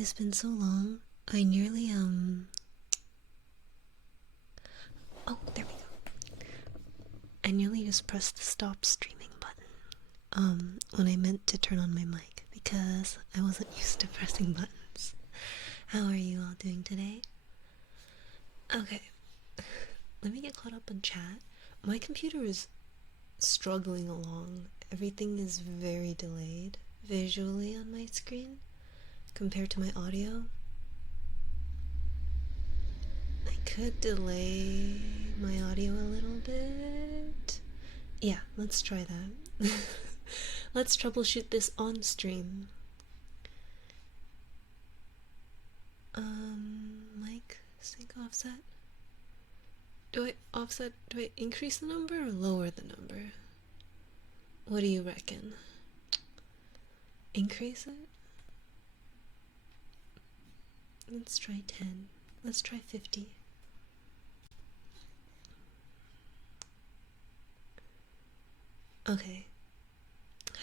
It's been so long. I nearly, oh, there we go. I nearly just pressed the stop streaming button, when I meant to turn on my mic, because I wasn't used to pressing buttons. How are you all doing today? Okay, let me get caught up on chat. My computer is struggling along. Everything is very delayed visually on my screen compared to my audio. I could delay my audio a little bit. Yeah, let's try that. Let's troubleshoot this on stream. Mic sync offset. Do I increase the number or lower the number? What do you reckon? Increase it? Let's try 10. Let's try 50. Okay.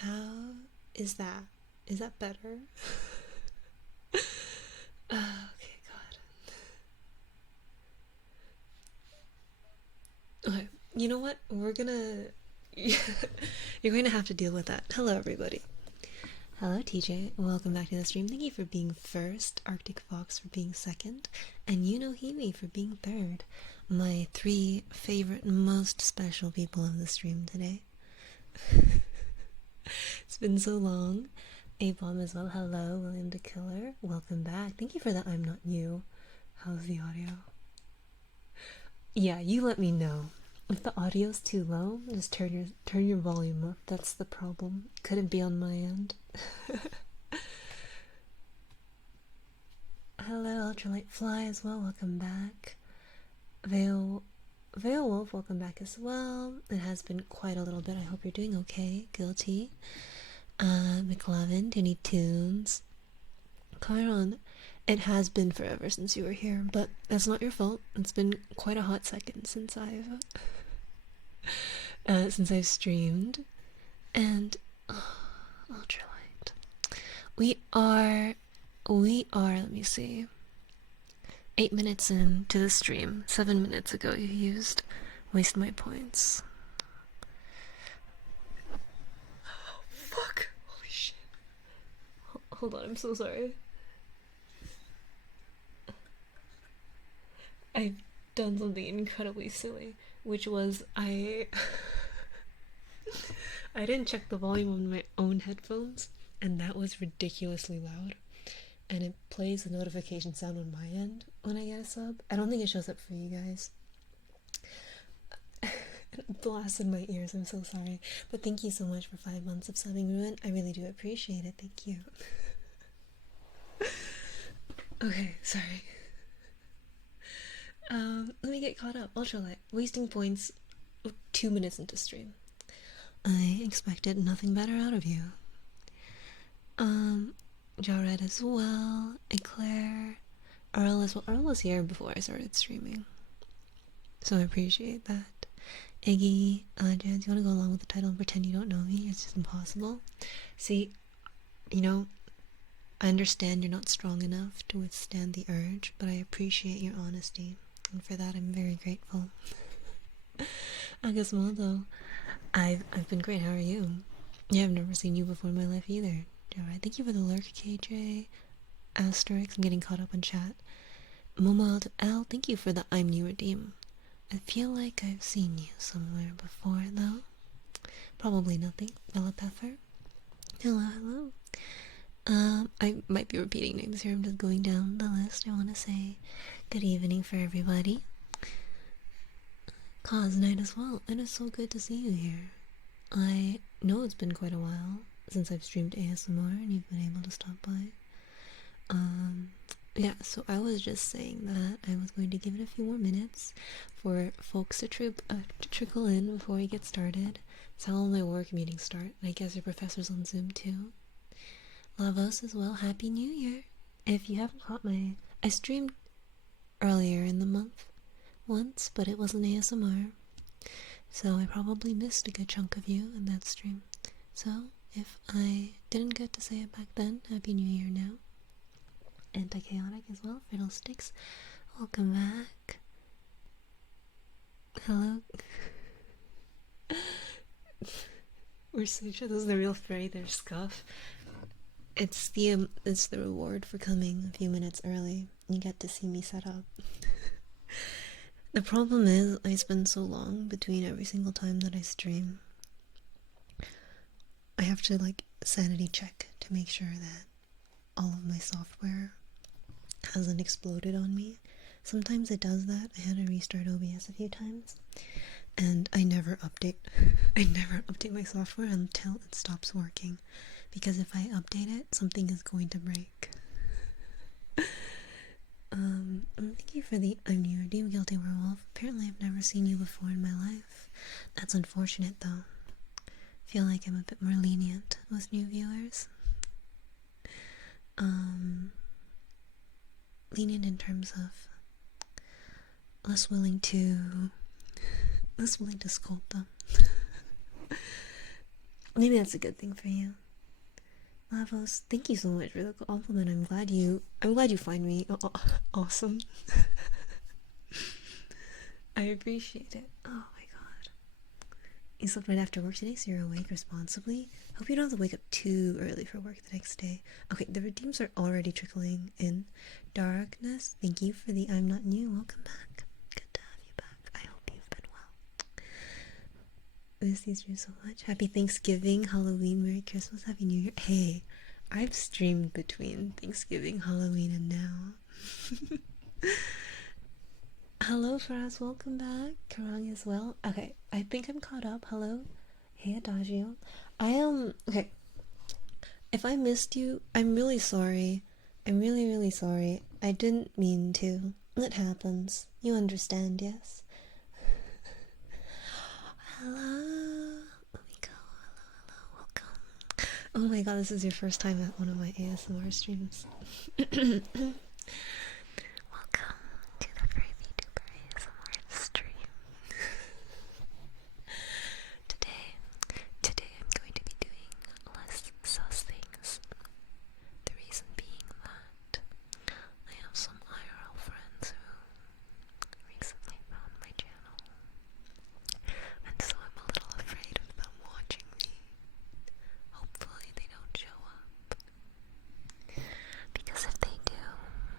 How is that? Is that better? Okay, God. Okay, you know what? We're gonna... You're going to have to deal with that. Hello, everybody. Hello, TJ. Welcome back to the stream. Thank you for being first, Arctic Fox for being second, and you know Himi for being third. My 3 favorite, most special people of the stream today. It's been so long. A-Bomb as well. Hello, William the Killer. Welcome back. Thank you for that. I'm not you. How's the audio? Yeah, you let me know. If the audio's too low, just turn your volume up. That's the problem. Couldn't be on my end. Hello, Ultralight Fly as well. Welcome back. Veil Wolf, welcome back as well. It has been quite a little bit. I hope you're doing okay. Guilty. McLovin, Tinny Tunes. Chiron, it has been forever since you were here, but that's not your fault. It's been quite a hot second since I've streamed. And Ultralight. We are let me see, 8 minutes into the stream. 7 minutes ago you used waste my points. Oh, fuck. Holy shit. Hold on, I'm so sorry. I've done something incredibly silly, which was I didn't check the volume on my own headphones, and that was ridiculously loud. And it plays a notification sound on my end when I get a sub. I don't think it shows up for you guys. It blasted my ears, I'm so sorry. But thank you so much for 5 months of subbing, Ruin. I really do appreciate it, thank you. Okay, sorry. Let me get caught up. Ultralight. Wasting points 2 minutes into stream. I expected nothing better out of you. Jared as well. Eclair. Earl as well. Earl was here before I started streaming, so I appreciate that. Iggy, Jazz, you want to go along with the title and pretend you don't know me? It's just impossible. See, you know, I understand you're not strong enough to withstand the urge, but I appreciate your honesty, and for that I'm very grateful. Agasmaldo, I've been great. How are you? Yeah, I've never seen you before in my life either. Alright, thank you for the lurk, KJ. Asterix, I'm getting caught up on chat. Momo L, thank you for the I'm New Redeem. I feel like I've seen you somewhere before, though. Probably nothing. Bella Pepper. Hello. I might be repeating names here. I'm just going down the list. I want to say good evening for everybody. Cause Night as well. It is so good to see you here. I know it's been quite a while since I've streamed ASMR and you've been able to stop by. Yeah, so I was just saying that I was going to give it a few more minutes for folks to trickle in before we get started. It's how all my work meetings start, and I guess your professor's on Zoom too. Lavos as well, Happy New Year! If you haven't caught I streamed earlier in the month once, but it wasn't ASMR, so I probably missed a good chunk of you in that stream. So, if I didn't get to say it back then, Happy New Year now. Anti-chaotic as well, Fiddlesticks. Welcome back. Hello. We're so sure this is the real Freddy, their scuff. It's the reward for coming a few minutes early. You get to see me set up. The problem is I spend so long between every single time that I stream. I have to like sanity check to make sure that all of my software hasn't exploded on me. Sometimes it does that. I had to restart OBS a few times, and I never update my software until it stops working, because if I update it, something is going to break. Thank you for the I'm new redeem guilty werewolf. Apparently I've never seen you before in my life. That's unfortunate though. Feel like I'm a bit more lenient with new viewers. Lenient in terms of less willing to scold them. Maybe that's a good thing for you. Lavos, thank you so much for the compliment. I'm glad you find me awesome. I appreciate it. Oh my god. You slept right after work today, so you're awake responsibly. Hope you don't have to wake up too early for work the next day. Okay, the redeems are already trickling in. Darkness, thank you for the I'm not new. Welcome back. Good to have you back. I hope you've been well. Miss you so much. Happy Thanksgiving, Halloween, Merry Christmas, Happy New Year. Hey, I've streamed between Thanksgiving, Halloween, and now. Hello, Faraz, welcome back. Karang as well. Okay, I think I'm caught up. Hello. Hey, Adagio. I am. Okay. If I missed you, I'm really sorry. I'm really, really sorry. I didn't mean to. It happens. You understand, yes? Hello. Let me go. Hello, welcome. Oh my god, this is your first time at one of my ASMR streams. Welcome to the Free VTuber ASMR stream. Today I'm going to be doing less sus things. The reason being that I have some IRL friends who recently found my channel, and so I'm a little afraid of them watching me. Hopefully they don't show up, because if they do,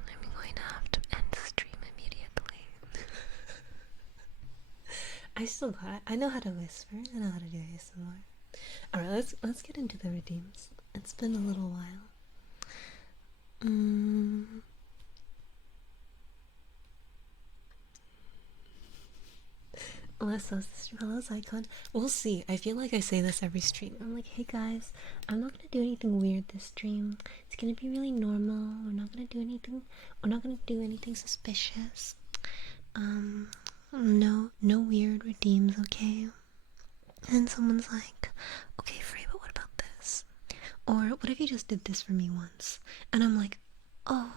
I'm going to have to end the stream immediately. I know how to whisper. I know how to do ASMR. Alright, let's get into the redeems. It's been a little while. Hello's icon. We'll see. I feel like I say this every stream. I'm like, hey guys, I'm not gonna do anything weird this stream. It's gonna be really normal. We're not gonna do anything suspicious. No weird redeems, okay? And someone's like, okay, Frey, but what about this? Or what if you just did this for me once? And I'm like, oh,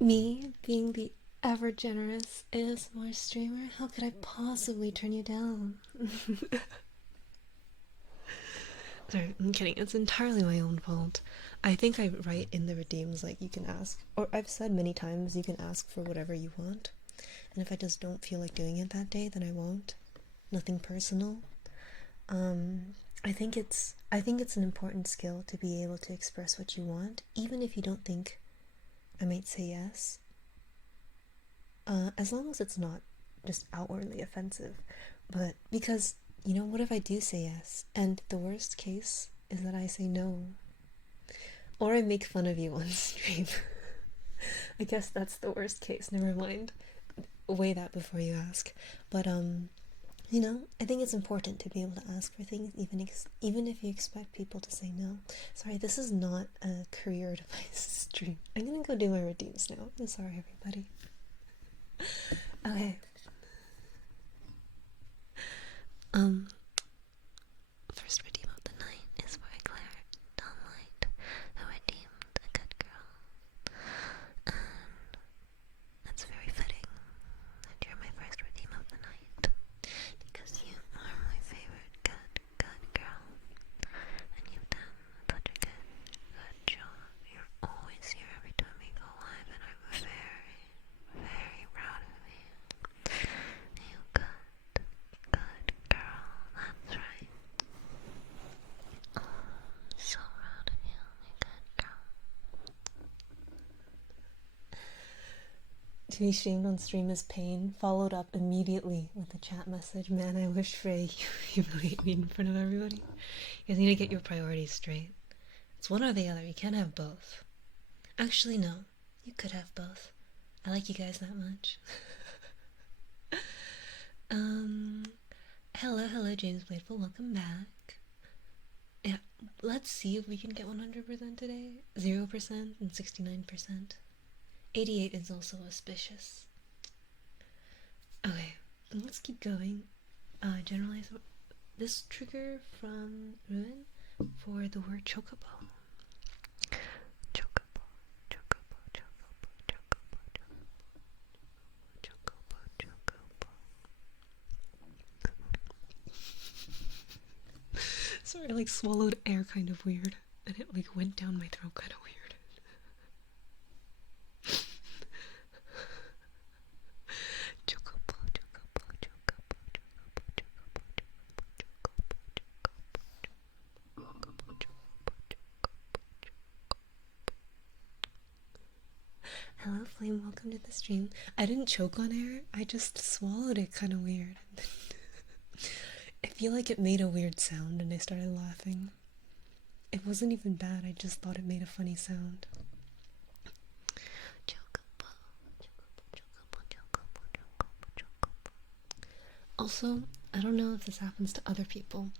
me being the ever generous ASMR streamer, how could I possibly turn you down? Sorry, I'm kidding. It's entirely my own fault. I think I write in the redeems like you can ask, or I've said many times you can ask for whatever you want. And if I just don't feel like doing it that day, then I won't. Nothing personal. I think it's an important skill to be able to express what you want, even if you don't think I might say yes. As long as it's not just outwardly offensive. But because, what if I do say yes, and the worst case is that I say no? Or I make fun of you on stream. I guess that's the worst case, never mind. Weigh that before you ask. But, I think it's important to be able to ask for things, even if you expect people to say no. Sorry, this is not a career advice stream. I'm gonna go do my redeems now. I'm sorry, everybody. Okay. First redeem of the night is for Claire Dunlight, who redeemed a good girl. And that's very fitting that you're my first redeem of the night, because you are my favorite good girl. And you've done such a good job. You're always here every time we go live, and I'm very, very proud of you. You good girl, that's right. to be shamed on stream is pain, followed up immediately with a chat message. Man, I wish Frey humiliate me in front of everybody. You guys need to get your priorities straight. It's one or the other. You can't have both. Actually, no. You could have both. I like you guys that much. Hello, James Bladeful. Welcome back. Yeah, let's see if we can get 100% today. 0% and 69%. 88 is also auspicious. Okay, let's keep going. Generalize this trigger from Ruin for the word chocobo. Chocobo, chocobo, chocobo, chocobo, chocobo, chocobo, chocobo. Sorry, I like swallowed air kind of weird, and it like went down my throat kind of weird. Hello, Flame. Welcome to the stream. I didn't choke on air. I just swallowed it kind of weird. I feel like it made a weird sound and I started laughing. It wasn't even bad. I just thought it made a funny sound. Also, I don't know if this happens to other people,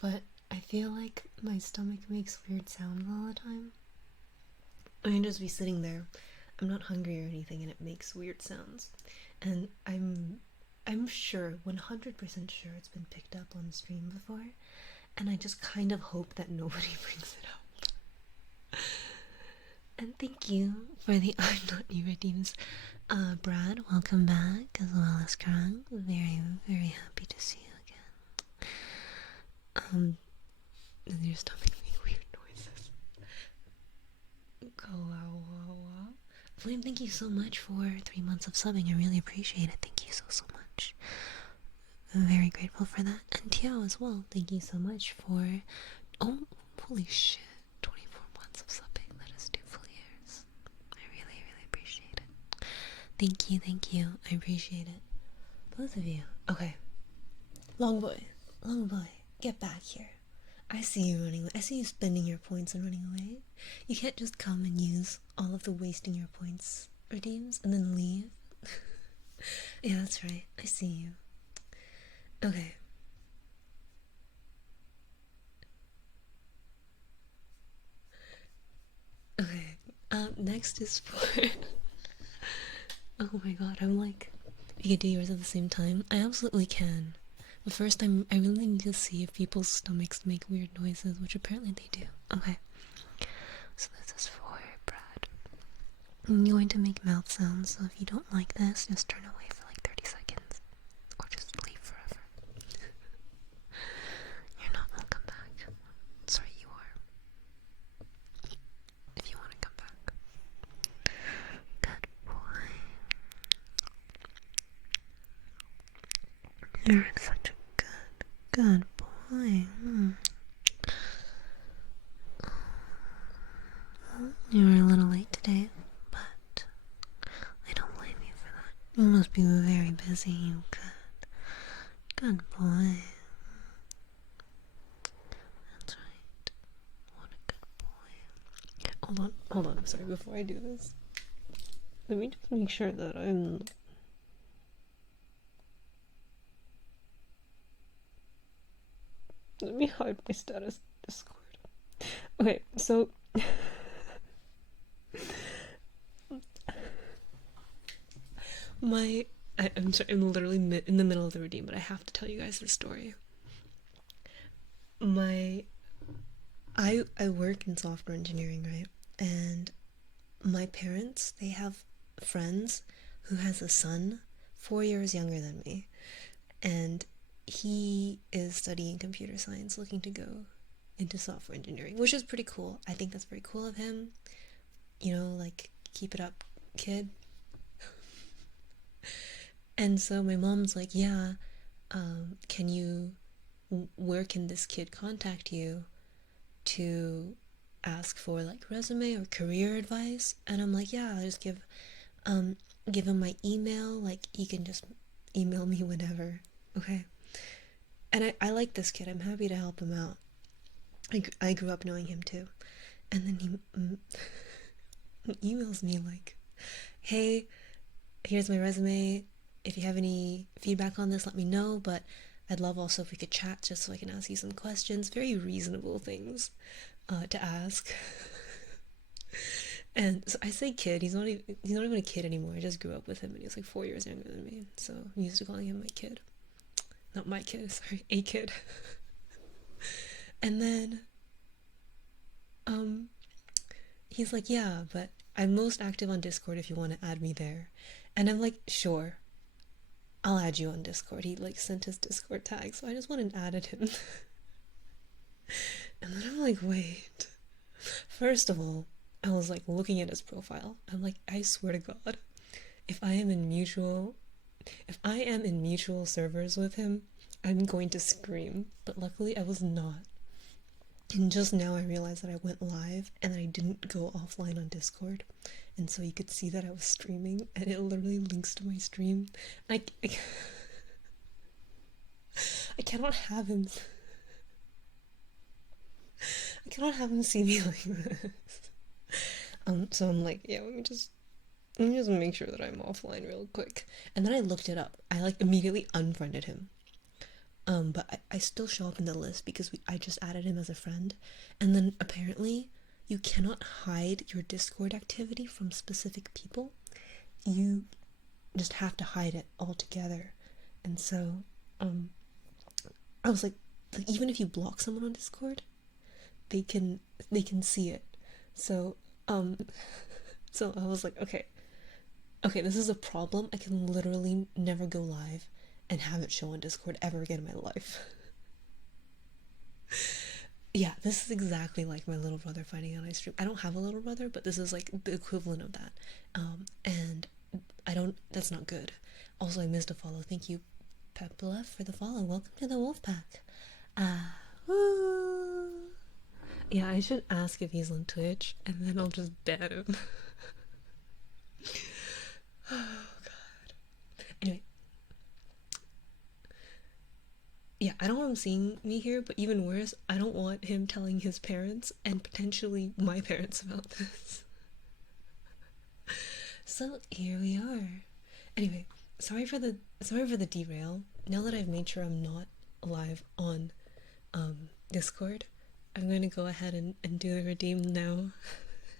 but I feel like my stomach makes weird sounds all the time. I can just be sitting there. I'm not hungry or anything, and it makes weird sounds. And I'm sure, 100% sure it's been picked up on the stream before, and I just kind of hope that nobody brings it up. And thank you for the I'm Not New redeems. Brad, welcome back, as well as Krang. Very, very happy to see you again. And your stomach making weird noises. Kawawa. Flame, thank you so much for 3 months of subbing. I really appreciate it. Thank you so much. I'm very grateful for that. And Tiao as well. Thank you so much for... Oh, holy shit. 24 months of subbing. That is 2 full years. I really, really appreciate it. Thank you. I appreciate it. Both of you. Okay. Long boy, get back here. I see you running away. I see you spending your points and running away. You can't just come and use all of the wasting your points redeems and then leave. Yeah, that's right. I see you. Okay. Okay. Next is for... Oh my god, I'm like... You can do yours at the same time. I absolutely can. But first, I really need to see if people's stomachs make weird noises, which apparently they do. Okay. So this is for Brad. I'm going to make mouth sounds, so if you don't like this, just turn away for like 30 seconds. Or just leave forever. You're not welcome back. Sorry, you are. If you want to come back. Good boy. You're such a good boy. You were a little late today, but I don't blame you for that. You must be very busy, you good boy. That's right. What a good boy. Hold on, I'm sorry, before I do this. Let me just make sure that I'm... Let me hide my status Discord. Okay, so... I'm sorry, I'm literally in the middle of the redeem, but I have to tell you guys the story. I work in software engineering, right? And my parents, they have friends who has a son 4 years younger than me. And he is studying computer science, looking to go into software engineering, which is pretty cool. I think that's very cool of him. You know, like, keep it up, kid. And so my mom's like, yeah, where can this kid contact you to ask for like resume or career advice? And I'm like, yeah, I'll just give give him my email. Like, he can just email me whenever. Okay. And I like this kid. I'm happy to help him out. I grew up knowing him too. And then he emails me like, hey, here's my resume. If you have any feedback on this, let me know. But I'd love also if we could chat just so I can ask you some questions. Very reasonable things to ask. And so I say kid. He's not even a kid anymore. I just grew up with him, and he's like 4 years younger than me. So I'm used to calling him my kid. Not my kid, sorry, a kid. And then he's like, yeah, but I'm most active on Discord if you want to add me there. And I'm like, sure, I'll add you on Discord. He like sent his Discord tag, so I just went and added him. And then I'm like, wait. First of all, I was like looking at his profile. I'm like, I swear to God, if I am in mutual servers with him, I'm going to scream. But luckily I was not. And just now I realized that I went live and I didn't go offline on Discord. And so you could see that I was streaming, and it literally links to my stream. I cannot have him. I cannot have him see me like this. So I'm like, yeah, let me just make sure that I'm offline real quick. And then I looked it up. I like immediately unfriended him. But I still show up in the list because I just added him as a friend. And then apparently you cannot hide your Discord activity from specific people. You just have to hide it altogether. And so I was like even if you block someone on Discord, they can see it. So so I was like, okay, this is a problem. I can literally never go live and have it show on Discord ever again in my life. Yeah, this is exactly like my little brother finding out I stream. I don't have a little brother, but this is like the equivalent of that. And that's not good. Also, I missed a follow. Thank you, Pepla, for the follow. Welcome to the Wolfpack. Woo. Yeah, I should ask if he's on Twitch, and then I'll just ban him. Oh, God. Anyway. Yeah, I don't want him seeing me here, but even worse, I don't want him telling his parents and potentially my parents about this. So here we are. Anyway, sorry for the derail. Now that I've made sure I'm not live on Discord, I'm going to go ahead and do the redeem now.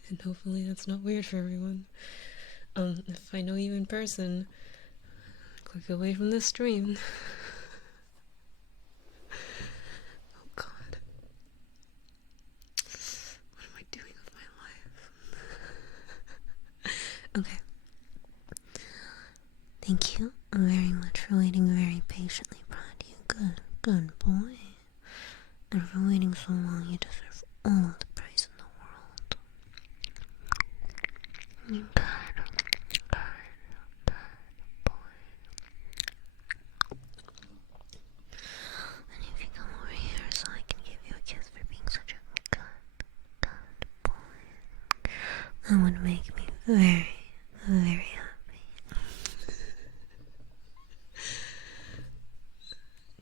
And hopefully that's not weird for everyone. If I know you in person, click away from the stream. Oh God. What am I doing with my life? Okay. Thank you very much for waiting very patiently, Brad. You good boy. And for waiting so long, you deserve all the praise in the world. You good boy. And if you come over here so I can give you a kiss for being such a good boy, that would make me very, very happy.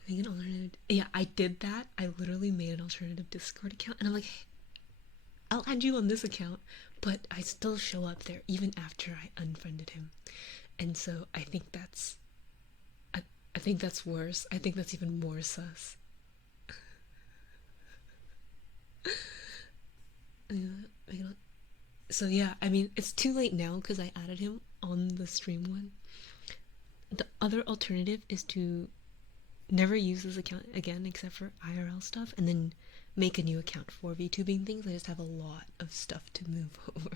Make an alternative. Yeah, I did that. I literally made an alternative Discord account, and I'm like, hey, I'll add you on this account, but I still show up there even after I unfriended him. And so I think that's worse. I think that's even more sus. So yeah, I mean, it's too late now because I added him on the stream one. The other alternative is to never use this account again except for IRL stuff, and then make a new account for VTubing things. I just have a lot of stuff to move over.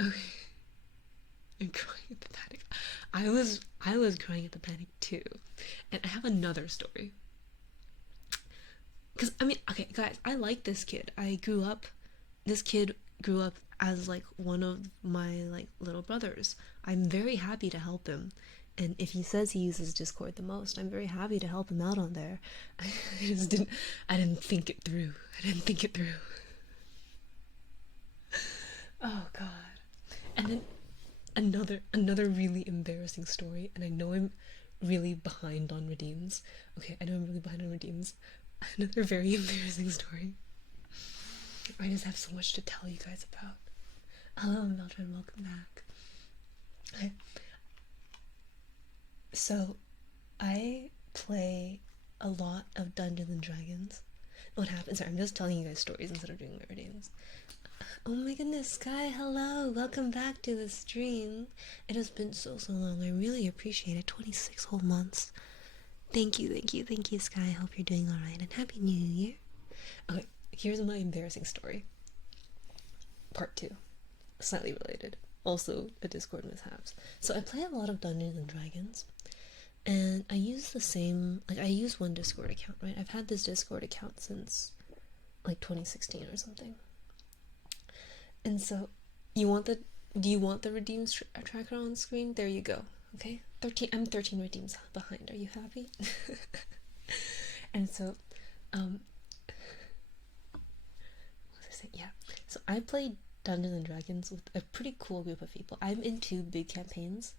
Okay. I'm crying at the panic. I was crying at the panic too. And I have another story. Because, I mean, okay, guys, I like this kid. This kid grew up as, like, one of my, like, little brothers. I'm very happy to help him. And if he says he uses Discord the most, I'm very happy to help him out on there. I didn't think it through. Oh, God. And then, Another really embarrassing story, and I know I'm really behind on redeems. Okay, I know I'm really behind on redeems. Another very embarrassing story. I just have so much to tell you guys about. Hello, Mildred, welcome back. So, I play a lot of Dungeons and Dragons. What happens? Sorry, I'm just telling you guys stories instead of doing my redeems. Oh my goodness, Sky, hello! Welcome back to the stream. It has been so long. I really appreciate it. 26 whole months. Thank you, Sky. I hope you're doing alright, and Happy New Year. Okay, here's my embarrassing story. Part 2. Slightly related. Also a Discord mishaps. So I play a lot of Dungeons and Dragons, and I use I use one Discord account, right? I've had this Discord account since like 2016 or something. And so, do you want the redeems tracker on screen? There you go. Okay, I'm 13 redeems behind. Are you happy? And so, what was I saying? Yeah. So I played Dungeons and Dragons with a pretty cool group of people. I'm in 2 big campaigns.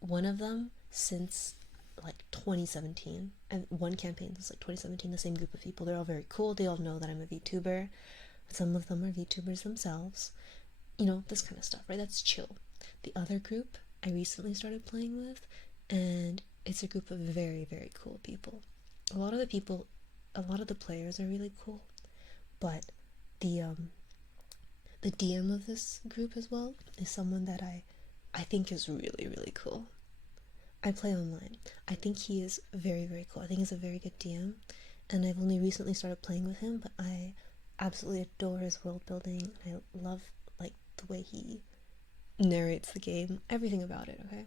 One of them since like 2017, and one campaign was like 2017. The same group of people. They're all very cool. They all know that I'm a VTuber. Some of them are VTubers themselves. You know, this kind of stuff, right? That's chill. The other group I recently started playing with, and it's a group of very, very cool people. A lot of the players are really cool, but the DM of this group as well is someone that I think is really, really cool. I play online. I think he is very, very cool. I think he's a very good DM, and I've only recently started playing with him, but I absolutely adore his world building. I love like the way he narrates the game, everything about it. Okay,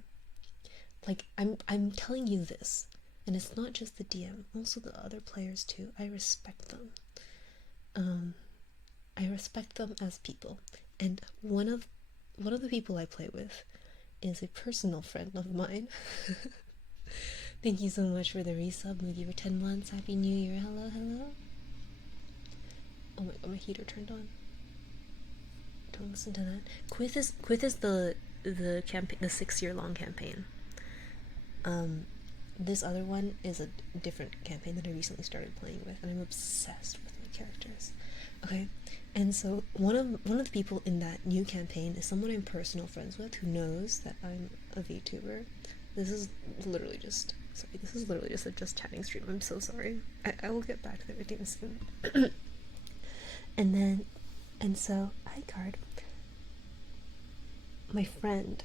like I'm telling you this, and it's not just the DM, also the other players too. I respect them. I respect them as people, and one of the people I play with is a personal friend of mine. Thank you so much for the resub. Maybe for 10 months. Happy New Year. Hello. Oh my god, my heater turned on. Don't listen to that. Quith is the campaign, the 6-year-long campaign. This other one is a different campaign that I recently started playing with, and I'm obsessed with my characters. Okay, and so one of the people in that new campaign is someone I'm personal friends with who knows that I'm a VTuber. This is literally just a just chatting stream. I'm so sorry. I will get back to the redeem soon. And so iCard, my friend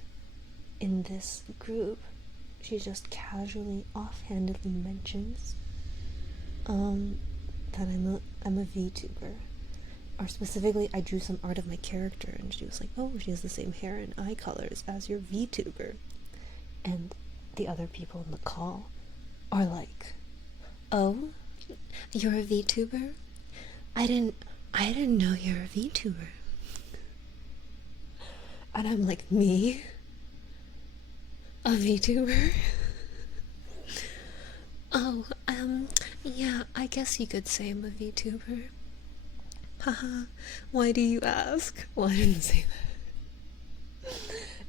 in this group, she just casually, offhandedly mentions that I'm a VTuber. Or specifically, I drew some art of my character, and she was like, "Oh, she has the same hair and eye colors as your VTuber." And the other people in the call are like, "Oh, you're a VTuber? I didn't know you're a VTuber." And I'm like, "Me? A VTuber?" "Oh, yeah, I guess you could say I'm a VTuber." Haha, why do you ask? Well, I didn't say that.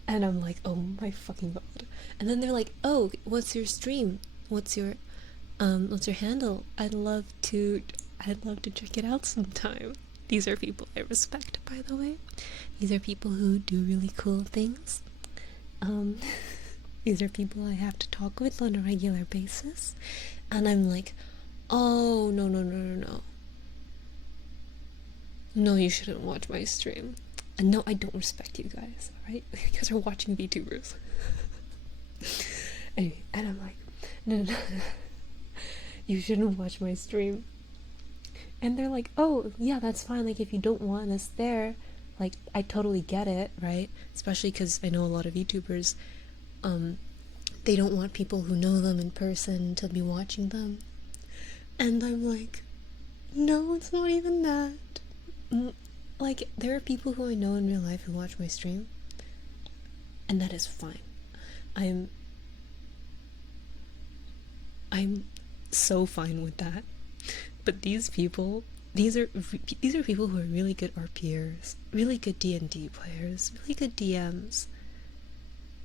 And I'm like, oh my fucking god. And then they're like, "Oh, what's your stream? What's your handle? I'd love to check it out sometime." These are people I respect, by the way. These are people who do really cool things. These are people I have to talk with on a regular basis. And I'm like, "Oh, no. No, you shouldn't watch my stream. And no, I don't respect you guys, alright? You guys are watching VTubers." Anyway, and I'm like, no. You shouldn't watch my stream. And they're like, "Oh, yeah, that's fine. Like, if you don't want us there, like, I totally get it, right?" Especially because I know a lot of VTubers, they don't want people who know them in person to be watching them. And I'm like, no, it's not even that. Like, there are people who I know in real life who watch my stream, and that is fine. I'm so fine with that. But these people, these are people who are really good RPers, really good D&D players, really good DMs,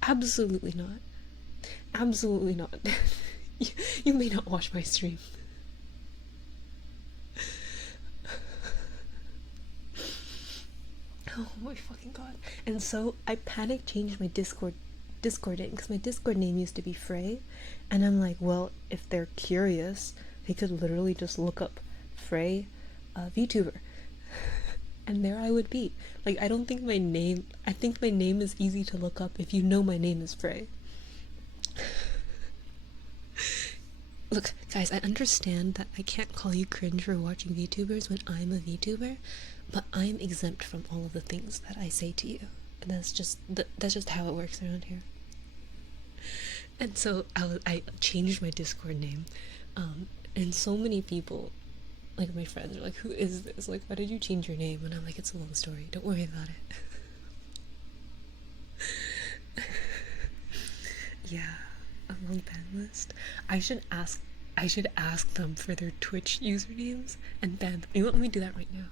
Absolutely not. Absolutely not. You may not watch my stream. Oh my fucking god. And so I panic changed my Discord name because my Discord name used to be Frey, and I'm like, well, if they're curious, they could literally just look up Frey VTuber. And there I would be. Like, I think my name is easy to look up if you know my name is Frey. Look, guys, I understand that I can't call you cringe for watching VTubers when I'm a VTuber, but I'm exempt from all of the things that I say to you. And that's just how it works around here. And so I changed my Discord name, and so many people, like my friends, are like, "Who is this? Like, why did you change your name?" And I'm like, "It's a long story. Don't worry about it." Yeah, a long ban list. I should ask them for their Twitch usernames and ban them. You know what? Let me do that right now.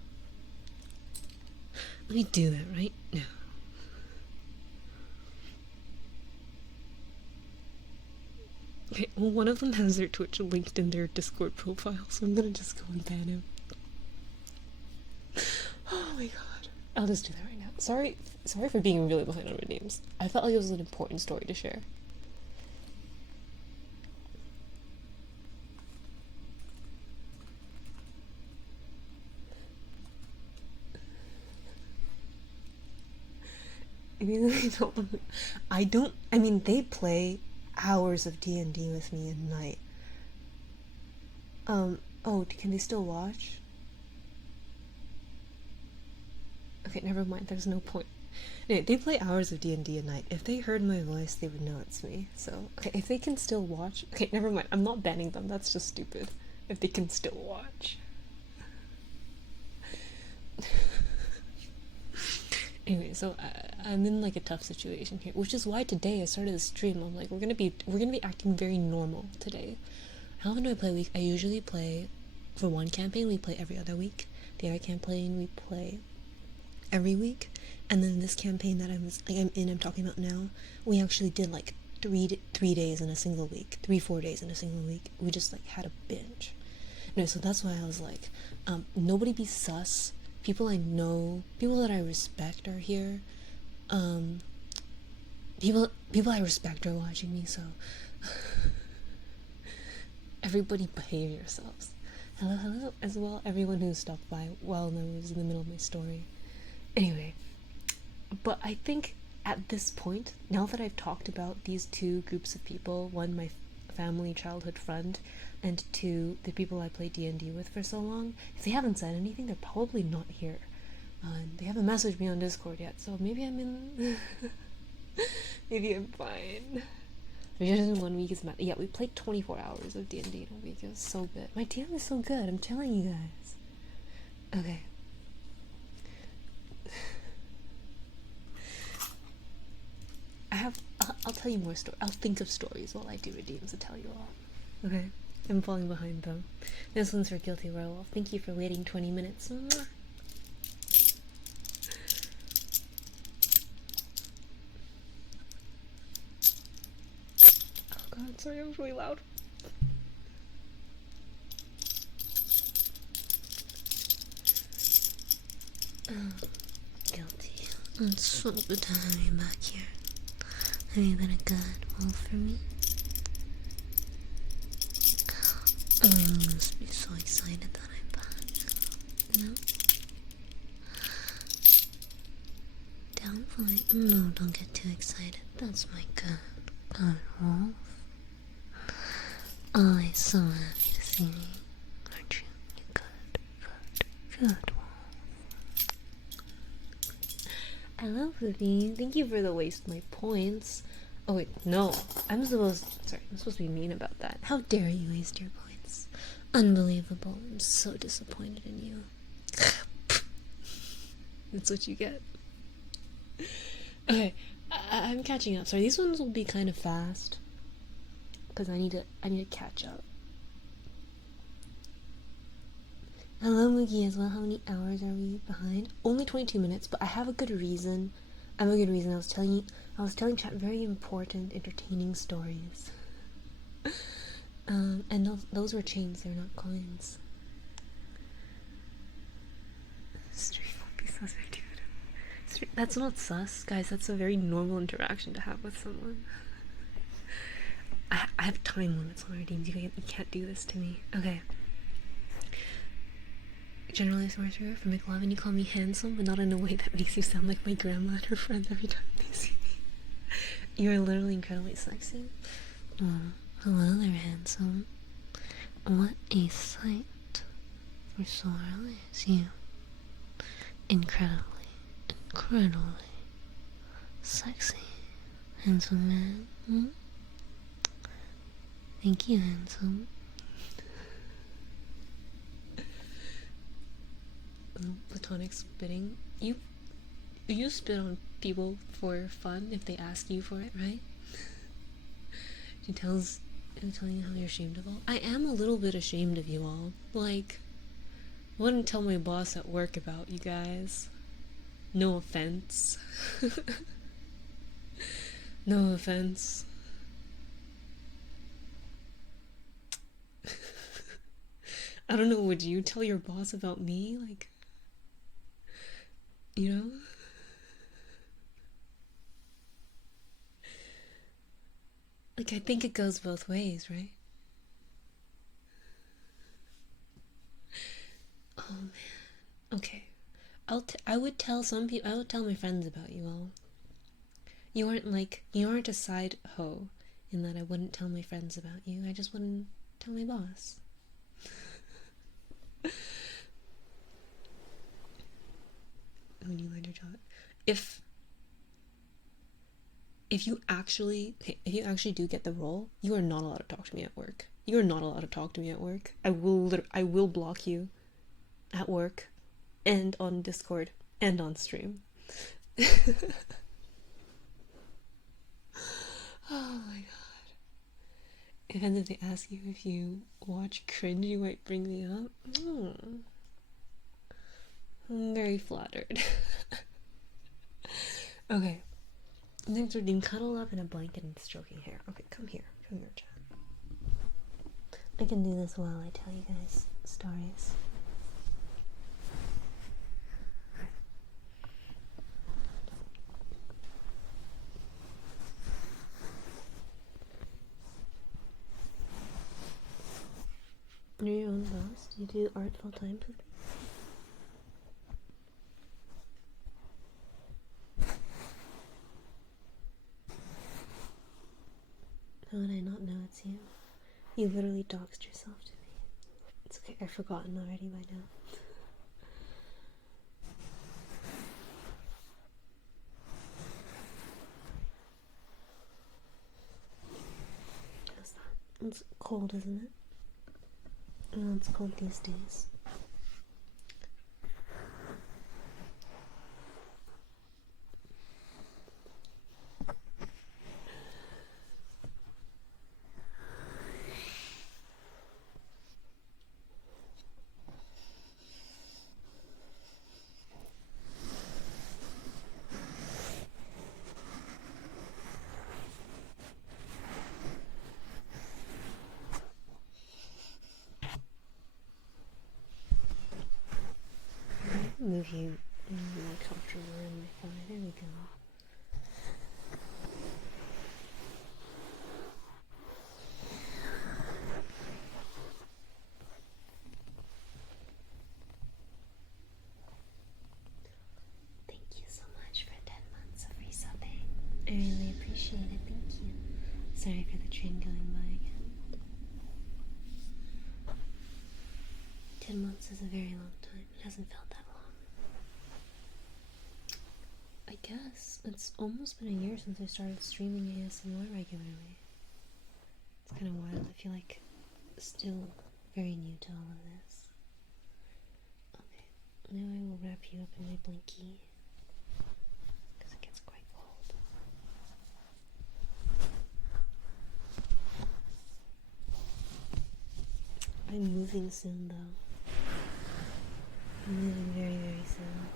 Let me do that right now. Okay, well, one of them has their Twitch linked in their Discord profile, so I'm gonna just go and ban him. Oh my god. I'll just do that right now. Sorry for being really behind on my names. I felt like it was an important story to share. I mean, they play hours of D&D with me at night. Oh, can they still watch? Okay, never mind, there's no point. Anyway, they play hours of D&D at night. If they heard my voice, they would know it's me. So, okay, if they can still watch... Okay, never mind, I'm not banning them, that's just stupid. If they can still watch. Anyway, so I'm in like a tough situation here, which is why today I started the stream. I'm like, we're gonna be acting very normal today. How often do I play a week? I usually play, for one campaign we play every other week. The other campaign we play every week, and then this campaign that I'm talking about now, we actually did like 3 days in a single week, 4 days in a single week. We just like had a binge. No, so that's why I was like, nobody be sus. People I know, people that I respect are here. People I respect are watching me, so everybody behave yourselves. Hello, as well, everyone who stopped by while I was in the middle of my story. Anyway, but I think at this point, now that I've talked about these two groups of people, one, my family childhood friend, and two, the people I play D&D with for so long, if they haven't said anything, they're probably not here. They haven't messaged me on Discord yet, so maybe I'm in... maybe I'm fine. Just in 1 week is mad. Yeah, we played 24 hours of D&D in a week. It was so good. My DM is so good, I'm telling you guys. Okay. I'll tell you more stories. I'll think of stories while I do redeems to tell you all. Okay? I'm falling behind though. This one's for Guilty Werewolf. Thank you for waiting 20 minutes. Mwah. Oh god, sorry, I was really loud. Oh, guilty. It's so good to have you back here. Have you been a good wolf for me? Oh, you must be so excited that I'm back. No? Don't play. No, don't get too excited. That's my good wolf. Oh, I'm so happy to see me. Aren't you? You good wolf. I love Vivi. Thank you for the waste my points. Oh wait, no. I'm supposed to be mean about that. How dare you waste your points? Unbelievable. I'm so disappointed in you. That's what you get. Okay, I'm catching up. Sorry, these ones will be kind of fast because I need to catch up. Hello, Mugi as well. How many hours are we behind? Only 22 minutes, but I have a good reason I have a good reason. I was telling chat very important, entertaining stories. And those were chains, they're not coins. Stream won't be sus, dude. That's not sus, guys. That's a very normal interaction to have with someone. I have time limits on our teams. You can't do this to me. Okay. Generally, Smarter from McLovin, you call me handsome, but not in a way that makes you sound like my grandma and her friends every time they see me. You're literally incredibly sexy. Oh, hello there, handsome. What a sight for sore eyes, you. Incredibly sexy, handsome man. Hmm? Thank you, handsome. Platonic spitting. You spit on people for fun if they ask you for it, right? I'm telling you how you're ashamed of all. I am a little bit ashamed of you all. Like, I wouldn't tell my boss at work about you guys. No offense. No offense. I don't know, would you tell your boss about me? Like, you know? Like, I think it goes both ways, right? Oh man. Okay. I would tell some people, I would tell my friends about you all. You aren't a side hoe in that I wouldn't tell my friends about you. I just wouldn't tell my boss. When you land your job. If you actually do get the role, you are not allowed to talk to me at work. You are not allowed to talk to me at work. I will block you at work and on Discord and on stream. Oh my god. And if they ask you if you watch cringe, you might bring me up. I'm very flattered. Okay. Next we're being cuddled up in a blanket and stroking hair. Okay, come here, chat. I can do this while I tell you guys stories. You're your own boss? Do you do art full time, please? How would I not know it's you? You literally doxed yourself to me. It's okay, I've forgotten already by now. How's that? It's cold, isn't it? Oh, it's cold these days. Move you in a more comfortable room. There we go. Thank you so much for 10 months of resubbing. I really appreciate it. Thank you. Sorry for the train going by again. 10 months is a very long time. It hasn't felt that long. I guess it's almost been a year since I started streaming ASMR regularly. It's kind of wild. I feel like still very new to all of this. Okay, now I will wrap you up in my blankie because it gets quite cold. I'm moving soon though. I'm moving very, very soon.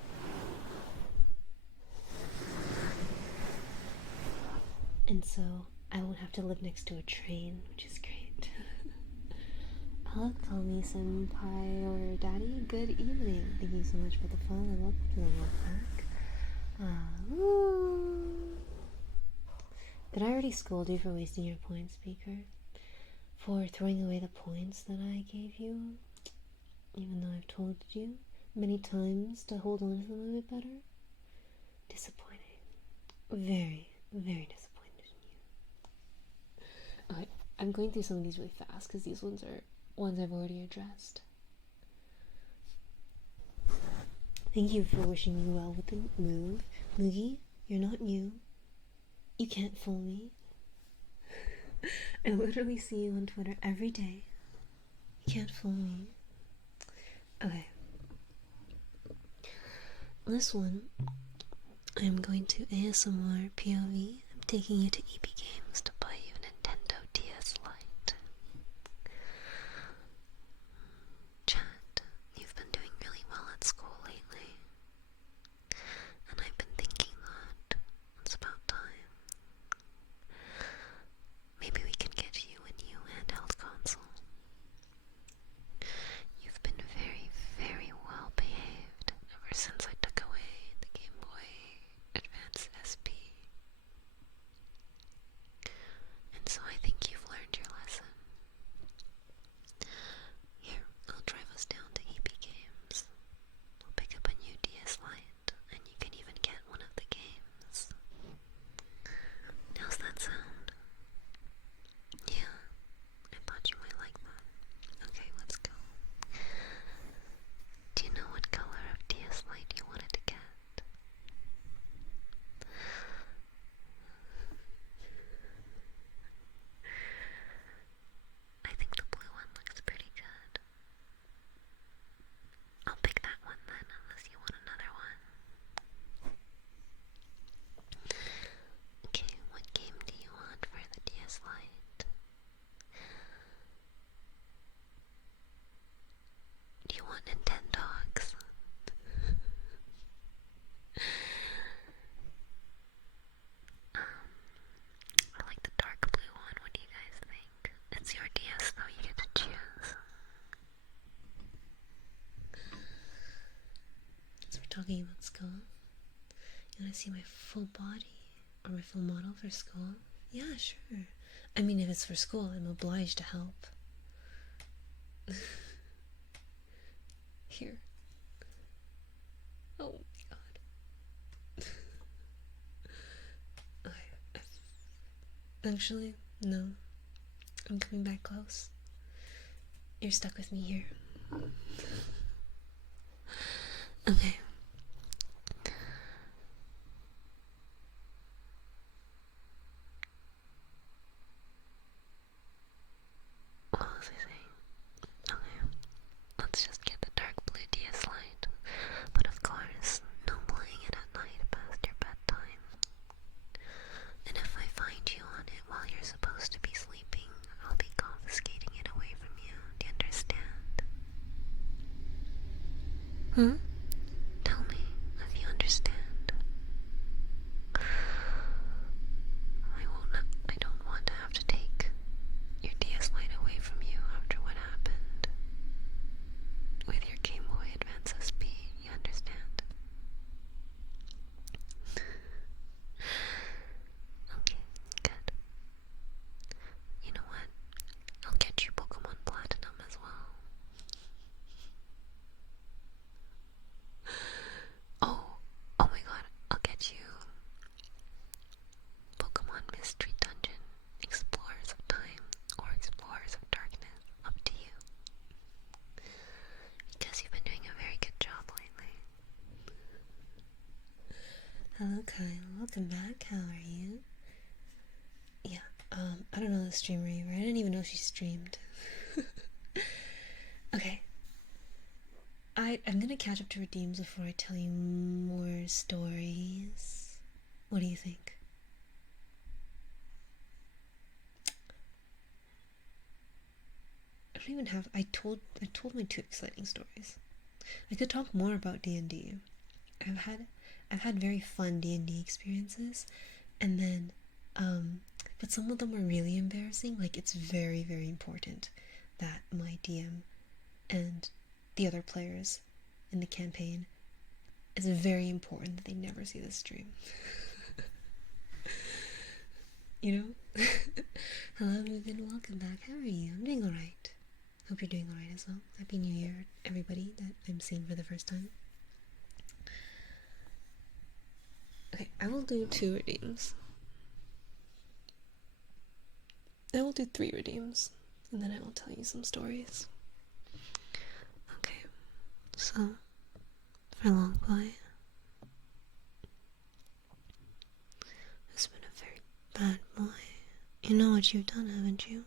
and so I won't have to live next to a train, which is great. Hello, call me senpai or daddy. Good evening. Thank you so much for the follow. Welcome to the love pack. Woo. Did I already scold you for wasting your points, Speaker? For throwing away the points that I gave you? Even though I've told you many times to hold on to them a bit better? Disappointing. Very, very disappointed in you. Okay, I'm going through some of these really fast because these ones are ones I've already addressed. Thank you for wishing me well with the move. Moogie, you're not new. You can't fool me. I literally see you on Twitter every day. You can't fool me. Okay. This one, I'm going to ASMR POV. I'm taking you to EP Games to buy you a Nintendo DS Lite. Chat, you've been doing really well at school lately. And I've been thinking that it's about time. Maybe we can get you a new handheld console. You've been very, very well behaved ever since I took away the Game Boy Advance SP. And so I think you've learned your lesson. Here, I'll drive us down to EP Games. I'll pick up a new DS Lite, and you can even get one of the games. How's that sound? Yeah, I thought you might like that. Okay, let's go. Do you know what color of DS Lite you wanted to get? I think the blue one looks pretty good. I'll pick that one then, unless you want another one. Okay, what game do you want for the DS Lite? Do you want Nintendogs? I like the dark blue one. What do you guys think? It's your DS though, you get to choose. So we're talking about school. You wanna see my full body? Or my full model for school? Yeah, sure. I mean, if it's for school, I'm obliged to help. Here. Oh my god. Actually, no. I'm coming back close. You're stuck with me here. Okay. What was I saying? Okay. Let's just get the dark blue DS Lite. But of course, no playing it at night past your bedtime. And if I find you on it while you're supposed to be sleeping, I'll be confiscating it away from you. Do you understand? Huh? Tell me if you understand. I don't want to have to take your DS Lite away from you after what happened with your Game Boy Advance SP. You understand? Okay, good. You know what? I'll get you Pokemon Platinum as well. Oh my god, I'll get you Pokemon Mystery Dungeon, Explorers of Time, or Explorers of Darkness. Up to you. Because you've been doing a very good job lately. Hello Kyle, welcome back. How are you? Yeah, I don't know the streamer you were. I didn't even know she streamed. Okay. I'm gonna catch up to redeems before I tell you more stories. What do you think? I don't even have. I told my 2 exciting stories. I could talk more about D&D. I've had very fun D&D experiences, and then But some of them are really embarrassing. Like, it's very, very important that my DM and the other players in the campaign, it's very important that they never see this stream. You know? Hello, Mugen, welcome back. How are you? I'm doing alright. Hope you're doing alright as well. Happy New Year, everybody that I'm seeing for the first time. Okay, I will do 2 redeems. I will do 3 redeems, and then I will tell you some stories. Okay, so, for Long Boy, who's been a very bad boy. You know what you've done, haven't you?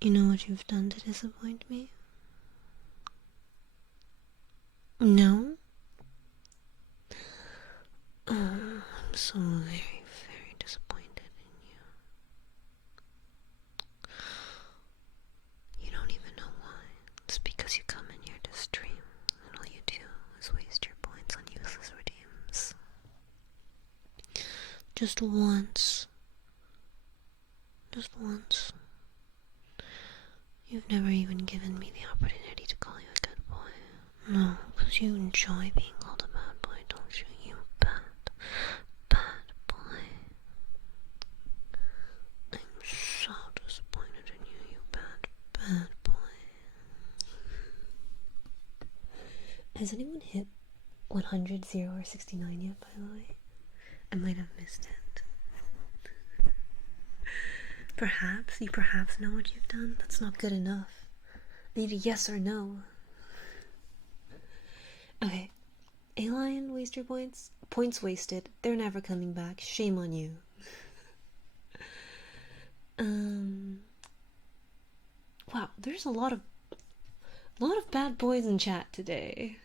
You know what you've done to disappoint me? No? Oh, I'm so very, very disappointed in you. You don't even know why. It's because you come in here to stream, and all you do is waste your points on useless redeems. Just once. Just once. You've never even given me the opportunity to call you a good boy. No, because you enjoy being called a bad boy, don't you? You bad, bad boy. I'm so disappointed in you, you bad, bad boy. Has anyone hit 100, 0, or 69 yet, by the way? I might have missed it. Perhaps, you perhaps know what you've done? That's not good enough. I need a yes or no. Okay. A-Lion, waste your points. Points wasted. They're never coming back. Shame on you. Wow, there's a lot of bad boys in chat today.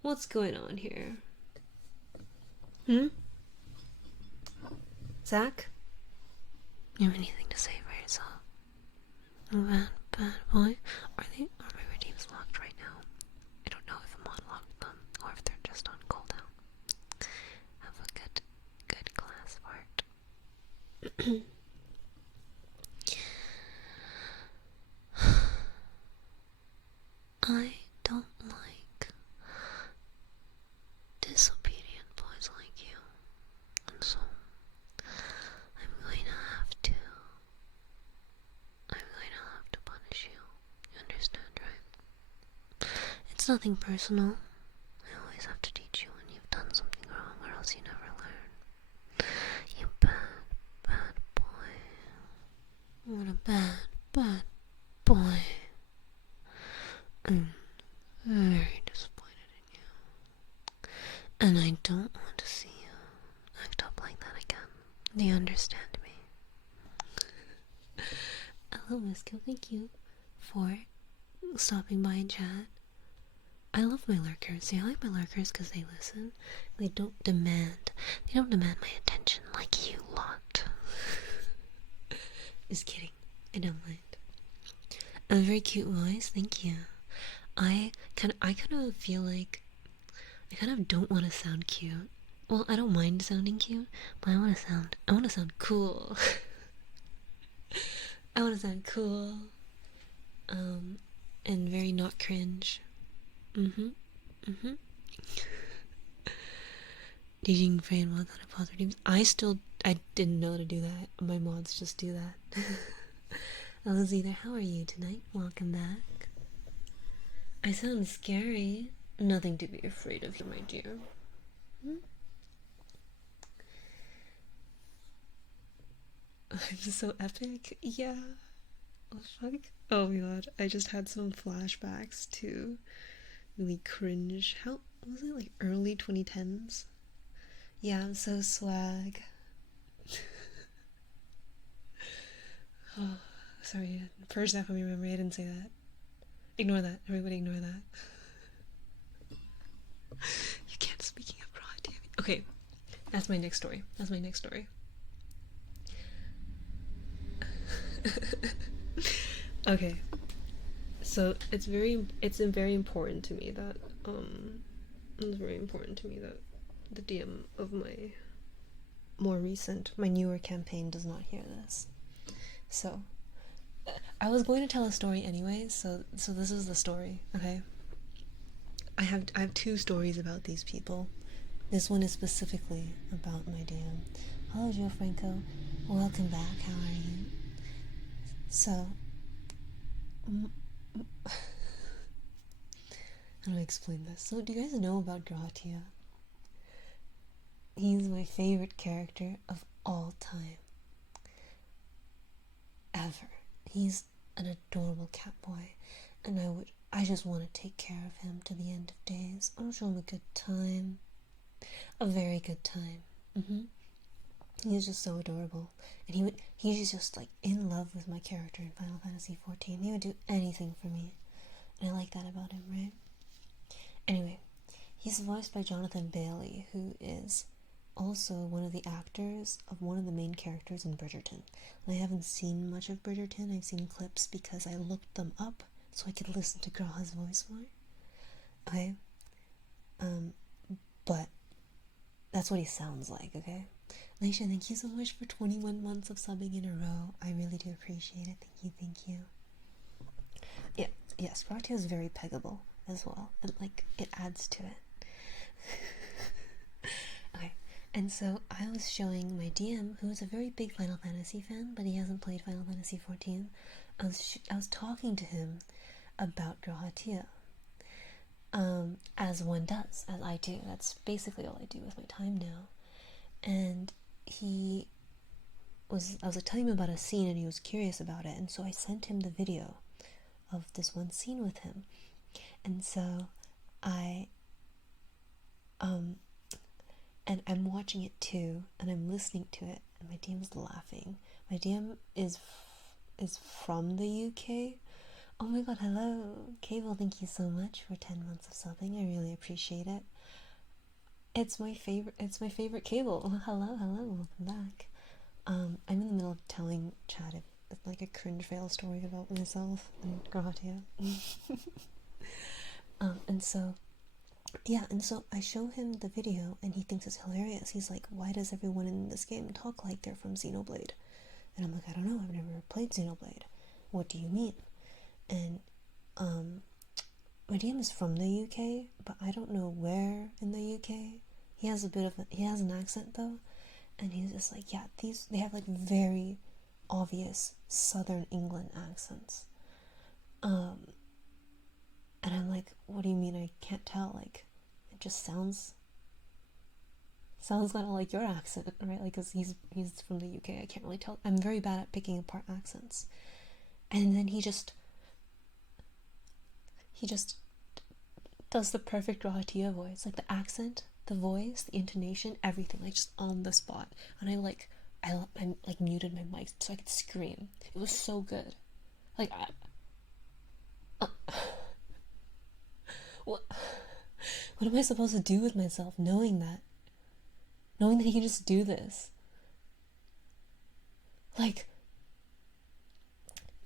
What's going on here? Zach? You have anything to say for yourself? Bad boy? Are my redeems locked right now? I don't know if I'm unlocked them or if they're just on cooldown. Have a good class part. I don't like disobedient boys like you, and so I'm going to have to punish you. You understand, right? It's nothing personal. I always have to teach you when you've done something wrong, or else you never learn. You bad boy. What a bad boy. I'm very disappointed in you. And I don't want to see you act up like that again. Do you understand me? Hello, Miss Kill. Thank you for stopping by and chat. I love my lurkers. See, I like my lurkers because they listen. They don't demand my attention like you lot. Just kidding. I don't mind. A very cute voice. Thank you. I kind of feel like I kind of don't want to sound cute. Well, I don't mind sounding cute, but I want to sound cool. I want to sound cool. And very not cringe. Teaching Frey and mods how to pause redeems. I didn't know how to do that. My mods just do that. Hello, Zither. How are you tonight? Welcome back. I sound scary. Nothing to be afraid of, my dear. I'm so epic. Yeah. Oh, fuck. Oh my god. I just had some flashbacks to really cringe. How was it, like early 2010s? Yeah, I'm so swag. Oh, sorry. First half of my memory, I didn't say that. Ignore that. Everybody ignore that. You can't speaking abroad, damn it. Okay. That's my next story. Okay. So it's very important to me that the DM of my more recent, my newer campaign does not hear this. So, I was going to tell a story anyway, so this is the story, okay? I have two stories about these people. This one is specifically about my DM. Hello, Joe Franco. Welcome back. How are you? So, how do I explain this? So, do you guys know about Gratia? He's my favorite character of all time. Ever. He's an adorable cat boy, and I just want to take care of him to the end of days. I want to show him a good time. A very good time. He's just so adorable. And he's just like in love with my character in Final Fantasy XIV. He would do anything for me. And I like that about him, right? Anyway, he's voiced by Jonathan Bailey, who is also one of the actors of one of the main characters in Bridgerton. And I haven't seen much of Bridgerton. I've seen clips because I looked them up so I could listen to Graha's voice more. Okay? But that's what he sounds like, okay? Leisha, thank you so much for 21 months of subbing in a row. I really do appreciate it. Thank you. Yeah, yes, Gratia is very peggable as well. And, like, it adds to it. Okay, and so I was showing my DM, who is a very big Final Fantasy fan, but he hasn't played Final Fantasy XIV. I was talking to him about Gratia. As one does, as I do. That's basically all I do with my time now. And I was like telling him about a scene, and he was curious about it, and so I sent him the video of this one scene with him. And so and I'm watching it too, and I'm listening to it, and my DM's laughing. My DM is from the UK. Oh my god, hello. Cable, thank you so much for 10 months of subbing. I really appreciate it. It's my favorite Cable. Hello, welcome back. I'm in the middle of telling Chad like a cringe fail story about myself and Gratia. And so I show him the video, and he thinks it's hilarious. He's like, why does everyone in this game talk like they're from Xenoblade? And I'm like, I don't know, I've never played Xenoblade. What do you mean? And my DM is from the UK, but I don't know where in the UK. He has an accent though, and he's just like, yeah, they have like very obvious Southern England accents. And I'm like, what do you mean I can't tell? Like, it just sounds kind of like your accent, right? Like, cause he's from the UK. I can't really tell. I'm very bad at picking apart accents. And then he just does the perfect Rahatia voice, like the accent, the voice, the intonation, everything, like just on the spot. And I muted my mic so I could scream. It was so good. Like, what am I supposed to do with myself knowing that he can just do this? Like,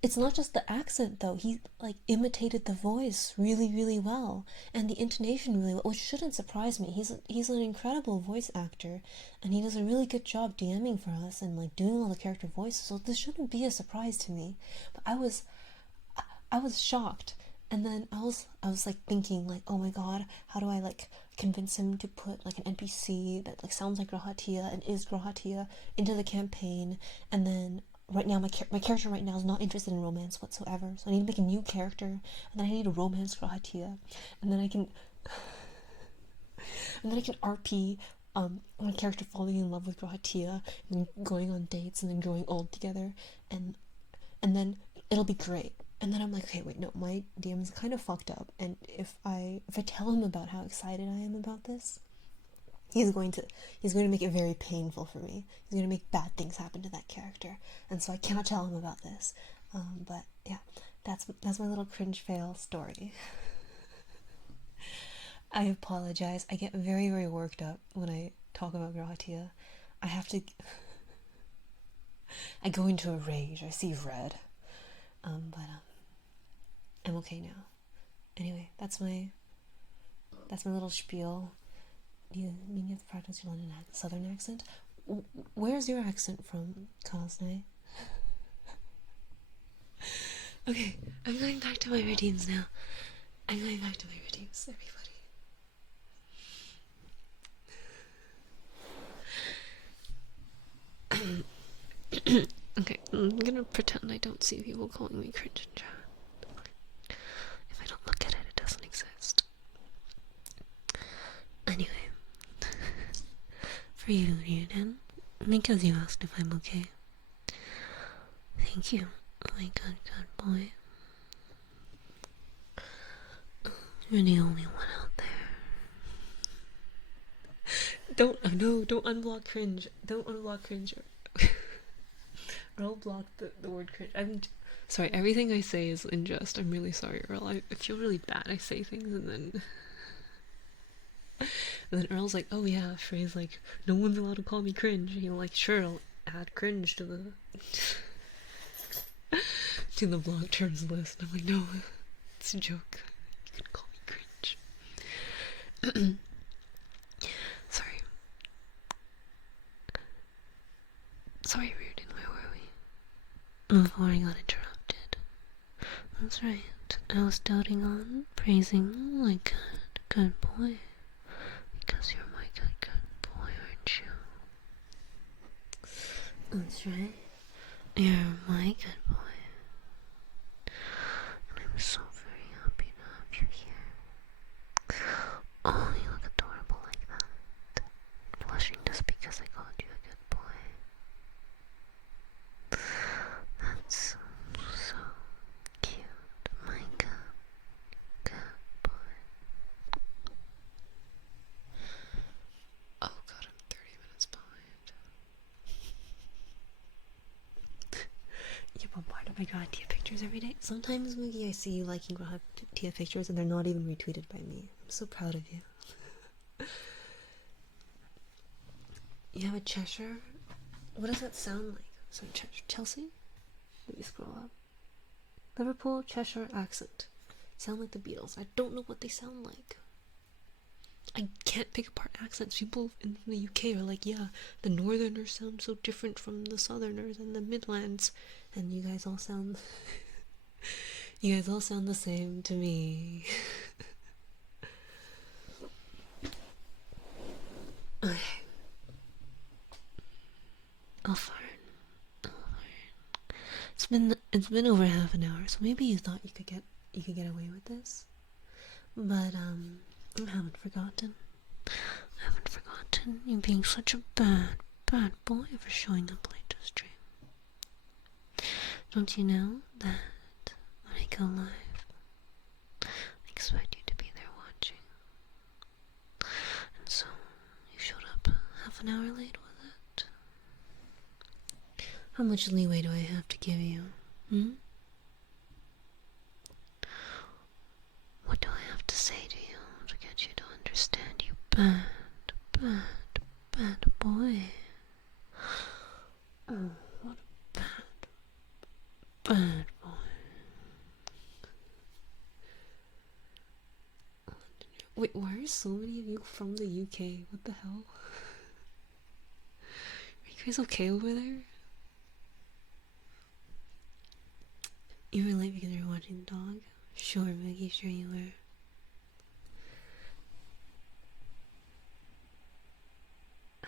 it's not just the accent though. He like imitated the voice really, really well, and the intonation really well, which shouldn't surprise me. He's an incredible voice actor, and he does a really good job DMing for us and like doing all the character voices. So this shouldn't be a surprise to me. But I was shocked, and then I was like thinking like, oh my god, how do I like convince him to put like an NPC that like sounds like Grahatia and is Grahatia into the campaign, and then right now my character right now is not interested in romance whatsoever, so I need to make a new character, and then I need to romance Grahatia, and then I can RP my character falling in love with Grahatia and going on dates and then growing old together, and then it'll be great. And then I'm like, okay, wait, no, my DM is kind of fucked up, and if I tell him about how excited I am about this, he's going to make it very painful for me. He's going to make bad things happen to that character, and so I cannot tell him about this. But yeah, that's my little cringe fail story. I apologize. I get very, very worked up when I talk about Gratia. I go into a rage. I see red. But I'm okay now. Anyway, that's my little spiel. You mean you have to practice your London Southern accent? Where's your accent from, Cosne? Okay, I'm going back to my routines now. I'm going back to my routines, everybody. Okay, I'm gonna pretend I don't see people calling me cringe in chat. If I don't look at it, it doesn't exist. Anyway, for you, Ryuden, because you asked if I'm okay. Thank you, my good boy. You're the only one out there. Don't unblock cringe. Don't unblock cringe. Or I'll block the word cringe. I'm sorry, everything I say is in jest. I'm really sorry, Earl. I feel really bad. I say things and then Earl's like, oh yeah, a phrase like, no one's allowed to call me cringe. You know, like, sure, I'll add cringe to the to the blog terms list. I'm like, no, it's a joke. You can call me cringe. Sorry. Sorry, Reardon, where were we? Before I got interrupted. That's right. I was doting on, praising my good boy. Because you're my good boy, aren't you? That's right. You're my good boy. And I'm so very happy to have you here. Oh, you look adorable like that. Blushing just because I called you a good boy. That's so cute, my good boy. Oh god, I'm 30 minutes behind. You bombarded by God Tia pictures every day. Sometimes, Moogie, I see you liking God Tia pictures and they're not even retweeted by me. I'm so proud of you. You have a Cheshire? What does that sound like? So Chelsea? Let me scroll up. Liverpool, Cheshire accent. Sound like the Beatles. I don't know what they sound like. I can't pick apart accents. People in the UK are like, yeah, the Northerners sound so different from the Southerners and the Midlands, and you guys all sound, you guys all sound the same to me. Okay. I'll fart. It's been over half an hour, so maybe you thought you could get away with this, but I haven't forgotten. You being such a bad boy for showing up late to stream. Don't you know that when I go live, I expect you to be there watching? And so you showed up half an hour late, was it? How much leeway do I have to give you? What do I have to say to you to get you to understand, you bad boy? Oh, what a bad boy. Wait, why are so many of you from the UK? What the hell? Are you guys okay over there? You were late because you were watching the dog? Sure, Maggie, sure you were.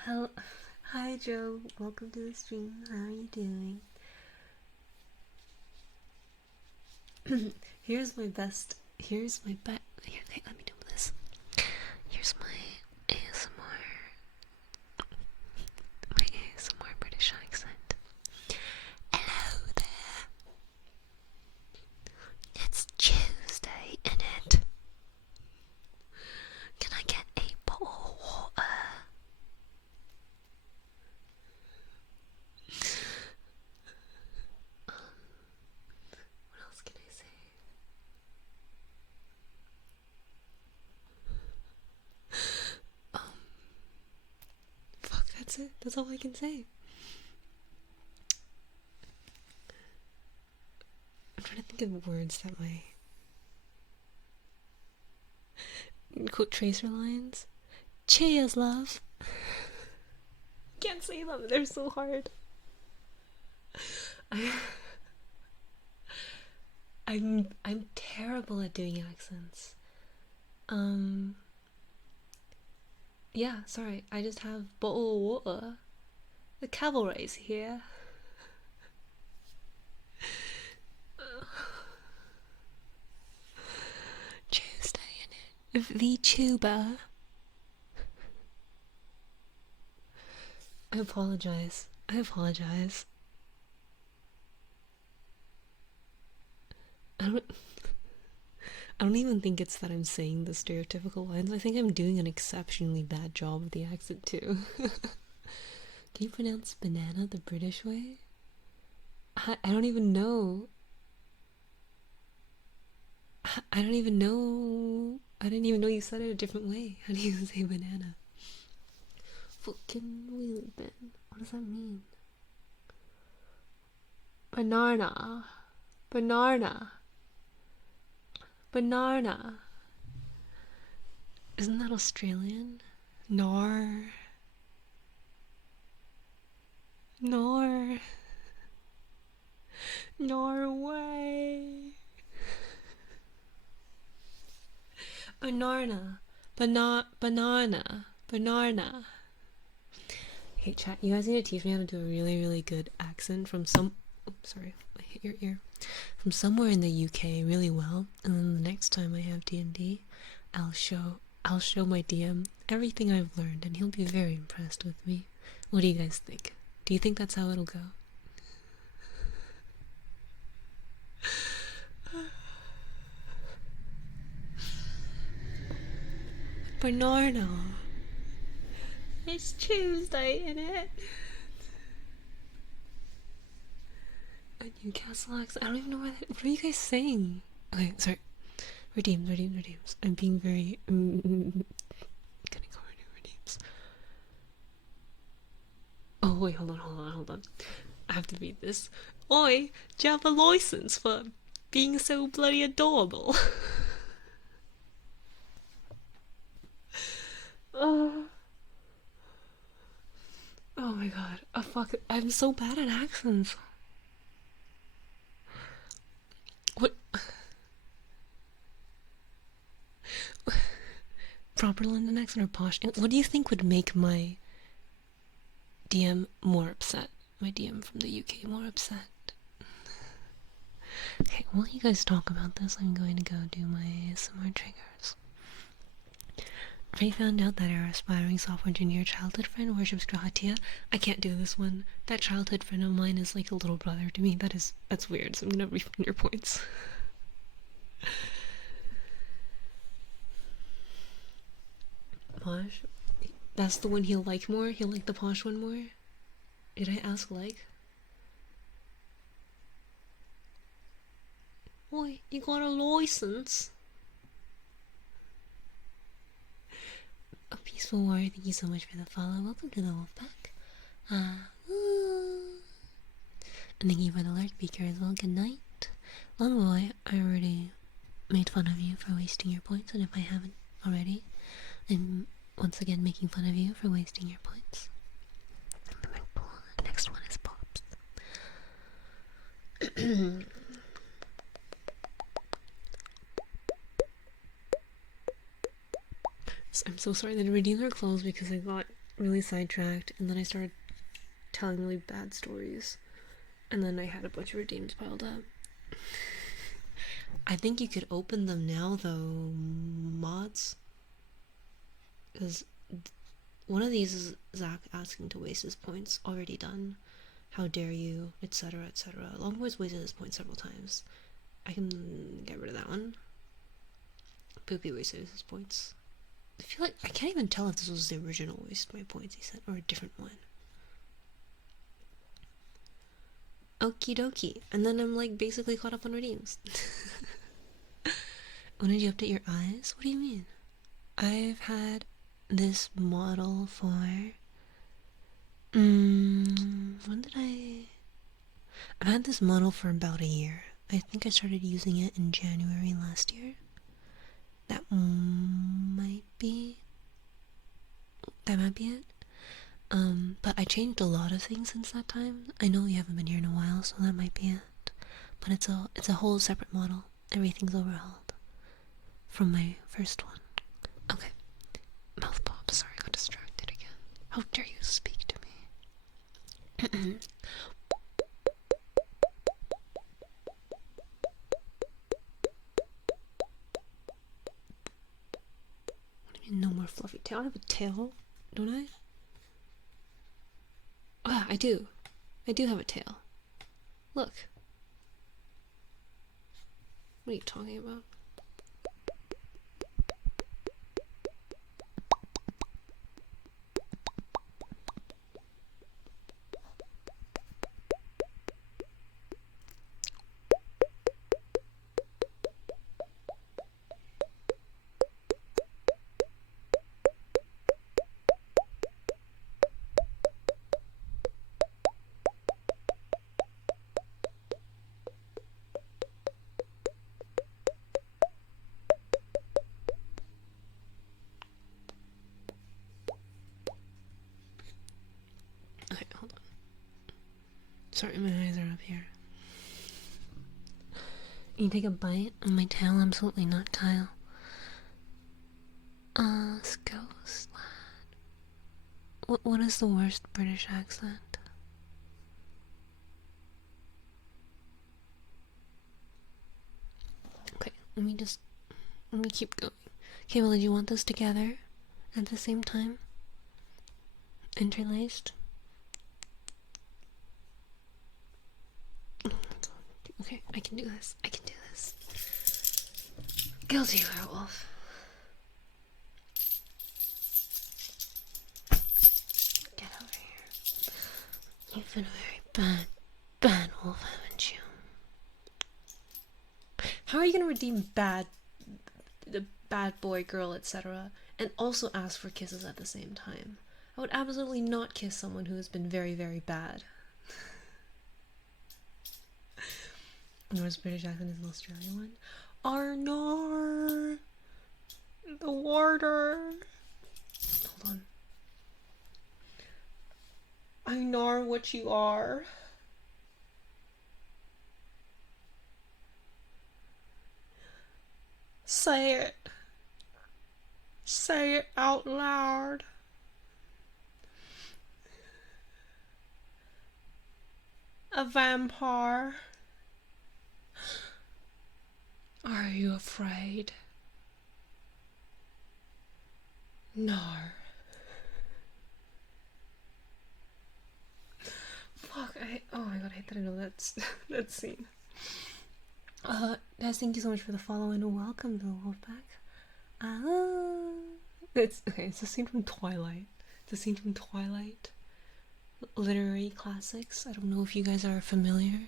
Hello. Hi, Joe. Welcome to the stream. How are you doing? Here's my bet. Here, okay, let me do this. Here's my ASMR British accent. Hello there. It's Tuesday, innit? Can I get a bottle of water? What else can I say? Fuck, that's it. That's all I can say. I'm trying to think of words that my quote tracer lines. Cheers, love. Can't say them. They're so hard. I, I'm terrible at doing accents. Um. Yeah. Sorry. I just have bottle of water. The cavalry's here. Tuesday in it. VTuber. I apologize. I apologize. I don't. I don't even think it's that I'm saying the stereotypical lines. I think I'm doing an exceptionally bad job of the accent too. Can you pronounce banana the British way? I don't even know. I don't even know. I didn't even know you said it a different way. How do you say banana? Fucking wheelie bin. What does that mean? Banana. Banana. Banana. Isn't that Australian? Nor. Nor. Norway. Banana. Banana. Banana. Hey chat, you guys need to teach me how to do a really, really good accent from some... Oh, sorry, I hit your ear. From somewhere in the UK really well, and then the next time I have D&D, I'll show my DM everything I've learned, and he'll be very impressed with me. What do you guys think? Do you think that's how it'll go? Bernardo. It's Tuesday, innit? A Newcastle accent. I don't even know what are you guys saying? Okay, sorry. Redeems. I'm being very getting over new redeems. Oh wait, hold on. I have to read this. Oi, do you have a license for being so bloody adorable? Oh my god. Oh fuck, I'm so bad at accents. What? Proper London accent or posh? What do you think would make my DM more upset? My DM from the UK more upset? Okay, while you guys talk about this, I'm going to go do my ASMR triggers. I found out that our aspiring software engineer childhood friend worships Grahatia. I can't do this one. That childhood friend of mine is like a little brother to me. That's weird, so I'm gonna refund your points. Posh? That's the one he'll like more? He'll like the posh one more? Did I ask like? Oi, you got a license? A peaceful warrior, thank you so much for the follow. Welcome to the Wolfpack. And thank you for the lurk beaker as well. Good night. Long boy, I already made fun of you for wasting your points, and if I haven't already, I'm once again making fun of you for wasting your points. The next one is Pops. I'm so sorry that the redeems are closed because I got really sidetracked and then I started telling really bad stories and then I had a bunch of redeems piled up. I think you could open them now though, mods, because one of these is Zach asking to waste his points. Already done. How dare you, etc, etc. Longboy's wasted his points several times. I can get rid of that one. Poopy wasted his points. I feel like I can't even tell if this was the original waste my points he said or a different one. Okie dokie. And then I'm like basically caught up on redeems. When did you update your eyes? What do you mean? I've had this model for when did I've had this model for about a year. I think I started using it in January last year. That might be it. But I changed a lot of things since that time. I know you haven't been here in a while, so that might be it. But it's a whole separate model. Everything's overhauled from my first one. Okay. Mouth pop. Sorry, I got distracted again. How dare you speak to me? What do you mean no more fluffy tail? I have a tail, don't I? Ah, I do. I do have a tail. Look. What are you talking about? Okay, hold on. Sorry, my eyes are up here. You take a bite on my tail? Absolutely not, Kyle. Ghost lad. What is the worst British accent? Okay, let me keep going. Okay, well, did you want this together at the same time? Interlaced? Oh my god. Okay, I can do this. I can do this. Guilty werewolf. Get over here. You've been a very bad wolf, haven't you? How are you gonna redeem the bad boy, girl, etc., and also ask for kisses at the same time? I would absolutely not kiss someone who has been very, very bad. The worst British accent is an Australian one. Arnar! The warder! Hold on. I know what you are. Say it. Say it out loud. A vampire. Are you afraid? No. Fuck, oh my god, I hate that I know that scene. Guys, thank you so much for the follow and welcome to the Wolfpack. It's a scene from Twilight. It's a scene from Twilight. Literary classics. I don't know if you guys are familiar.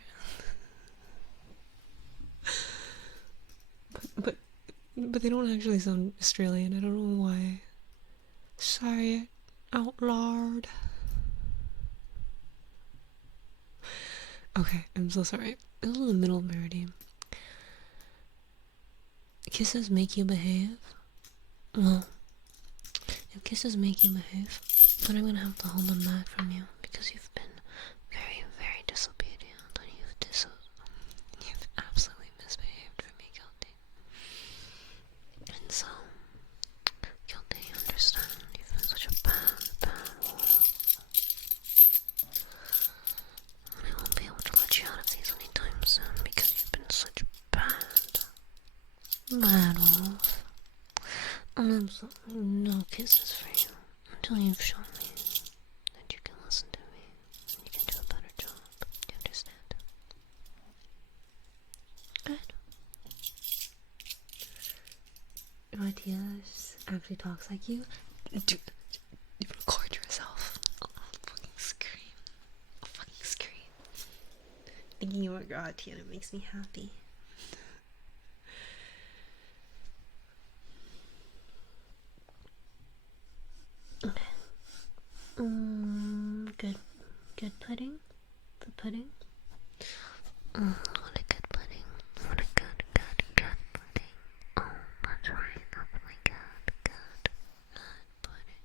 but they don't actually sound Australian. I don't know why. Say it out loud. Okay, I'm so sorry. It was in the middle of my routine. Kisses make you behave? Well, if kisses make you behave, then I'm gonna have to hold them back from you because you've been very, very disobedient and you've absolutely misbehaved for me, Guilty. And so, Guilty, understand you've been such a bad wolf. And I won't be able to let you out of these anytime soon because you've been such a bad wolf. And I'm sorry, no kisses for you until you've shown me that you can listen to me and you can do a better job. You understand? Good. Matthias actually talks like you. Dude, you record yourself. I'll fucking scream. I'll fucking scream. Thinking about your Tiana makes me happy. Okay. Good pudding? For pudding? What a good pudding. What a good pudding. Oh, that's right. That's my good pudding.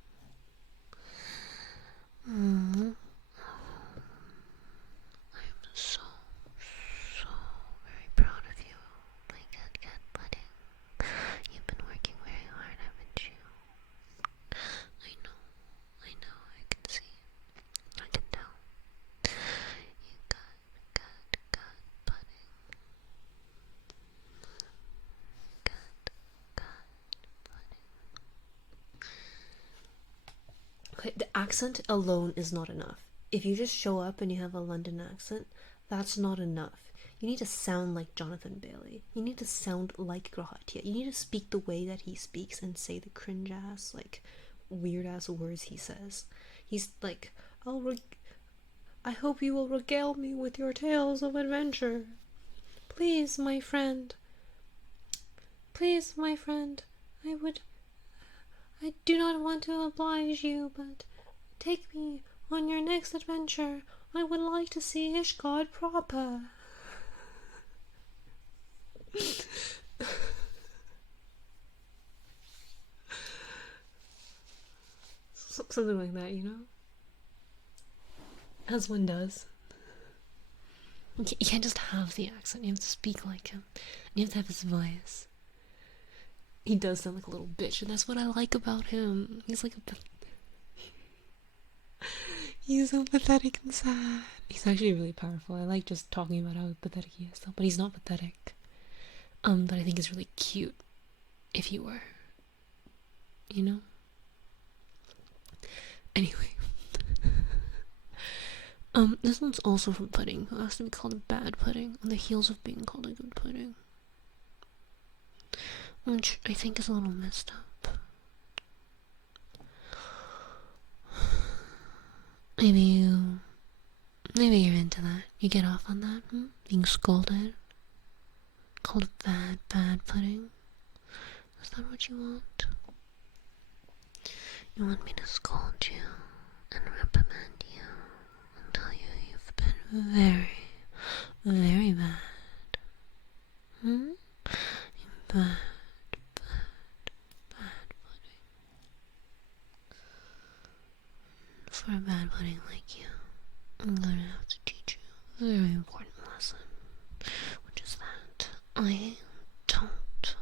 okay, the accent alone is not enough. If you just show up and you have a London accent, that's not enough. You need to sound like Jonathan Bailey. You need to sound like Grahatia. You need to speak the way that he speaks and say the cringe ass, like, weird ass words he says. He's like, I hope you will regale me with your tales of adventure. Please, my friend. Please, my friend. I do not want to oblige you, but take me on your next adventure. I would like to see Ishgard proper. Something like that, you know? As one does. You can't just have the accent, you have to speak like him. You have to have his voice. He does sound like a little bitch, and that's what I like about him. He's like he's so pathetic and sad. He's actually really powerful. I like just talking about how pathetic he is, though. But he's not pathetic. But I think it's really cute if he were. You know? Anyway. This one's also from Pudding, who has to be called a bad pudding on the heels of being called a good pudding. Which I think is a little messed up. Maybe you're into that. You get off on that, being scolded. Called a bad pudding. Is that what you want? You want me to scold you and reprimand you and tell you you've been very, very bad. Bad pudding. For a bad pudding like you, I'm gonna have to teach you a very important lesson, which is that I don't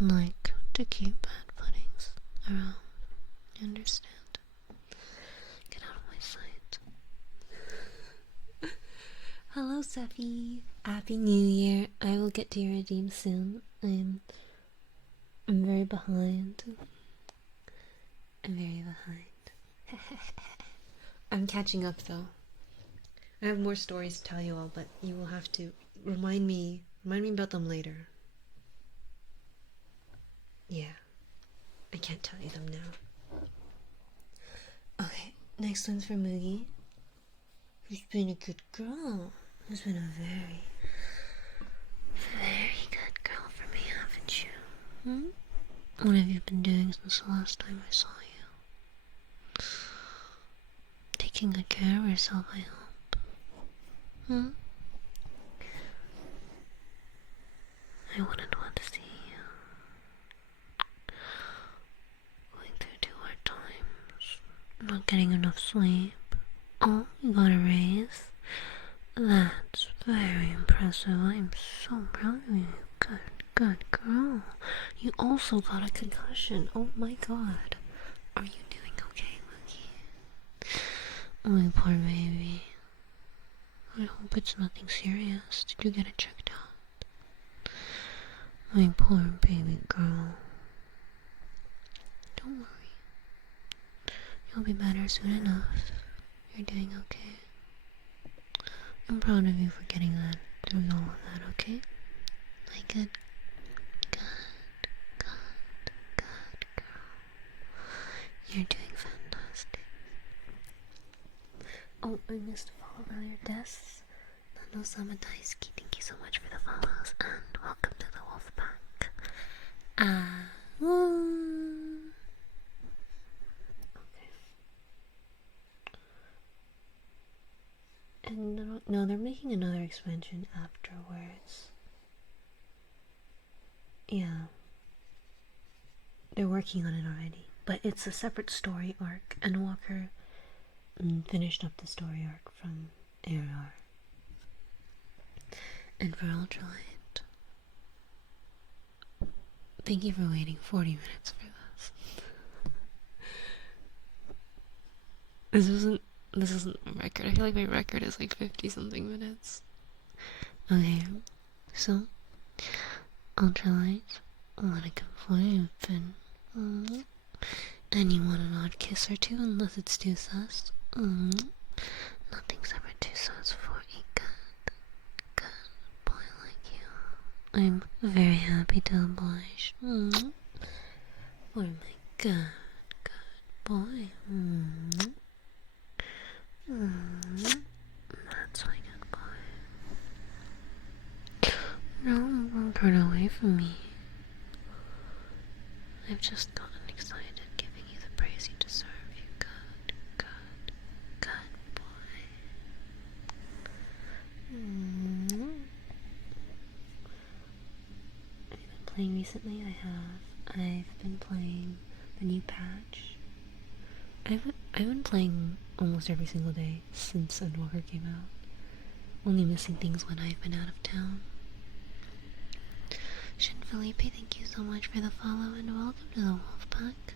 like to keep bad puddings around. You understand? Get out of my sight. Hello, Seffi. Happy New Year. I will get to your redeem soon. I'm very behind. I'm very behind. I'm catching up though. I have more stories to tell you all, but you will have to remind me about them later. Yeah. I can't tell you them now. Okay, next one's for Moogie. Who's been a good girl. Who's been a very, very good girl for me, haven't you? What have you been doing since the last time I saw you? Taking good care of yourself, I hope. I wouldn't want to see you going through 2 hard times, not getting enough sleep. Oh, you got a raise? That's very impressive. I'm so proud of you. Good girl. You also got a concussion. Oh my god. Are you doing okay, Mookie? My poor baby. I hope it's nothing serious. Did you get it checked out? My poor baby girl. Don't worry. You'll be better soon enough. You're doing okay. I'm proud of you for getting that through all of that, okay? Like good girl. You're doing fantastic. Oh, I missed a follow earlier. Nano-sama Daisuki, thank you so much for the follows, and welcome to the Wolf Pack. Okay. And no, they're making another expansion afterwards. Yeah. They're working on it already. But it's a separate story arc, and Walker finished up the story arc from AR. And for Ultralight, thank you for waiting 40 minutes for this. This isn't a record. I feel like my record is like 50 something minutes. Okay, so Ultralight, what a good boy you've been. And you want an odd kiss or two, unless it's too sus. Nothing's ever too sus for a good boy like you. I'm very happy to oblige. For my good boy. That's my good boy. No, don't turn away from me. I've just gotten excited giving you the praise you deserve, you good boy. Have you been playing recently? I've been playing the new patch. I've been playing almost every single day since Endwalker came out. Only missing things when I've been out of town. Shin Felipe, thank you so much for the follow and welcome to the Wolf Pack.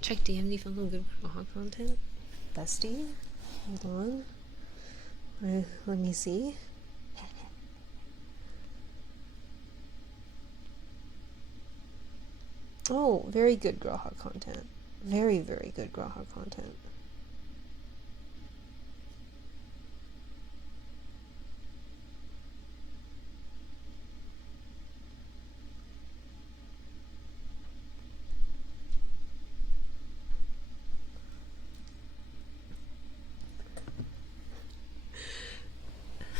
Check DMZ for some good Raw content. Bestie, hold on. Let me see. Oh, very good Grohawk content. Very, very good Grohawk content.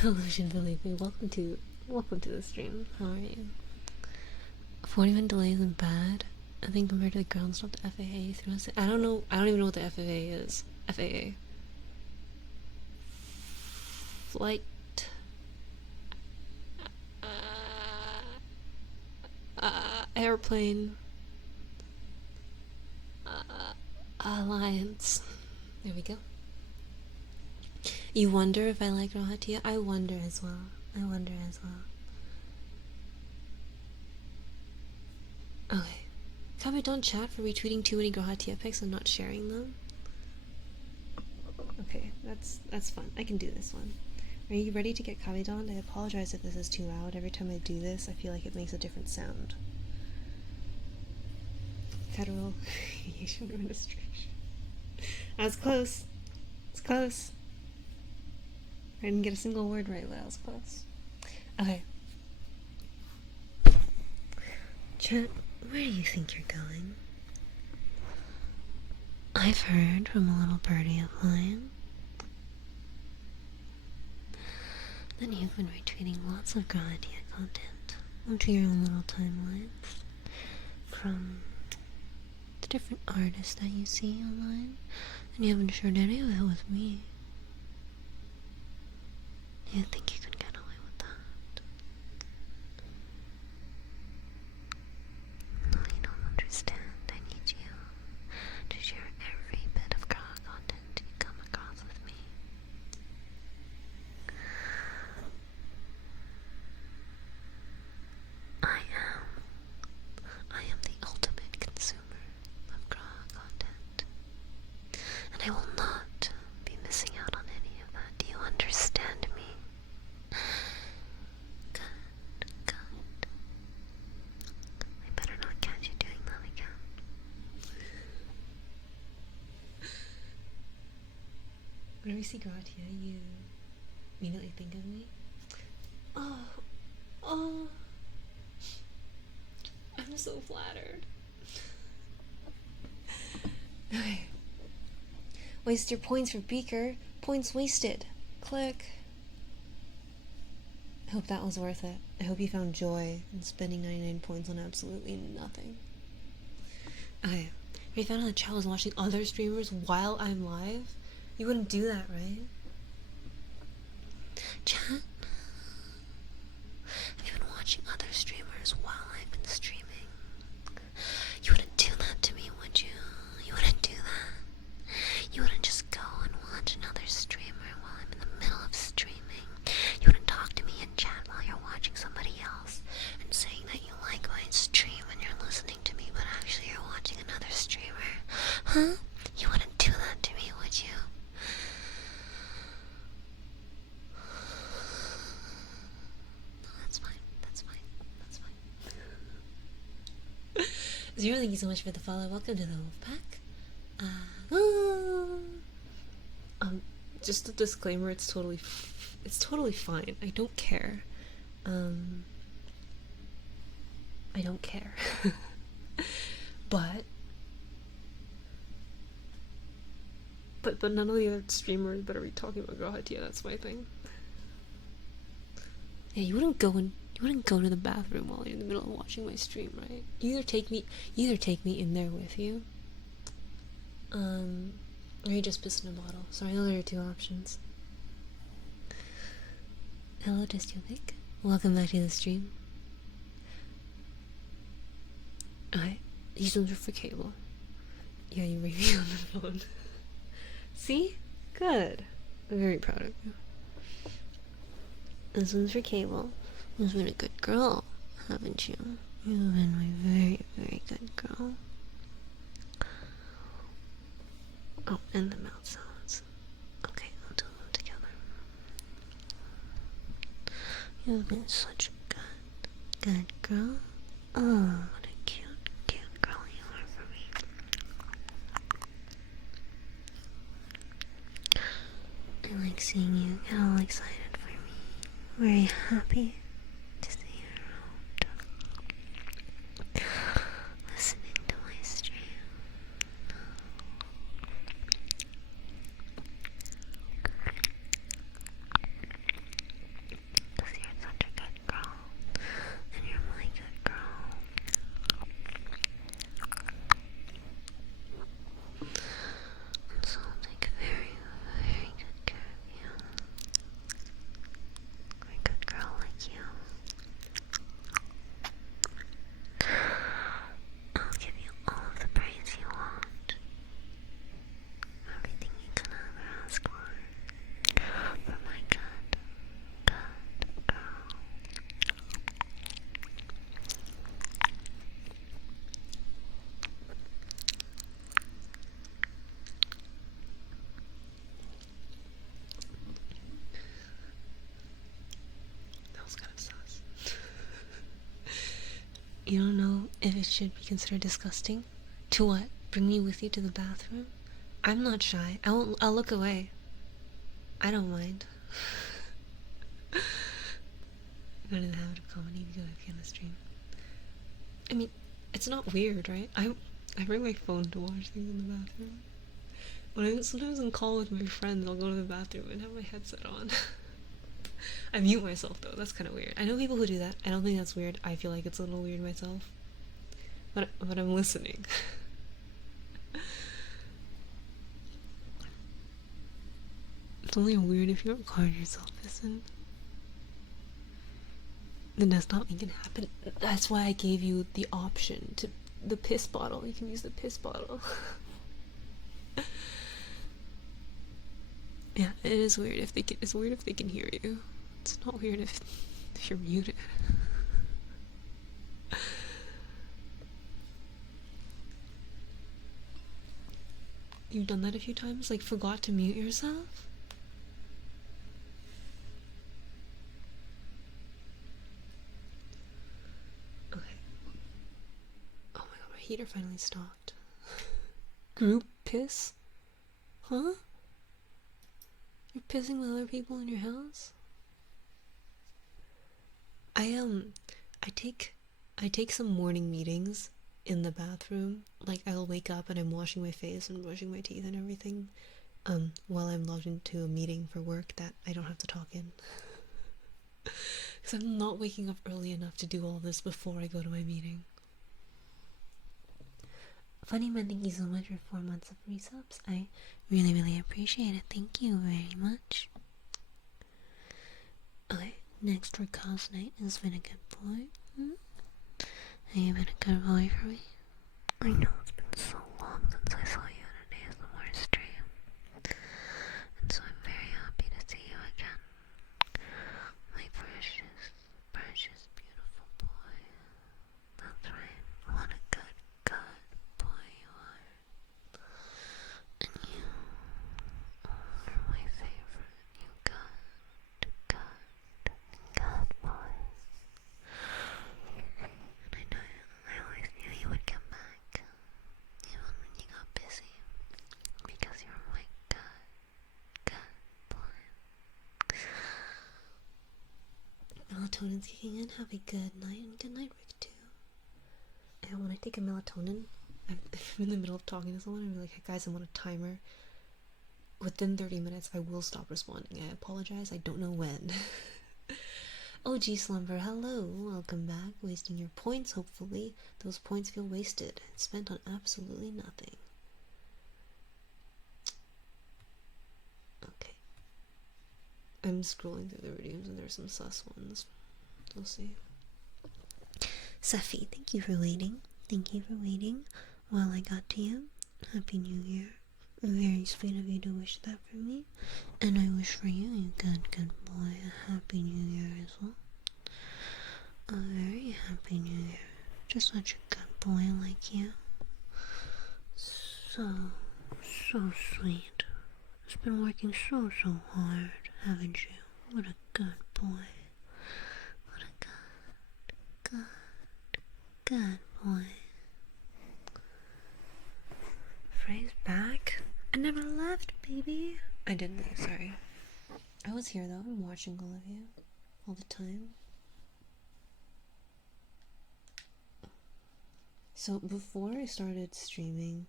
Hello, Shin Felipe. Welcome to the stream. How are you? 40-minute delay isn't bad. I think compared to the ground stop, the FAA through us. I don't know. I don't even know what the FAA is. FAA. Flight. Airplane. Alliance. There we go. You wonder if I like Rohatia? I wonder as well. Okay. Kabe, don't chat for retweeting too many Grohatia pics and not sharing them. Okay, that's fun. I can do this one. Are you ready to get Kabedon? I apologize if this is too loud. Every time I do this, I feel like it makes a different sound. Federal Aviation Administration. I was close. It's close. I didn't get a single word right, but I was close. Okay. Chat, where do you think you're going? I've heard from a little birdie of mine that you've been retweeting lots of good idea content onto your own little timelines from the different artists that you see online, and you haven't shared any of it with me. Do you think you can get away with that? No, you don't understand. I need you to share every bit of content you come across with me. I am the ultimate consumer of content, and I will not be missing out on any of that. Do you understand me? Good. I better not catch you doing that again. Whenever you see Gratia, you immediately think of me. Oh, I'm so flattered. Okay. Waste your points for Beaker. Points wasted. Click. I hope that was worth it. I hope you found joy in spending 99 points on absolutely nothing. Okay. Have you found out that Chow is watching other streamers while I'm live? You wouldn't do that, right? Chat? Have you been watching other streamers while I've been streaming? You wouldn't do that to me, would you? You wouldn't do that. You wouldn't just go and watch another streamer while I'm in the middle of streaming. You wouldn't talk to me in chat while you're watching somebody else and saying that you like my stream and you're listening to me, but actually you're watching another streamer. Huh? You wouldn't do that to me, would you? No, that's fine. Zero, thank you so much for the follow. Welcome to the Wolf Pack. Uh, um, just a disclaimer, it's totally fine. I don't care. I don't care. but none of the other streamers better be talking about God. Yeah, that's my thing. Yeah, you wouldn't go to the bathroom while you're in the middle of watching my stream, right? You either take me in there with you, or you just piss in a bottle. Sorry, those are your two options. Hello, Dystopic. Welcome back to the stream. Alright, these ones are for cable. Yeah, you rang me on the phone. See? Good. I'm very proud of you. This one's for cable. You've been a good girl, haven't you? You've been my very, very good girl. Oh, and the mouth sounds. Okay, I'll do them together. You've been such a good girl. Oh, what a cute, cute girl you are for me. I like seeing you get all excited for me. Very happy to see you around. Listening to my stream. Because you're such a good girl. And you're my good girl. And so I'll take very, very good care of you. A good girl like you. I'll give you all of the praise you want. Everything you can ever ask for. For my good, good girl. That was kind of sus. You don't know if it should be considered disgusting? To what? Bring me with you to the bathroom? I'm not shy. I'll look away. I don't mind. I got in the habit of comedy because I can on the stream. I mean, it's not weird, right? I bring my phone to watch things in the bathroom. When I'm sometimes on call with my friends, I'll go to the bathroom and have my headset on. I mute myself though, that's kind of weird. I know people who do that. I don't think that's weird. I feel like it's a little weird myself. But I'm listening. It's only weird if you record yourself, isn't? Then that's not making it happen. That's why I gave you the option to the piss bottle. You can use the piss bottle. Yeah, it is weird if they can. It's weird if they can hear you. It's not weird if you're muted. You've done that a few times? Like, forgot to mute yourself? Okay. Oh my god, my heater finally stopped. Group piss? Huh? You're pissing with other people in your house? I take some morning meetings in the bathroom. Like, I'll wake up and I'm washing my face and brushing my teeth and everything, while I'm logged into a meeting for work that I don't have to talk in. Because I'm not waking up early enough to do all this before I go to my meeting. Funny man, thank you so much for 4 months of resubs. I really, really appreciate it. Thank you very much. Okay, next for Cos Night has been a good boy. Have you been a good boy for me? I know it's been so long since I saw you on an ASMR stream. And so I'm very happy to see you again. My precious, precious, beautiful boy. That's right. What a good, good boy you are. And you are my favorite. You good, good, good boy. And I always knew you would come back. melatonin's kicking in. Have a good night, and good night, Rick, too. And when I take a melatonin, I'm in the middle of talking to someone, and I'm like, hey, guys, I'm on a timer. Within 30 minutes, I will stop responding. I apologize. I don't know when. OG Slumber, hello. Welcome back. Wasting your points, hopefully. Those points feel wasted. Spent on absolutely nothing. Okay. I'm scrolling through the redeems, and there's some sus ones. We'll see. Safi, thank you for waiting. Thank you for waiting while I got to you. Happy New Year. Very sweet of you to wish that for me. And I wish for you, you good boy, a Happy New Year as well. A very Happy New Year. Just such a good boy like you. So sweet. It's been working so hard, haven't you? What a good boy. What a good boy. Frey's back? I never left, baby. I didn't leave, sorry. I was here though. I'm watching all of you. All the time. So before I started streaming,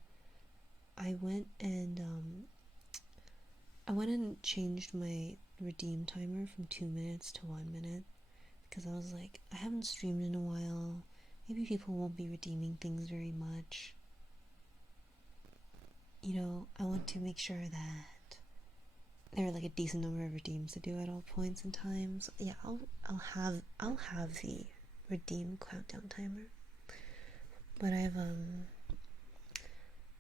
I went and changed my redeem timer from 2 minutes to 1 minute. Because I was like, I haven't streamed in a while. Maybe people won't be redeeming things very much. You know, I want to make sure that there are like a decent number of redeems to do at all points in time. So yeah, I'll have the redeem countdown timer. But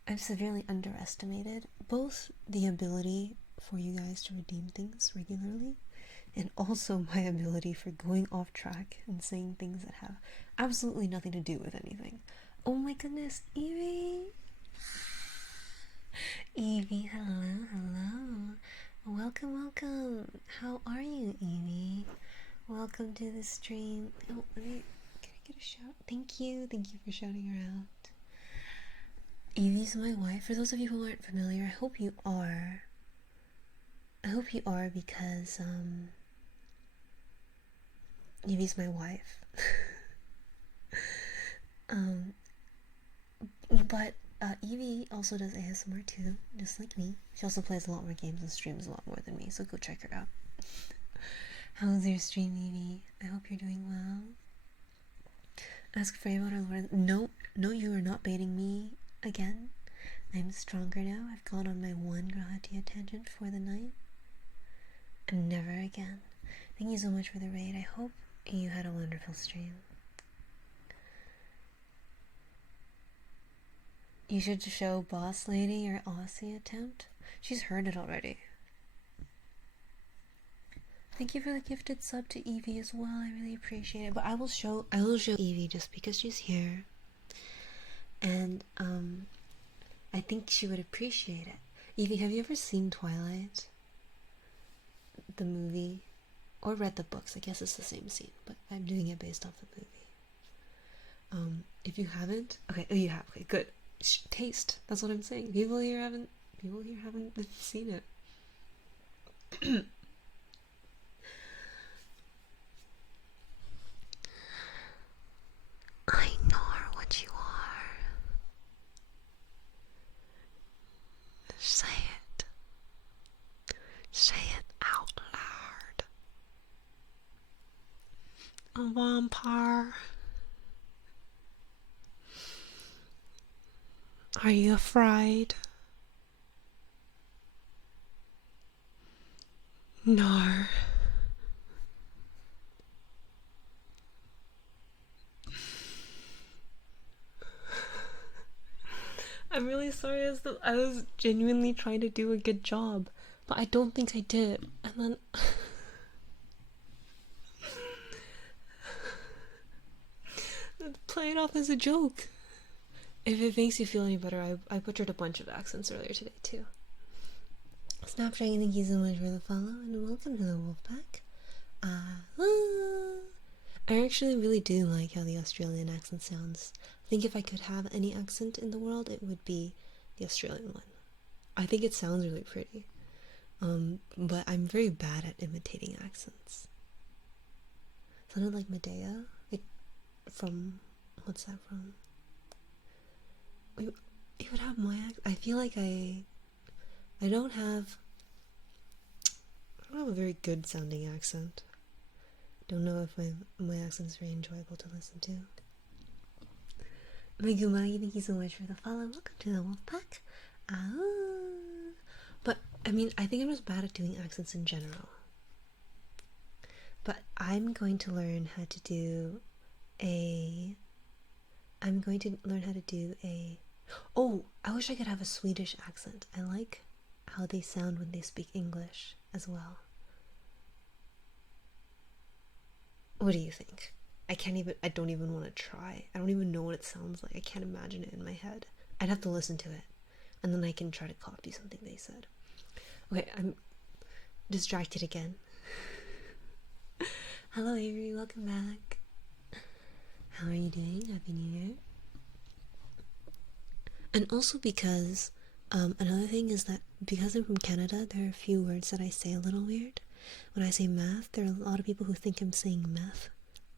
I've severely underestimated both the ability for you guys to redeem things regularly, and also my ability for going off track and saying things that have absolutely nothing to do with anything. Oh my goodness, Evie! Evie, hello. Welcome. How are you, Evie? Welcome to the stream. Oh, can I get a shout? Thank you for shouting her out. Evie's my wife. For those of you who aren't familiar, I hope you are. Because, Evie's my wife. But Evie also does ASMR too, just like me. She also plays a lot more games and streams a lot more than me, so go check her out. How's your stream, Evie? I hope you're doing well. Ask Frey about her Lord. No, you are not baiting me again. I'm stronger now. I've gone on my one Grahatia tangent for the night. And never again. Thank you so much for the raid. I hope you had a wonderful stream. You should show Boss Lady your Aussie attempt. She's heard it already. Thank you for the gifted sub to Evie as well. I really appreciate it. But I will show Evie just because she's here. And I think she would appreciate it. Evie, have you ever seen Twilight? The movie? Or read the books? I guess it's the same scene, but I'm doing it based off the movie. If you haven't, okay, oh, you have, okay, good. Taste. That's what I'm saying. People here haven't seen it. I know what you are. Say it. Say it out loud. A vampire. Are you afraid? No. I'm really sorry, I was genuinely trying to do a good job, but I don't think I did. And then play it off as a joke. If it makes you feel any better, I butchered a bunch of accents earlier today too. Snapdragon, thank you so much for the follow, and welcome to the Wolfpack. I actually really do like how the Australian accent sounds. I think if I could have any accent in the world, it would be the Australian one. I think it sounds really pretty. But I'm very bad at imitating accents. Sounded like Medea. Like from, what's that from? You would have my accent. I feel like I don't have a very good sounding accent. Don't know if my accent's very enjoyable to listen to. Megumagi, thank you so much for the follow. Welcome to the Wolfpack. But I mean, I think I'm just bad at doing accents in general. But I'm going to learn how to do a. Oh, I wish I could have a Swedish accent. I like how they sound when they speak English as well. What do you think? I don't even want to try. I don't even know what it sounds like. I can't imagine it in my head. I'd have to listen to it, and then I can try to copy something they said. Okay, I'm distracted again. Hello Avery, welcome back. How are you doing? Happy New Year. And also because, another thing is that because I'm from Canada, there are a few words that I say a little weird. When I say math, there are a lot of people who think I'm saying meth.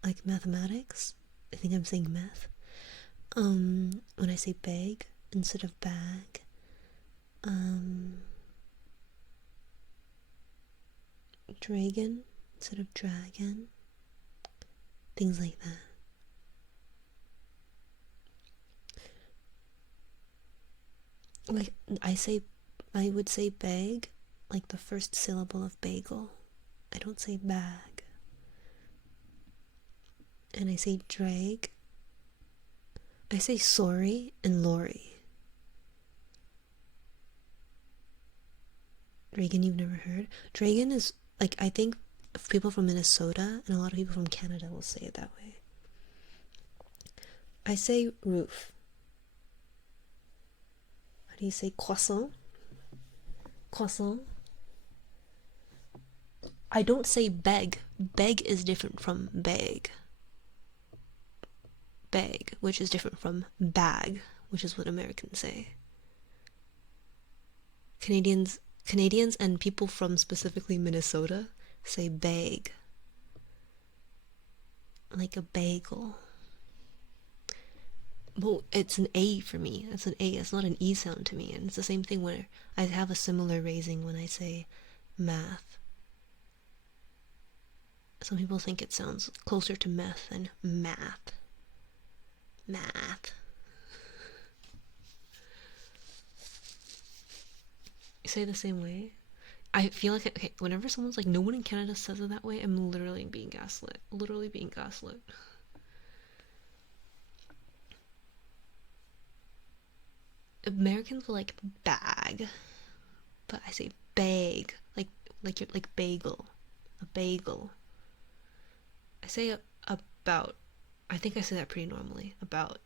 Like mathematics, I think I'm saying meth. When I say bag instead of bag, dragon instead of dragon, things like that. Like I would say bag, like the first syllable of bagel. I don't say bag. And I say drag. I say sorry and lorry. Dragon you've never heard? Dragon is, like, I think people from Minnesota and a lot of people from Canada will say it that way. I say roof. How do you say croissant? Croissant. I don't say beg. Beg is different from bag. Bag, which is different from bag, which is what Americans say. Canadians and people from specifically Minnesota say bag. Like a bagel. Well, it's an A for me. It's an A. It's not an E sound to me. And it's the same thing where I have a similar raising when I say math. Some people think it sounds closer to meth than math. Math. You say the same way? I feel like, okay, whenever someone's like, no one in Canada says it that way, I'm literally being gaslit. Literally being gaslit. Americans will like bag, but I say bag, like bagel, a bagel. I say about. I think I say that pretty normally. About.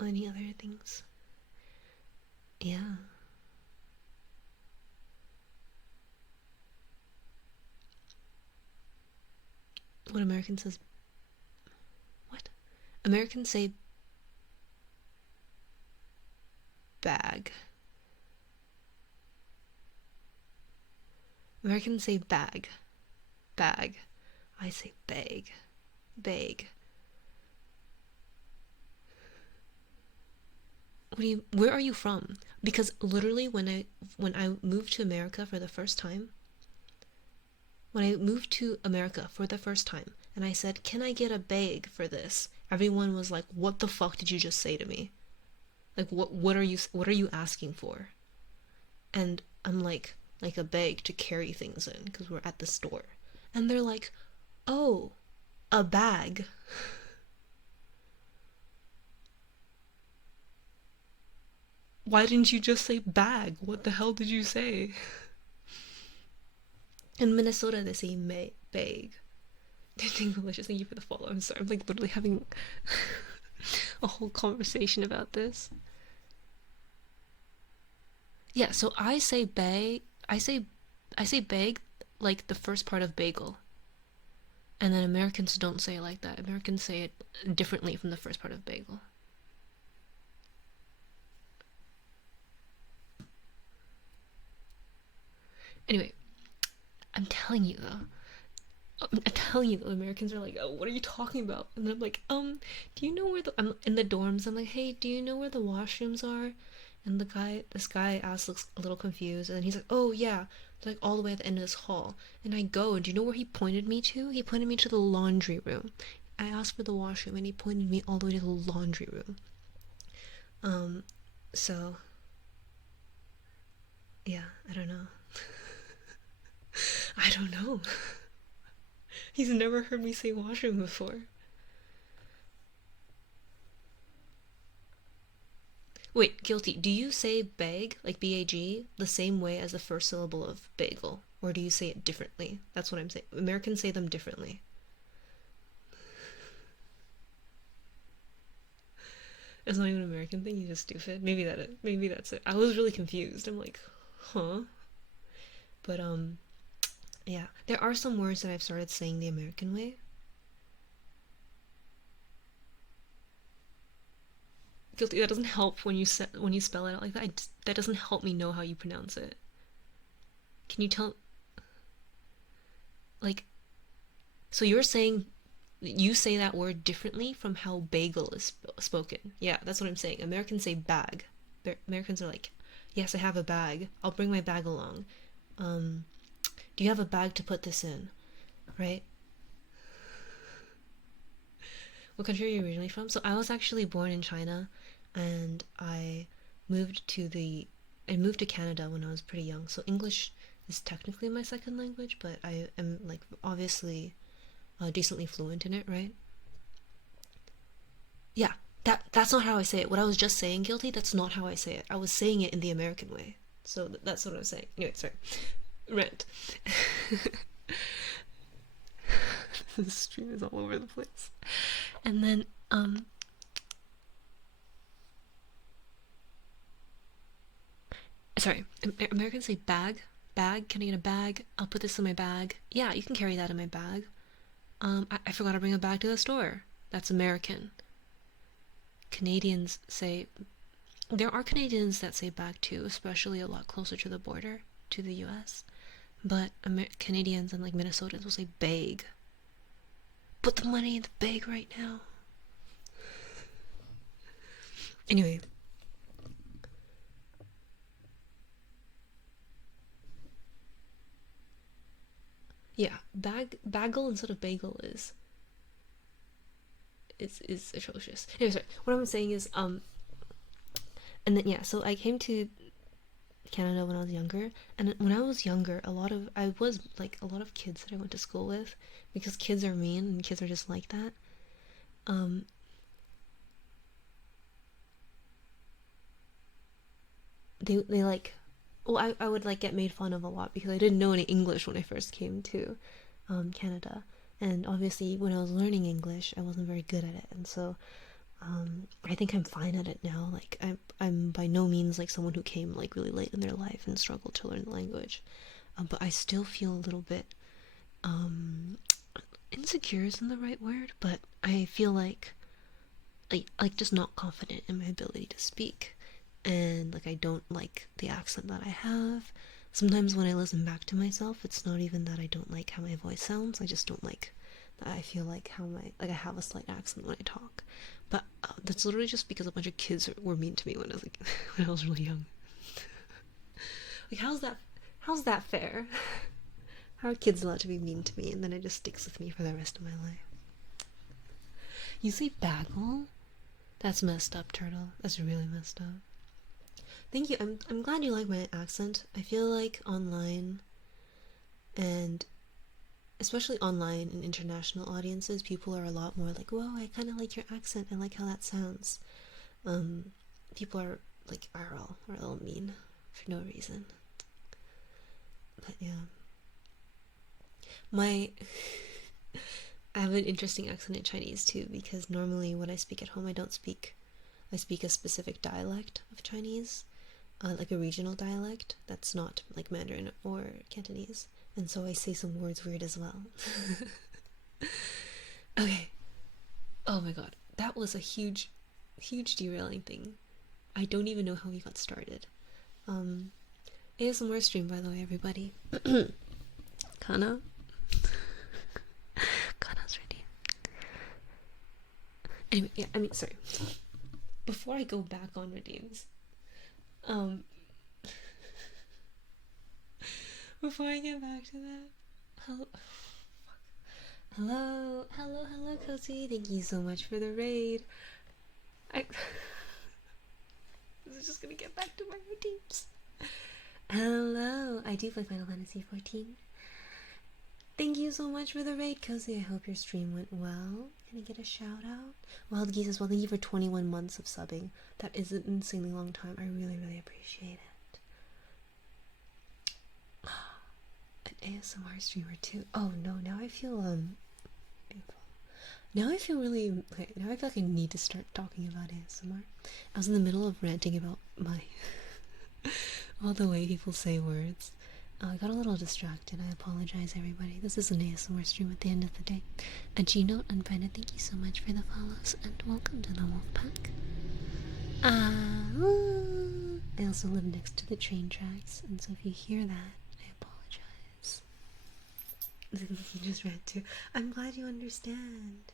Any other things? Yeah. What Americans says. What? Americans say bag. Americans say bag. Bag. I say bag. Bag. Where are you from? Because literally when I moved to America for the first time, and I said, "Can I get a bag for this?" Everyone was like, "What the fuck did you just say to me? Like what are you asking for?" And I'm like a bag to carry things in because we're at the store. And they're like, "Oh, a bag." Why didn't you just say bag? What the hell did you say? In Minnesota, they say bag. Delicious, thank you for the follow. I'm sorry, I'm like literally having a whole conversation about this. Yeah, so I say bag. I say bag like the first part of bagel. And then Americans don't say it like that. Americans say it differently from the first part of bagel. Anyway, I'm telling you though. I'm telling you, Americans are like, oh, what are you talking about? And I'm like, do you know where I'm in the dorms. I'm like, hey, do you know where the washrooms are? And this guy asks, looks a little confused, and he's like, oh yeah, it's like all the way at the end of this hall. And I go, and do you know where he pointed me to? He pointed me to the laundry room. I asked for the washroom, and he pointed me all the way to the laundry room. Um, so yeah, I don't know. I don't know. He's never heard me say washroom before. Wait, guilty. Do you say bag, like BAG, the same way as the first syllable of bagel? Or do you say it differently? That's what I'm saying. Americans say them differently. It's not even an American thing, you're just stupid. Maybe that's it. I was really confused. I'm like, huh? But yeah. There are some words that I've started saying the American way. Guilty, that doesn't help when you spell it out like that. That doesn't help me know how you pronounce it. Can you tell, like, so you're saying you say that word differently from how bagel is spoken. Yeah, that's what I'm saying. Americans say bag. Americans are like, yes, I have a bag. I'll bring my bag along. Um, do you have a bag to put this in? Right? What country are you originally from? So I was actually born in China, and moved to the I moved to Canada when I was pretty young. So English is technically my second language, but I am like obviously decently fluent in it, right? Yeah, that's not how I say it. What I was just saying, guilty. That's not how I say it. I was saying it in the American way. So that's what I was saying. Anyway, sorry. Rent. The stream is all over the place. And then sorry, Americans say bag. Bag. Can I get a bag? I'll put this in my bag. Yeah, you can carry that in my bag. I forgot to bring a bag to the store. That's American. Canadians say there are Canadians that say bag too, especially a lot closer to the border to the U.S. But Canadians and like Minnesotans will say bag. Put the money in the bag right now. Anyway, yeah, bagel instead of bagel is atrocious. Anyway, sorry. What I'm saying is and then yeah, so I came to Canada when I was younger, and when I was younger, I was like a lot of kids that I went to school with, because kids are mean and kids are just like that. Um, they like, well, I would like get made fun of a lot because I didn't know any English when I first came to Canada, and obviously when I was learning English, I wasn't very good at it, and so I think I'm fine at it now. Like I'm by no means like someone who came like really late in their life and struggled to learn the language, but I still feel a little bit um, insecure isn't the right word, but I feel like just not confident in my ability to speak, and like I don't like the accent that I have. Sometimes when I listen back to myself, it's not even that I don't like how my voice sounds. I just don't like that. I feel like how my like I have a slight accent when I talk, but that's literally just because a bunch of kids were mean to me when I was like when I was really young. Like how's that fair? How are kids allowed to be mean to me, and then it just sticks with me for the rest of my life? You say bagel? That's messed up, Turtle. That's really messed up. Thank you. I'm glad you like my accent. I feel like online, and especially online in international audiences, people are a lot more like, "Whoa, I kind of like your accent. I like how that sounds." Um, People are like are a little mean for no reason. But yeah, my I have an interesting accent in Chinese too, because normally when I speak at home, I speak a specific dialect of Chinese, like a regional dialect that's not like Mandarin or Cantonese, and so I say some words weird as well. Okay. Oh my god, that was a huge derailing thing. I don't even know how we got started. Um, ASMR stream, by the way, everybody. Kana? Kana's ready. Anyway, yeah, I mean, sorry. Before I go back on redeems, um, before I get back to that, hello, Cozy. Thank you so much for the raid. This is just gonna get back to my redeems. Hello, I do play Final Fantasy 14. Thank you so much for the raid, Cozy. I hope your stream went well. Can I get a shout out? Wild Geese as well. Thank you for 21 months of subbing. That is an insanely long time. I really, really appreciate it. An ASMR streamer too. Oh no, now I feel beautiful. Now I feel really okay, now I feel like I need to start talking about ASMR. I was in the middle of ranting about my all the way people say words. I got a little distracted. I apologize, everybody. This is an ASMR stream at the end of the day. And Gino Unfriended, thank you so much for the follows, and welcome to the Wolfpack. I also live next to the train tracks, and so if you hear that, I apologize. You just read too. I'm glad you understand.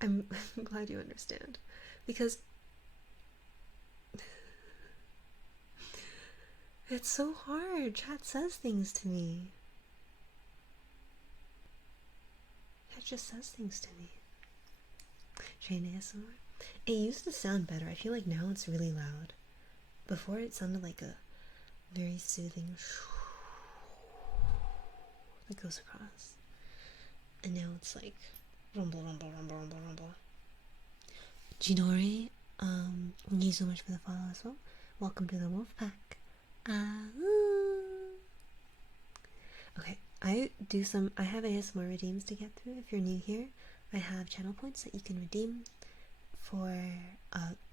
I'm glad you understand. Because it's so hard. Chat says things to me. Chat just says things to me. Train ASMR. It used to sound better. I feel like now it's really loud. Before it sounded like a very soothing that goes across. And now it's like rumble, rumble, rumble, rumble, rumble. Jinori, thank you so much for the follow as well. Welcome to the Wolfpack. Okay, I have ASMR redeems to get through. If you're new here, I have channel points that you can redeem for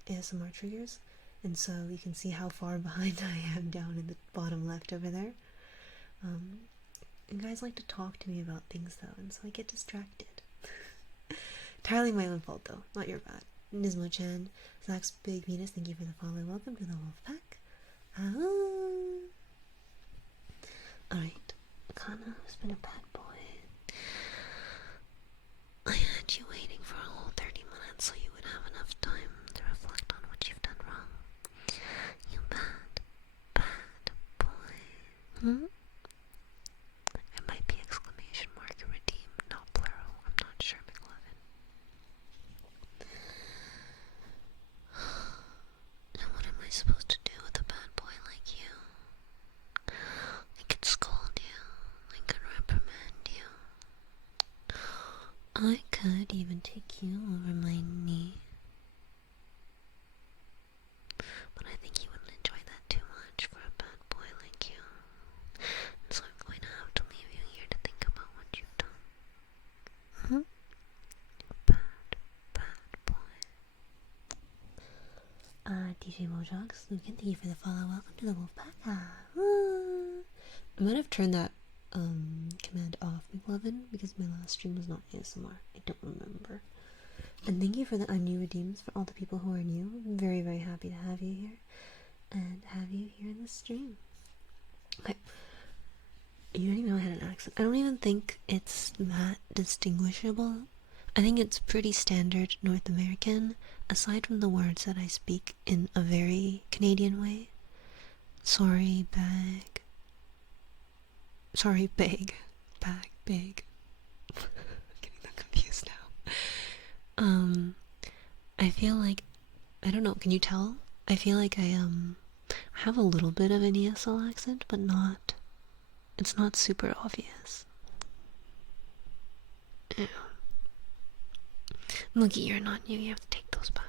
ASMR triggers, and so you can see how far behind I am down in the bottom left over there. You guys like to talk to me about things though, and so I get distracted. Entirely my own fault though, not your bad. Nismo-chan, Zach's Big Venus, thank you for the follow. Welcome to the Wolfpack. Alright, Kana has been a bad boy. I had you waiting for a whole 30 minutes so you would have enough time to reflect on what you've done wrong. You bad boy. It might be exclamation mark redeem, not plural. I'm not sure, McLovin. Now what am I supposed to do with a bad boy like you? I could scold you. I could reprimand you. I could even take you over my knee. But I think you wouldn't enjoy that too much for a bad boy like you. And so I'm going to have to leave you here to think about what you've done. Bad boy. DJ Mojox, Lucan, thank you for the follow. Welcome to the Wolfpack. I might have turned that command off, McLovin, because my last stream was not ASMR. I don't remember. And thank you for the new redeems for all the people who are new. I'm very, very happy to have you here and have you here in the stream. Okay. You already know I had an accent. I don't even think it's that distinguishable. I think it's pretty standard North American, aside from the words that I speak in a very Canadian way. Sorry, bag. Sorry, bag. Bag, bag. I'm getting that confused now. I feel like, I don't know, can you tell? I feel like I have a little bit of an ESL accent, but not, it's not super obvious. Ew. Mookie, you're not new, you have to take those back.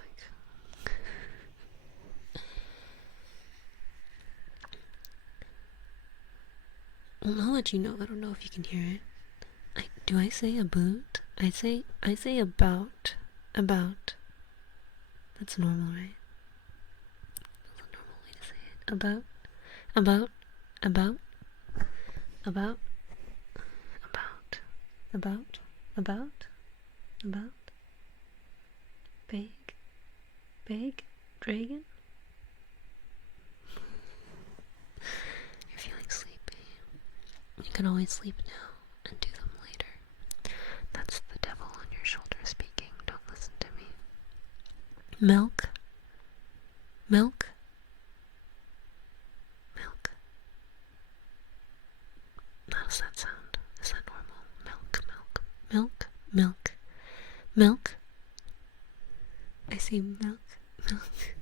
Well, I'll let you know. I don't know if you can hear it. Do I say about? I say about. About. That's normal, right? That's a normal way to say it. About. About. About. About. About. About. About. Big. Big. Dragon. can always sleep now and do them later. That's the devil on your shoulder speaking. Don't listen to me. Milk? Milk? Milk. How does that sound? Is that normal? Milk, milk, milk, milk, milk. I say milk, milk.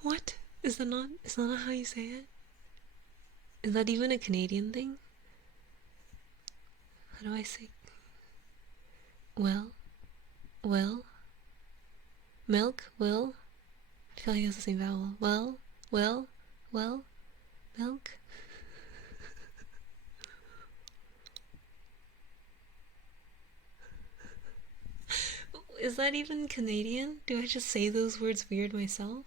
What? Is that not how you say it? Is that even a Canadian thing? How do I say? Well, milk, will. I feel like it's the same vowel. Well, milk. Is that even Canadian? Do I just say those words weird myself?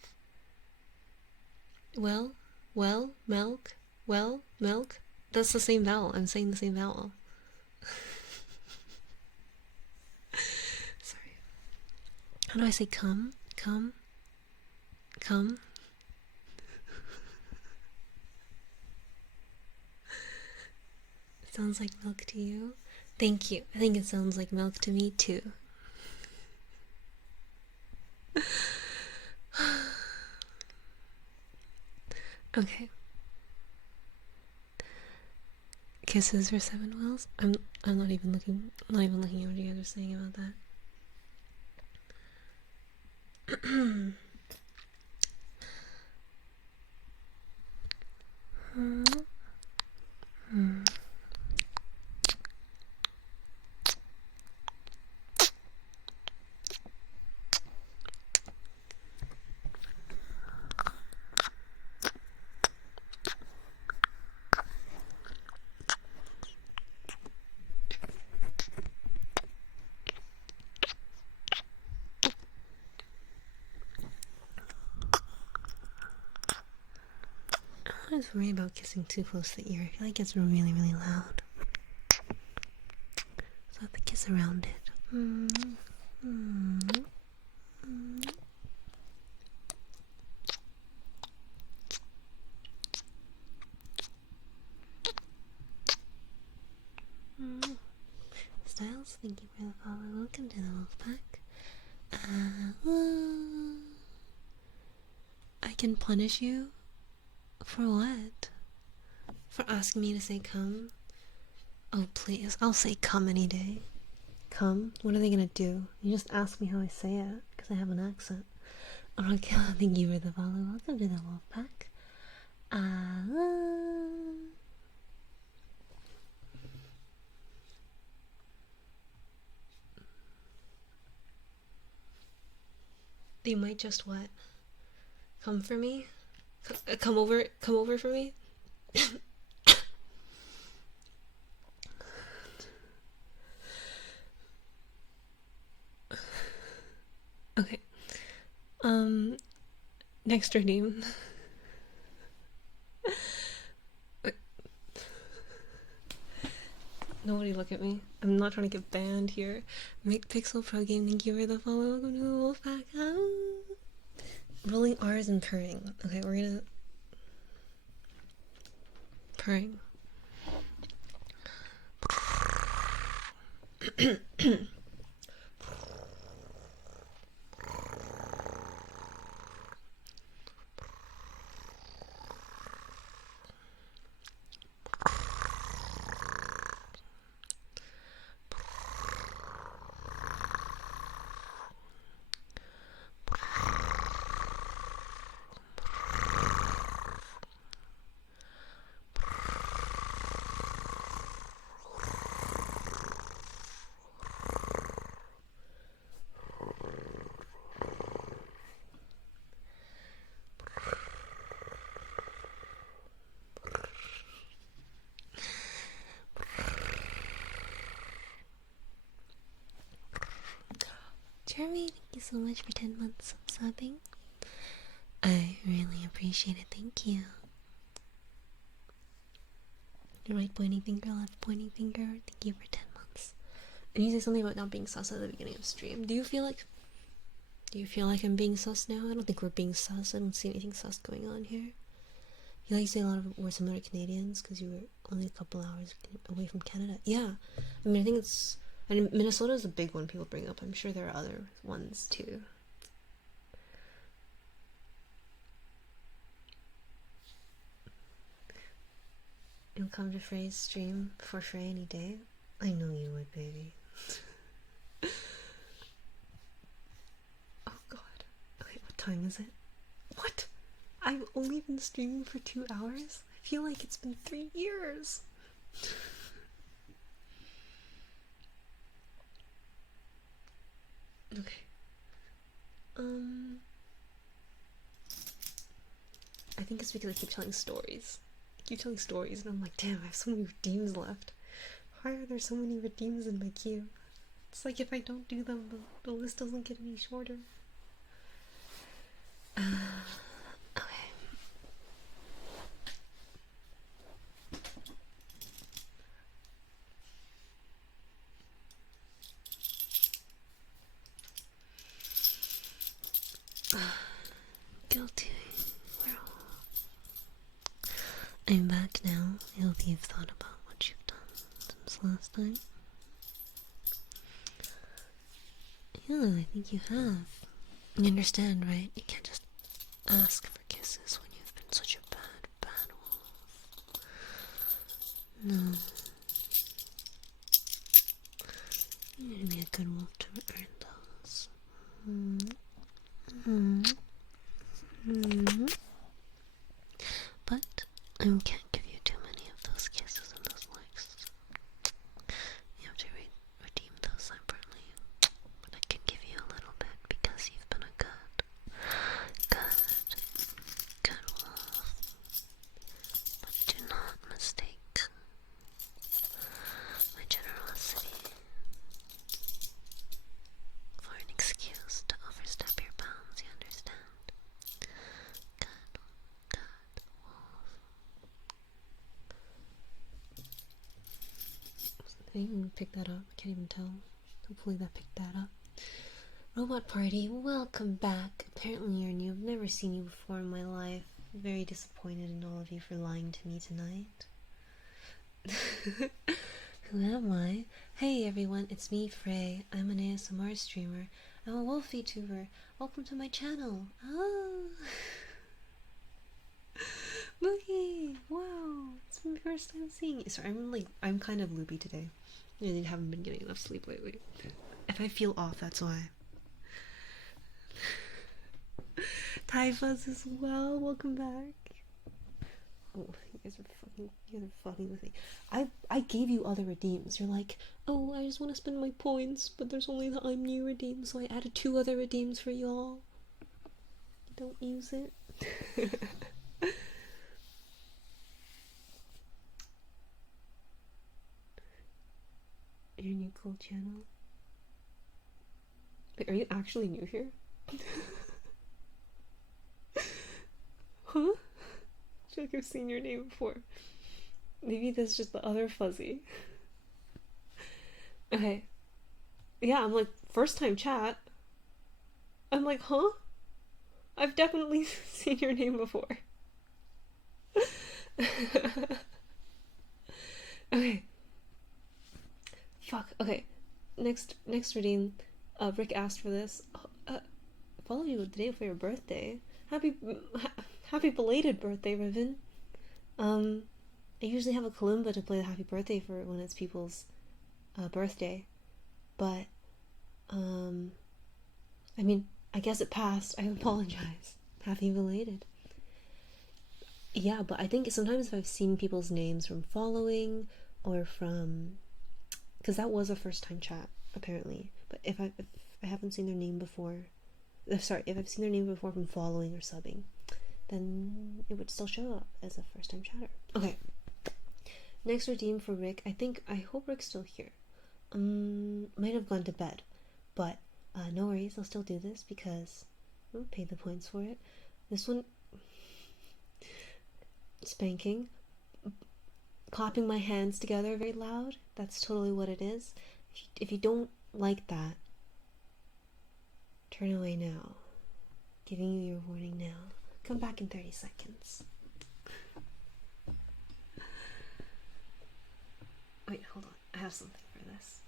Well, milk, milk. That's the same vowel. I'm saying the same vowel. Sorry. How do I say come? Come? It sounds like milk to you? Thank you. I think it sounds like milk to me too. Okay. Kisses for 7 wells? I'm not even looking at what you guys are saying about that. I always worry about kissing too close to the ear. I feel like it's really, really loud. So I have to kiss around it. Styles, thank you for the follow. Welcome to the wolf pack. I can punish you? For what? For asking me to say come? Oh please, I'll say come any day. Come? What are they gonna do? You just ask me how I say it, because I have an accent. Okay, thank you for the follow. Welcome to the wolf pack. They might just what? Come for me? Come over for me? Okay. Next redeem. Nobody look at me. I'm not trying to get banned here. Make Pixel Pro Game, thank you for the follow. Welcome to the Wolfpack. Rolling R's and purring. Okay, we're gonna purring. Jeremy, thank you so much for 10 months of subbing. I really appreciate it, thank you. Your right pointing finger, left pointing finger, thank you for 10 months. And you say something about not being sus at the beginning of stream. Do you feel like I'm being sus now? I don't think we're being sus. I don't see anything sus going on here. You like to say a lot of were similar to Canadians because you were only a couple hours away from Canada. Yeah, I mean, I think it's. And Minnesota is a big one people bring up. I'm sure there are other ones too. You'll come to Frey's stream for Frey any day? I know you would, baby. Oh god. Okay, what time is it? What? I've only been streaming for 2 hours? I feel like it's been 3 years. Okay. I think it's because I keep telling stories. I keep telling stories and I'm like, damn, I have so many redeems left. Why are there so many redeems in my queue? It's like if I don't do them, the list doesn't get any shorter. Okay. Guilty. I'm back now. I hope you've thought about what you've done since last time. Yeah, I think you have. You understand, right? You can't just ask for kisses when you've been such a bad wolf. No. You need to be a good wolf to earn those. But I can't give you too many of those kisses and those likes. You have to redeem those separately. But I can give you a little bit because you've been a good wolf. But do not mistake my generosity for an excuse to overstep your bounds, you understand? Good wolf. I didn't even pick that up. I can't even tell. Hopefully that picked that up. Robot Party, welcome back. Apparently you're new. I've never seen you before in my life. I'm very disappointed in all of you for lying to me tonight. Who am I? Hey everyone, it's me, Frey. I'm an ASMR streamer. I'm a wolf VTuber. Welcome to my channel. Oh. Mookie! Wow! It's my first time seeing you. Sorry, I'm kind of loopy today. I really haven't been getting enough sleep lately. If I feel off, that's why. Typhus as well, welcome back. Oh, you guys are fucking with me. I gave you other redeems. You're like, oh, I just want to spend my points, but there's only the I'm new redeem, so I added 2 other redeems for y'all. Don't use it. Your new cool channel. Wait, are you actually new here? Huh? I feel like I've seen your name before. Maybe that's just the other fuzzy. Okay. Yeah, I'm like, first time chat. I'm like, huh? I've definitely seen your name before. Okay. Fuck. Okay. Next redeem. Rick asked for this. Follow you the day before your birthday. Happy belated birthday, Riven. I usually have a kalimba to play the happy birthday for when it's people's birthday, but I mean, I guess it passed. I apologize. Happy belated. Yeah, but I think sometimes if I've seen people's names from following or from, because that was a first time chat apparently, but if I haven't seen their name before, if I've seen their name before from following or subbing, then it would still show up as a first time chatter. Okay. Next redeem for Rick. I hope Rick's still here. Might have gone to bed, but no worries, I'll still do this because I'll pay the points for it. This one, spanking, clapping my hands together very loud. That's totally what it is. If you don't like that, turn away now. Giving you your warning now. Come back in 30 seconds. Wait, hold on. I have something for this.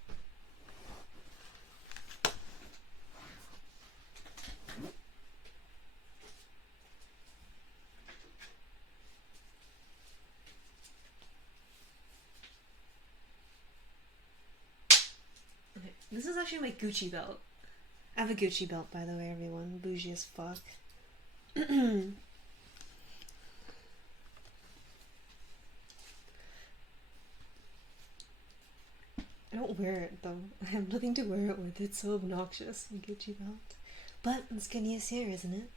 Okay, this is actually my Gucci belt. I have a Gucci belt, by the way, everyone. Bougie as fuck. I don't wear it though. I have nothing to wear it with. It's so obnoxious. My Gucci belt. But it's skinniest here, isn't it?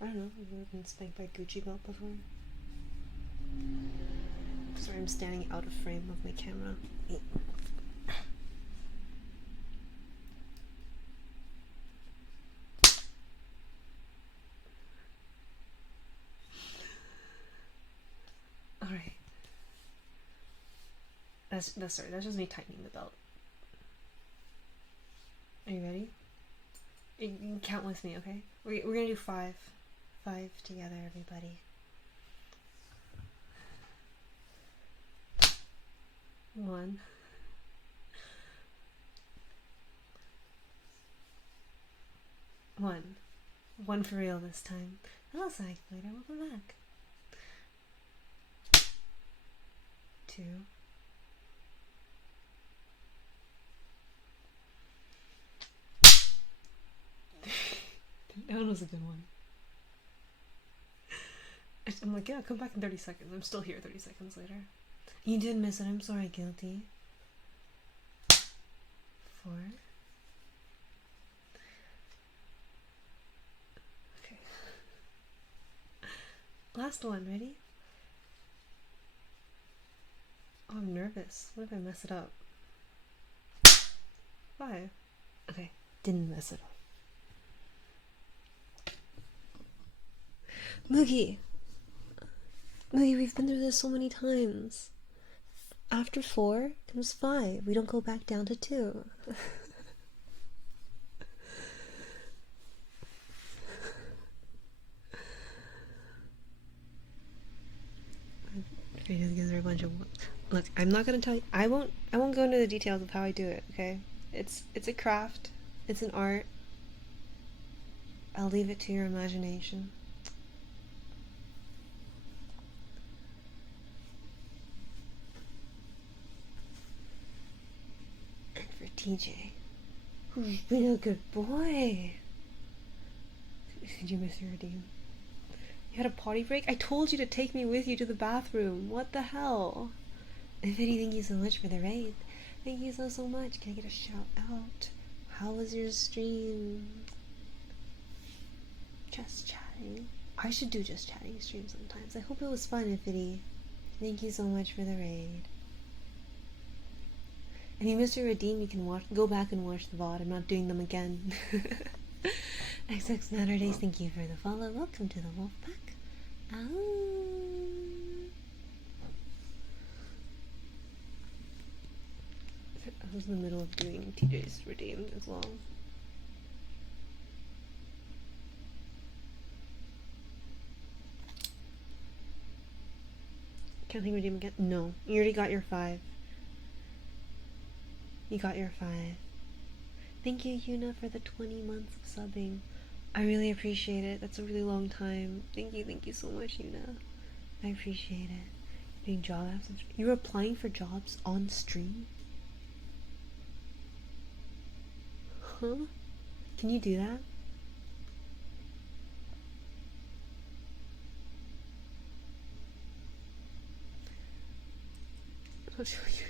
I don't know. Have you ever been spanked by a Gucci belt before? Sorry, I'm standing out of frame of my camera. Alright. That's just me tightening the belt. Are you ready? You can count with me, okay? We're gonna do 5. 5 together, everybody. 1. 1. 1 for real this time. Hello, Psych Later. Welcome back. 2. That one was a good one. I'm like, yeah, come back in 30 seconds. I'm still here 30 seconds later. You did miss it. I'm sorry, guilty. 4. Okay. Last one. Ready? Oh, I'm nervous. What if I mess it up? 5. Okay. Didn't mess it up. Moogie, we've been through this so many times. After 4 comes 5. We don't go back down to 2. These guys are a bunch of. Look, I'm not gonna tell you. I won't go into the details of how I do it. Okay, it's a craft. It's an art. I'll leave it to your imagination. TJ, who's been a good boy. Did you miss your redeem? You had a potty break? I told you to take me with you to the bathroom. What the hell? Vinny, thank you so much for the raid. Thank you so much. Can I get a shout out? How was your stream? Just chatting. I should do just chatting streams sometimes. I hope it was fun, Infinity. Thank you so much for the raid. If you missed your redeem, you can go back and watch the VOD. I'm not doing them again. XX Saturdays, thank you for the follow. Welcome to the wolf pack. I was in the middle of doing TJ's redeem as well. Can't think redeem again. No, you already got your 5. You got your 5. Thank you, Yuna, for the 20 months of subbing. I really appreciate it. That's a really long time. Thank you so much, Yuna. I appreciate it. Doing job apps. You're applying for jobs on stream? Huh? Can you do that? I'll show you.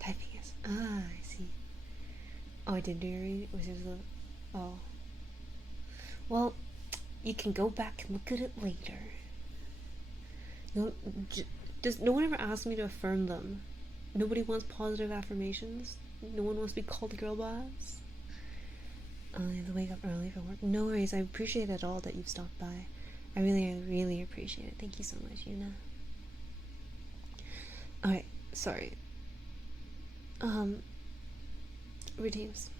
Typing is. Ah, I see. Oh, I did do your reading? Was it the. Oh. Well, you can go back and look at it later. No, does no one ever ask me to affirm them? Nobody wants positive affirmations? No one wants to be called a girl boss? I have to wake up early for work. No worries, I appreciate it all that you've stopped by. I really appreciate it. Thank you so much, Yuna. Alright, sorry. Redeems.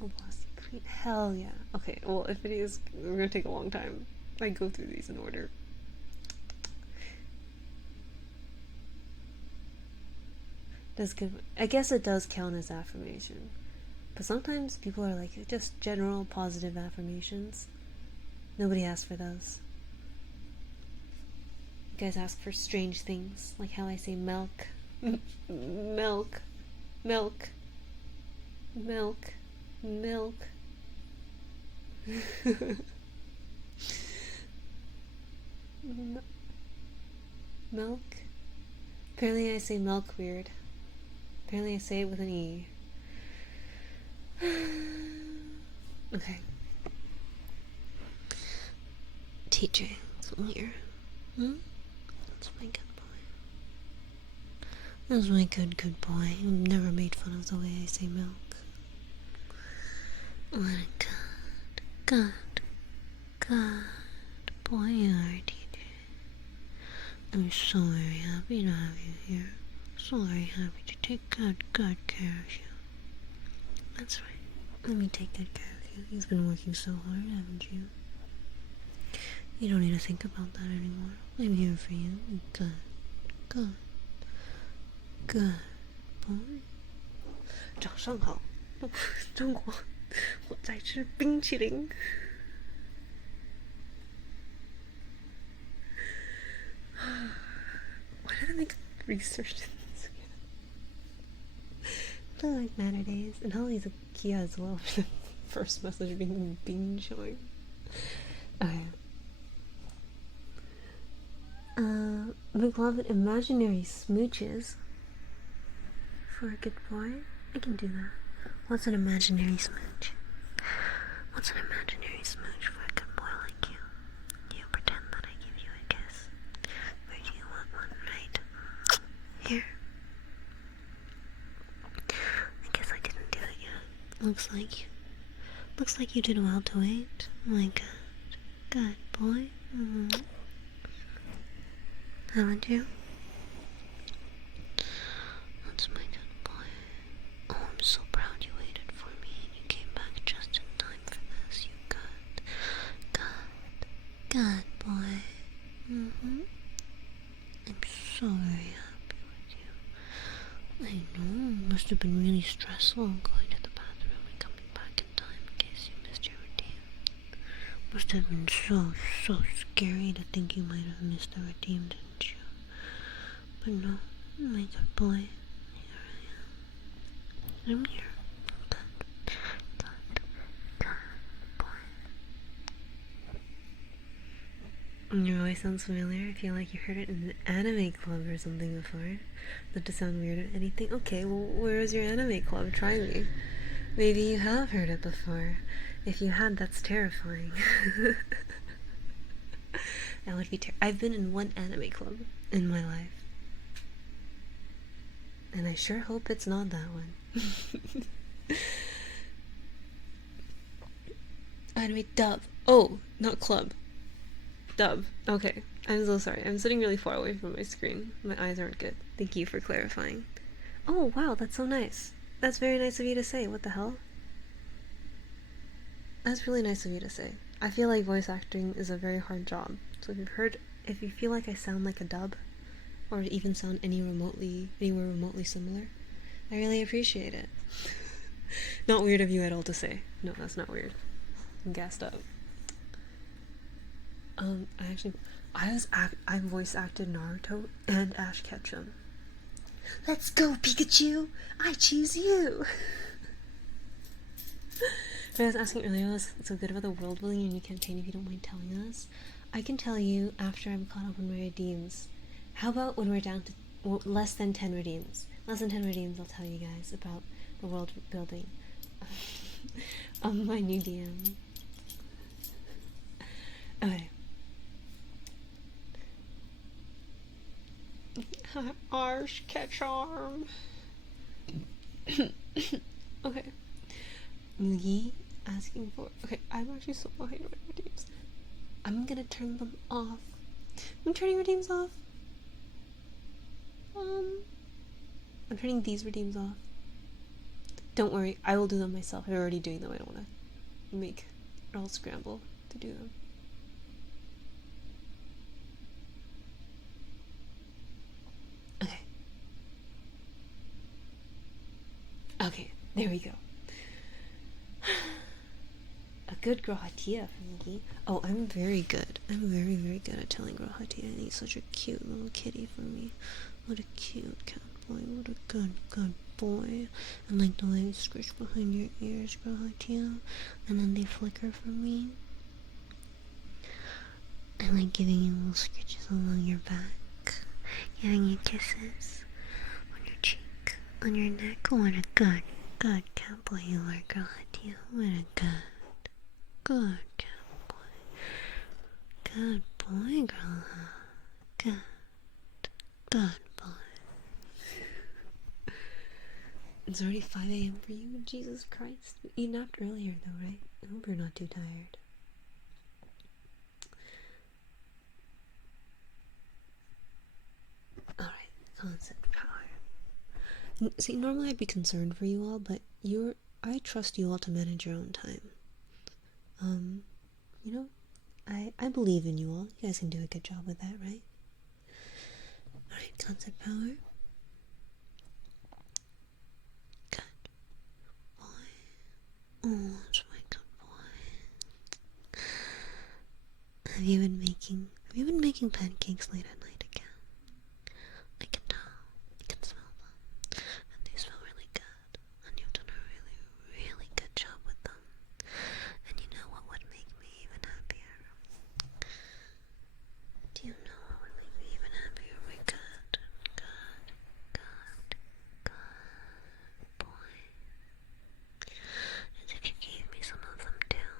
Oh, bossy hell yeah. Okay, well, if it is, we're gonna take a long time. I go through these in order. That's good. I guess it does count as affirmation. But sometimes people are like, just general positive affirmations. Nobody asks for those. You guys ask for strange things, like how I say milk. Milk. Milk. Milk. Milk. Milk? Apparently I say milk weird. Apparently I say it with an E. Okay. TJ, come here. That's my good boy. That's my good boy. I've never made fun of the way I say milk. What a good boy you are, TJ. I'm so very happy to have you here. So very happy to take good care of you. That's right. Let me take good care of you. You've been working so hard, haven't you? You don't need to think about that anymore. I'm here for you. Good boy. 早上好，中国，我在吃冰淇淋。Why did I make research in this again? I like Matter Days, and Holly's a Kia as well for the first message being bean showing. Okay. McLovin, imaginary smooches for a good boy. I can do that. What's an imaginary smooch? What's an imaginary smooch for a good boy like you? You pretend that I give you a kiss. Or do you want one right here? I guess I didn't do it yet. Looks like you did well to wait. My good boy. Haven't you? That's my good boy. Oh, I'm so proud you waited for me and you came back just in time for this. You good boy. I'm so very happy with you. I know, it must have been really stressful going to the bathroom and coming back in time in case you missed your routine. Must have been so scary to think you might have missed the routine, didn't you? But no, my good boy. Here I am. I'm here. Good boy. Your voice sounds familiar. I feel like you heard it in an anime club or something before. Not to sound weird or anything. Okay, well, where is your anime club? Try me. Maybe you have heard it before. If you had, that's terrifying. That would be I've been in one anime club in my life. And I sure hope it's not that one. Anime dub. Oh, not club. Dub. Okay. I'm so sorry. I'm sitting really far away from my screen. My eyes aren't good. Thank you for clarifying. Oh, wow, that's so nice. That's very nice of you to say. What the hell? That's really nice of you to say. I feel like voice acting is a very hard job. So if you feel like I sound like a dub, or even sound anywhere remotely similar, I really appreciate it. Not weird of you at all to say. No, that's not weird. I'm gassed up. I voice acted Naruto and Ash Ketchum. Let's go, Pikachu! I choose you! But I was asking earlier, what's so good about the world building in your new campaign, if you don't mind telling us? I can tell you after I'm caught up on my redeems. How about when we're down to less than 10 redeems? Less than 10 redeems, I'll tell you guys about the world building. My new DM. Okay. Arsh Ketchum. Okay. Mugi asking for. Okay, I'm actually so behind my redeems. I'm gonna turn them off. I'm turning redeems off. I'm turning these redeems off. Don't worry, I will do them myself. I'm already doing them. I don't want to make it all scramble to do them. Okay. Okay, there we go. A good girl Hatia for me. Oh, I'm very good. I'm very, very good at telling girl Hatia. And he's such a cute little kitty for me. What a cute cat boy. What a good, good boy. And like the way they squish behind your ears, girl Hatia. And then they flicker for me. I like giving you little scratches along your back. Giving you kisses on your cheek, on your neck. What a good, good cat boy you are, girl Hatia. What a good cat boy. Good boy, girl. Good boy. It's already 5 a.m. for you? Jesus Christ. You napped earlier though, right? I hope you're not too tired. Alright, concept power. See, normally I'd be concerned for you all, but I trust you all to manage your own time. You know, I believe in you all. You guys can do a good job with that, right? Alright, concept power. Good boy. Oh, that's my good boy. Have you been making pancakes late at night again? I can tell. I can smell them. And they smell really good. And you've done a really, really good job with them. And you know what would make me even happier? Do you know what would make me even happier? My good boy. As if you gave me some of them too.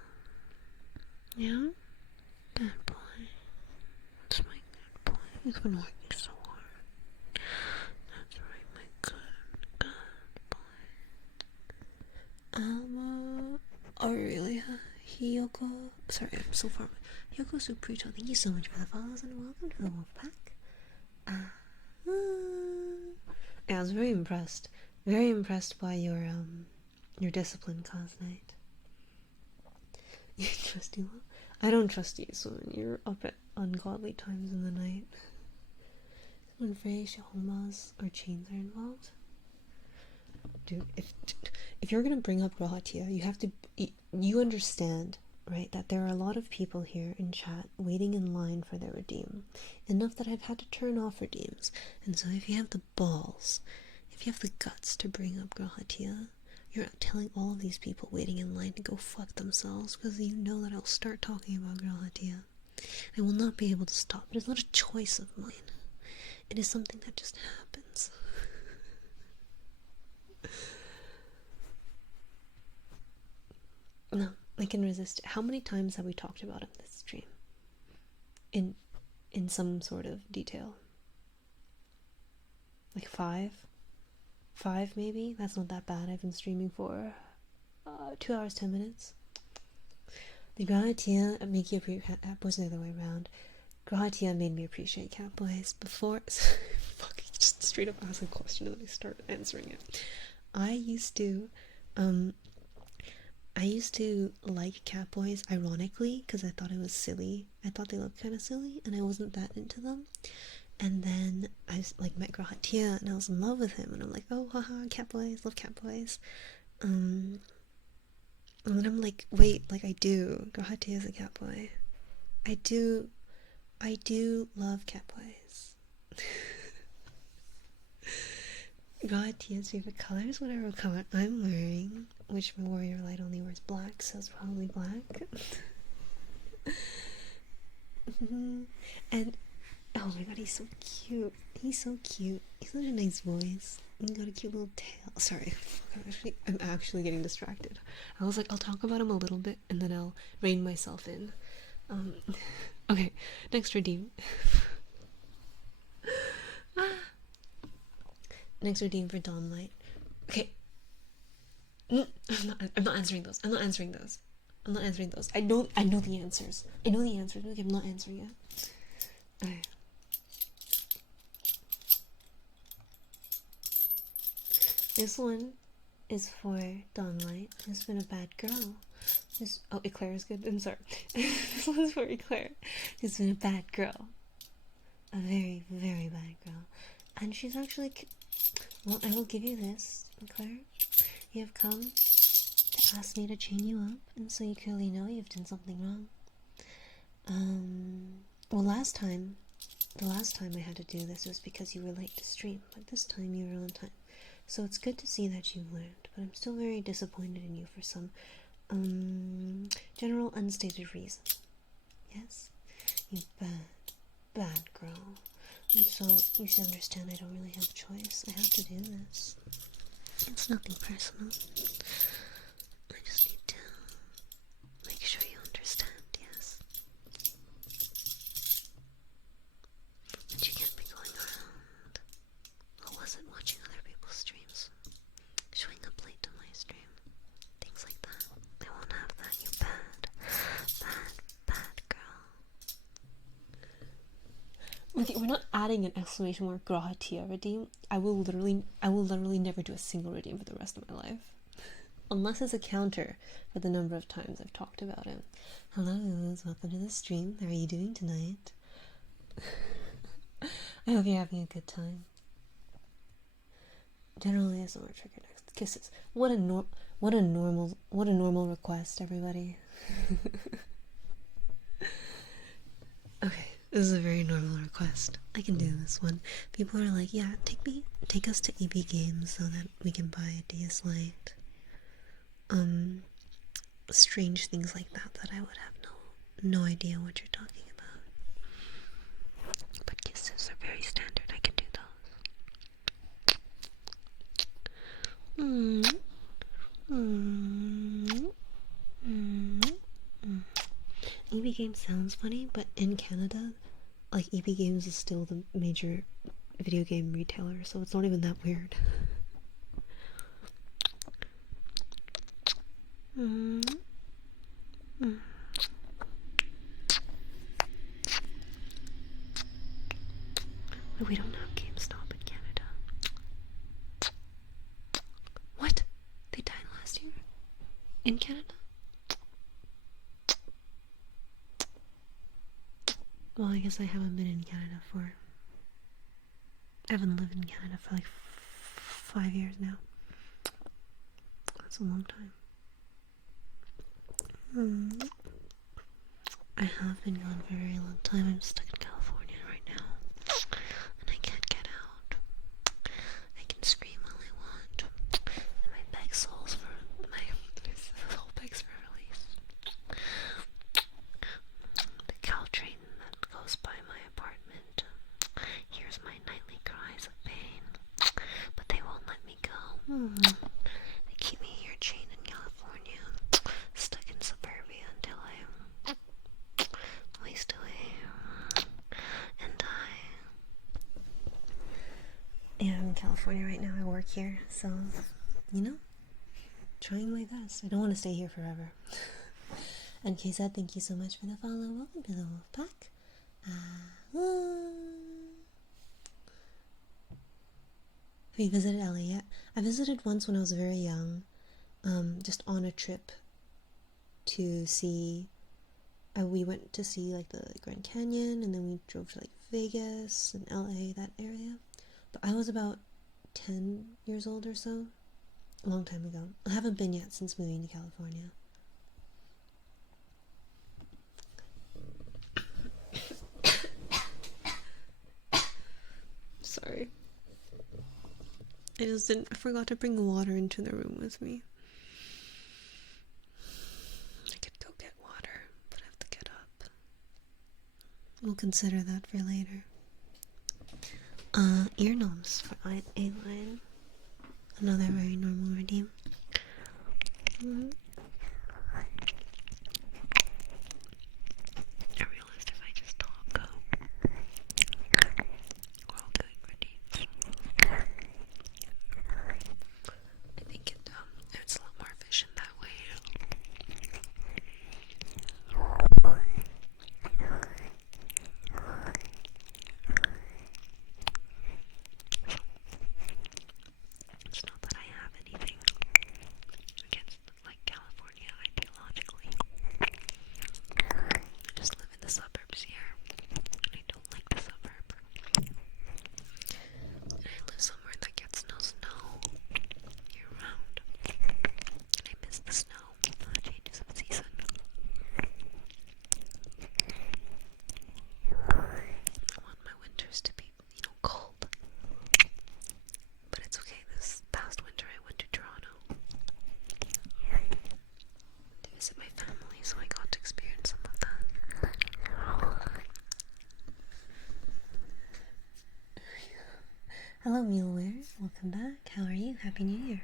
Yeah? Good boy. That's my good boy. He's been working so hard. That's right, my good boy. Oh really? Hiyoko? Sorry, I'm so far. Hiyoko Suprito, thank you so much for the follows and welcome to the Wolfpack. Yeah, I was very impressed. Very impressed by your discipline last night. You trust you? I don't trust you, so when you're up at ungodly times in the night. When Frey, Shahomas, or chains are involved. Dude, if you're gonna bring up Rahatia, you have to. You understand, right, that there are a lot of people here in chat waiting in line for their redeem. Enough that I've had to turn off redeems. And so if you have the balls, if you have the guts to bring up Rahatia, you're telling all of these people waiting in line to go fuck themselves because you know that I'll start talking about Grahatia. I will not be able to stop. It is not a choice of mine. It is something that just happens. No, I can resist. How many times have we talked about it in this stream? In some sort of detail. Like 5? 5 maybe? That's not that bad. I've been streaming for 2 hours 10 minutes. The Grahatia make you appreciate Catboys the other way around. Grahatia made me appreciate Catboys before. Fuck, just straight up ask a question and then I start answering it. I used to like Catboys ironically because I thought it was silly. I thought they looked kind of silly and I wasn't that into them. And then I like met Grahatia and I was in love with him and I'm like, oh haha, Catboys, love Catboys. And then I'm like, wait, like I do. Grahatia is a Catboy. I do love Catboys. Grahatia's favorite color is whatever color I'm wearing, which my Warrior Light only wears black, so it's probably black. And oh my god, he's so cute. He's so cute. He's such a nice voice. He's got a cute little tail. Sorry, I'm actually getting distracted. I was like, I'll talk about him a little bit and then I'll rein myself in. Okay, next redeem. Next redeem for Dawnlight. Okay. I'm not answering those. I'm not answering those. I know the answers. Okay, I'm not answering it. Okay. This one is for Dawnlight, who's been a bad girl. Oh, Eclair is good. I'm sorry. This one's for Eclair, who's been a bad girl. A very, very bad girl. And she's actually... Well, I will give you this, Eclair. You have come to ask me to chain you up, and so you clearly know you've done something wrong. Well, the last time I had to do this was because you were late to stream, but this time you were on time. So it's good to see that you've learned, but I'm still very disappointed in you for some, general unstated reason. Yes? You bad girl. And so, you should understand I don't really have a choice. I have to do this. It's nothing personal. I just need to make sure you understand, yes? That you can't be going around, what was it, watching other people's streams, showing up late to my stream, things like that. I won't have that, you bad girl. We're not adding an exclamation mark gratia redeem. I will literally never do a single redeem for the rest of my life. Unless it's a counter for the number of times I've talked about it. Hello, welcome to the stream. How are you doing tonight? I hope you're having a good time. Generally, it's not triggered kisses. What a normal request, everybody. Okay, this is a very normal request. I can do this one. People are like, yeah, take us to EB Games so that we can buy a DS Lite. Strange things like that I would have no idea what you're talking about. But kisses are very standard. I can do those. EB Games sounds funny, but in Canada, like, EB Games is still the major video game retailer, so it's not even that weird. We don't have GameStop in Canada. What? They died last year? In Canada? Well, I guess I haven't been in Canada I haven't lived in Canada for like 5 years now. That's a long time. I have been gone for a very long time. I'm stuck in California right now. And I can't get out. I can scream all I want. And my soul begs for release. The Caltrain that goes by my apartment hears my nightly cries of pain. But they won't let me go. They keep me here chained in California, stuck in suburbia until I waste away and die. Yeah, I'm in California right now. I work here, so, trying my best. I don't want to stay here forever. And Kaysa, thank you so much for the follow. Welcome to the Wolf Pack. Have you visited LA yet? I visited once when I was very young, just on a trip to see, we went to see like the Grand Canyon, and then we drove to like Vegas and LA, that area. But I was about 10 years old or so, a long time ago. I haven't been yet since moving to California. Sorry. I forgot to bring water into the room with me. I could go get water, but I have to get up. We'll consider that for later. Ear knobs for A-line. Another very normal redeem. I realized if I just talk, we're all doing redeems. I think it's a lot more efficient that way. It's not that I have anything against like California Hello, Muleware. Welcome back. How are you? Happy New Year.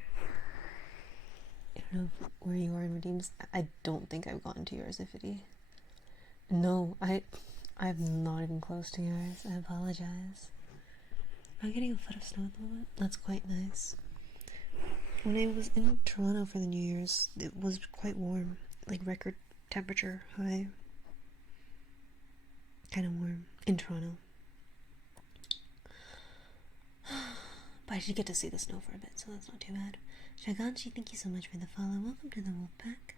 I don't know where you are in redeems. I don't think I've gotten to yours, Ifity. No, I'm not even close to yours. I apologize. I'm getting a foot of snow at the moment. That's quite nice. When I was in Toronto for the New Year's, it was quite warm. Like record temperature high. Kind of warm. In Toronto. But I did get to see the snow for a bit, so that's not too bad. Shaganchi, thank you so much for the follow. Welcome to the Wolfpack.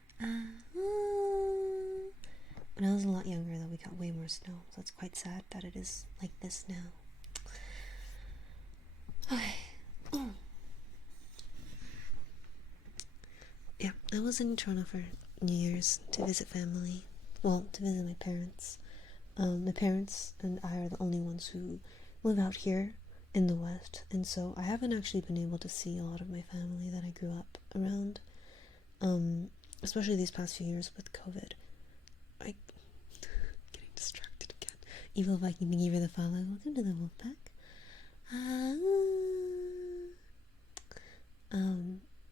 When I was a lot younger, though, we got way more snow, so it's quite sad that it is like this now. Okay. Yeah, I was in Toronto for New Year's to visit family. Well, to visit my parents. My parents and I are the only ones who live out here in the West, and so I haven't actually been able to see a lot of my family that I grew up around, especially these past few years with COVID. Getting distracted again. Evil Viking, thank you for the follow. Welcome to the Wolfpack.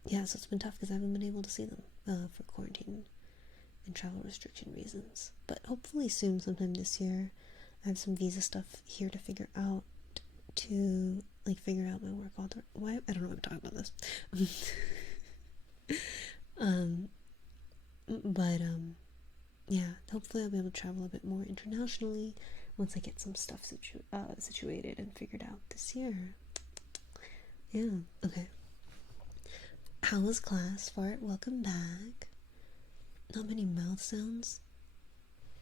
Yeah, so it's been tough because I haven't been able to see them for quarantine and travel restriction reasons, but hopefully soon, sometime this year. I have some visa stuff here to figure out, figure out my work author. Why? I don't know why I'm talking about this. Yeah, hopefully I'll be able to travel a bit more internationally once I get some stuff situated and figured out this year. Yeah, okay. How was class, Fart? Welcome back. Not many mouth sounds.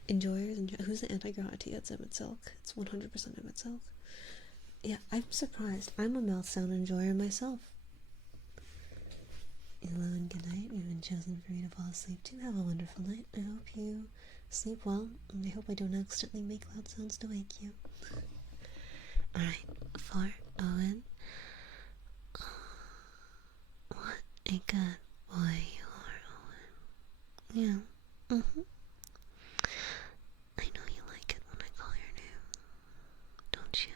Enjoyers. Who's the anti-grahati? It's Emmett Silk. It's 100% Emmett Silk. Yeah, I'm surprised. I'm a mouth sound enjoyer myself. Hello and good night. We've been chosen for you to fall asleep too. Have a wonderful night. I hope you sleep well, and I hope I don't accidentally make loud sounds to wake you. Alright, for Owen. What a good boy you are, Owen. Yeah. I know you like it when I call your name, don't you?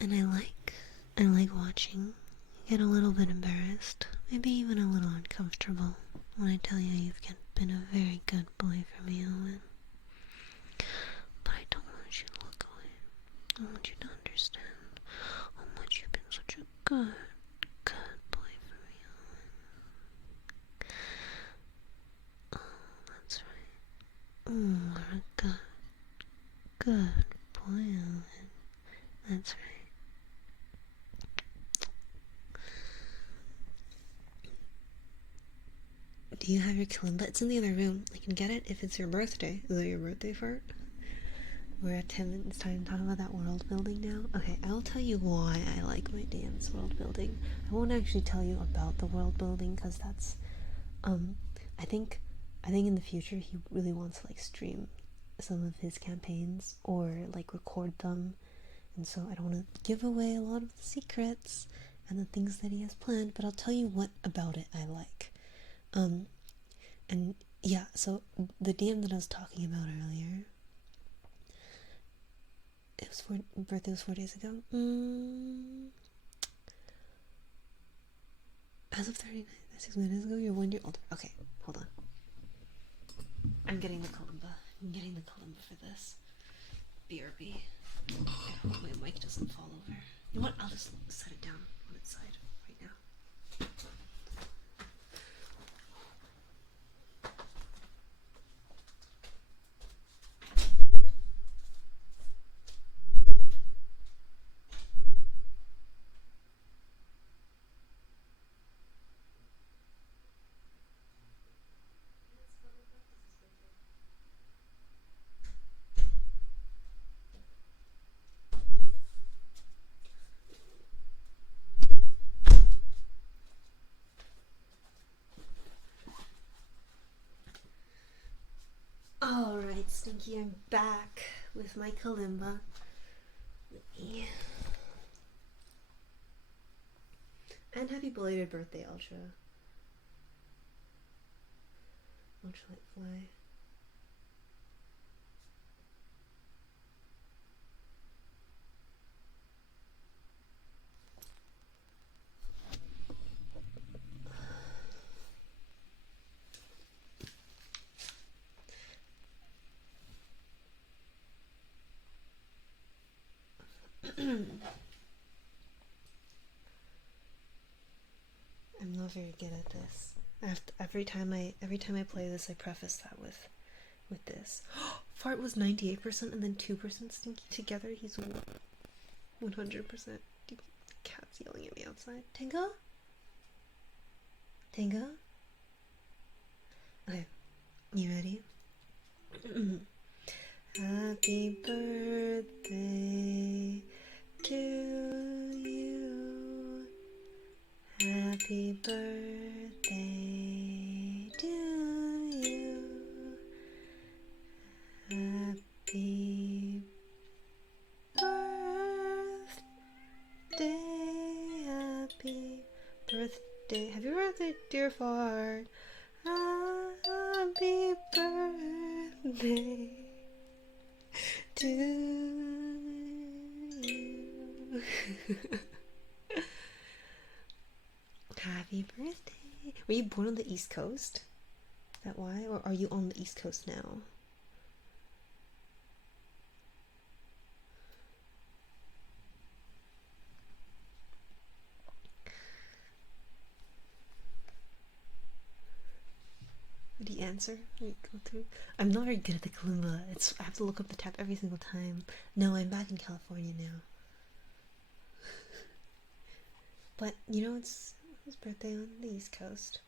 And I like watching you get a little bit embarrassed, maybe even a little uncomfortable when I tell you you've been a very good boy for me, Owen. But I don't want you to look away. I want you to understand how much you've been such a good boy for me, Owen. Oh, that's right. You're a good boy, Owen. That's right. Do you have your kalimba? It's in the other room. I can get it if it's your birthday. Is it your birthday, Fart? We're at 10 minutes time talking about that world building now. Okay, I'll tell you why I like my DM's world building. I won't actually tell you about the world building because that's I think in the future he really wants to stream some of his campaigns or record them, and so I don't want to give away a lot of the secrets and the things that he has planned, but I'll tell you what about it I like. And yeah, so the DM that I was talking about earlier, birthday was 4 days ago. As of 36 minutes ago, you're 1 year old. Okay, hold on. I'm getting the kalimba. For this. BRB. I hope my mic doesn't fall over. You know what? I'll just set it down on its side right now. Alright, Stinky, I'm back with my kalimba. Yeah. And happy belated birthday, Ultralight Fly. not very good at this. Every time I play this, I preface that with this. Fart was 98% and then 2% stinky together. He's 100%. Cat's yelling at me outside. Tango? Tango? Okay, you ready? Happy birthday to you. Happy birthday to you. Happy birthday. Happy birthday. Happy birthday, dear fart. Happy birthday to you. Happy birthday. Were you born on the East Coast? Is that why? Or are you on the East Coast now? Did he answer? Go through. I'm not very good at the Kalimba. I have to look up the tab every single time. No, I'm back in California now. But you know, it's his birthday on the East Coast.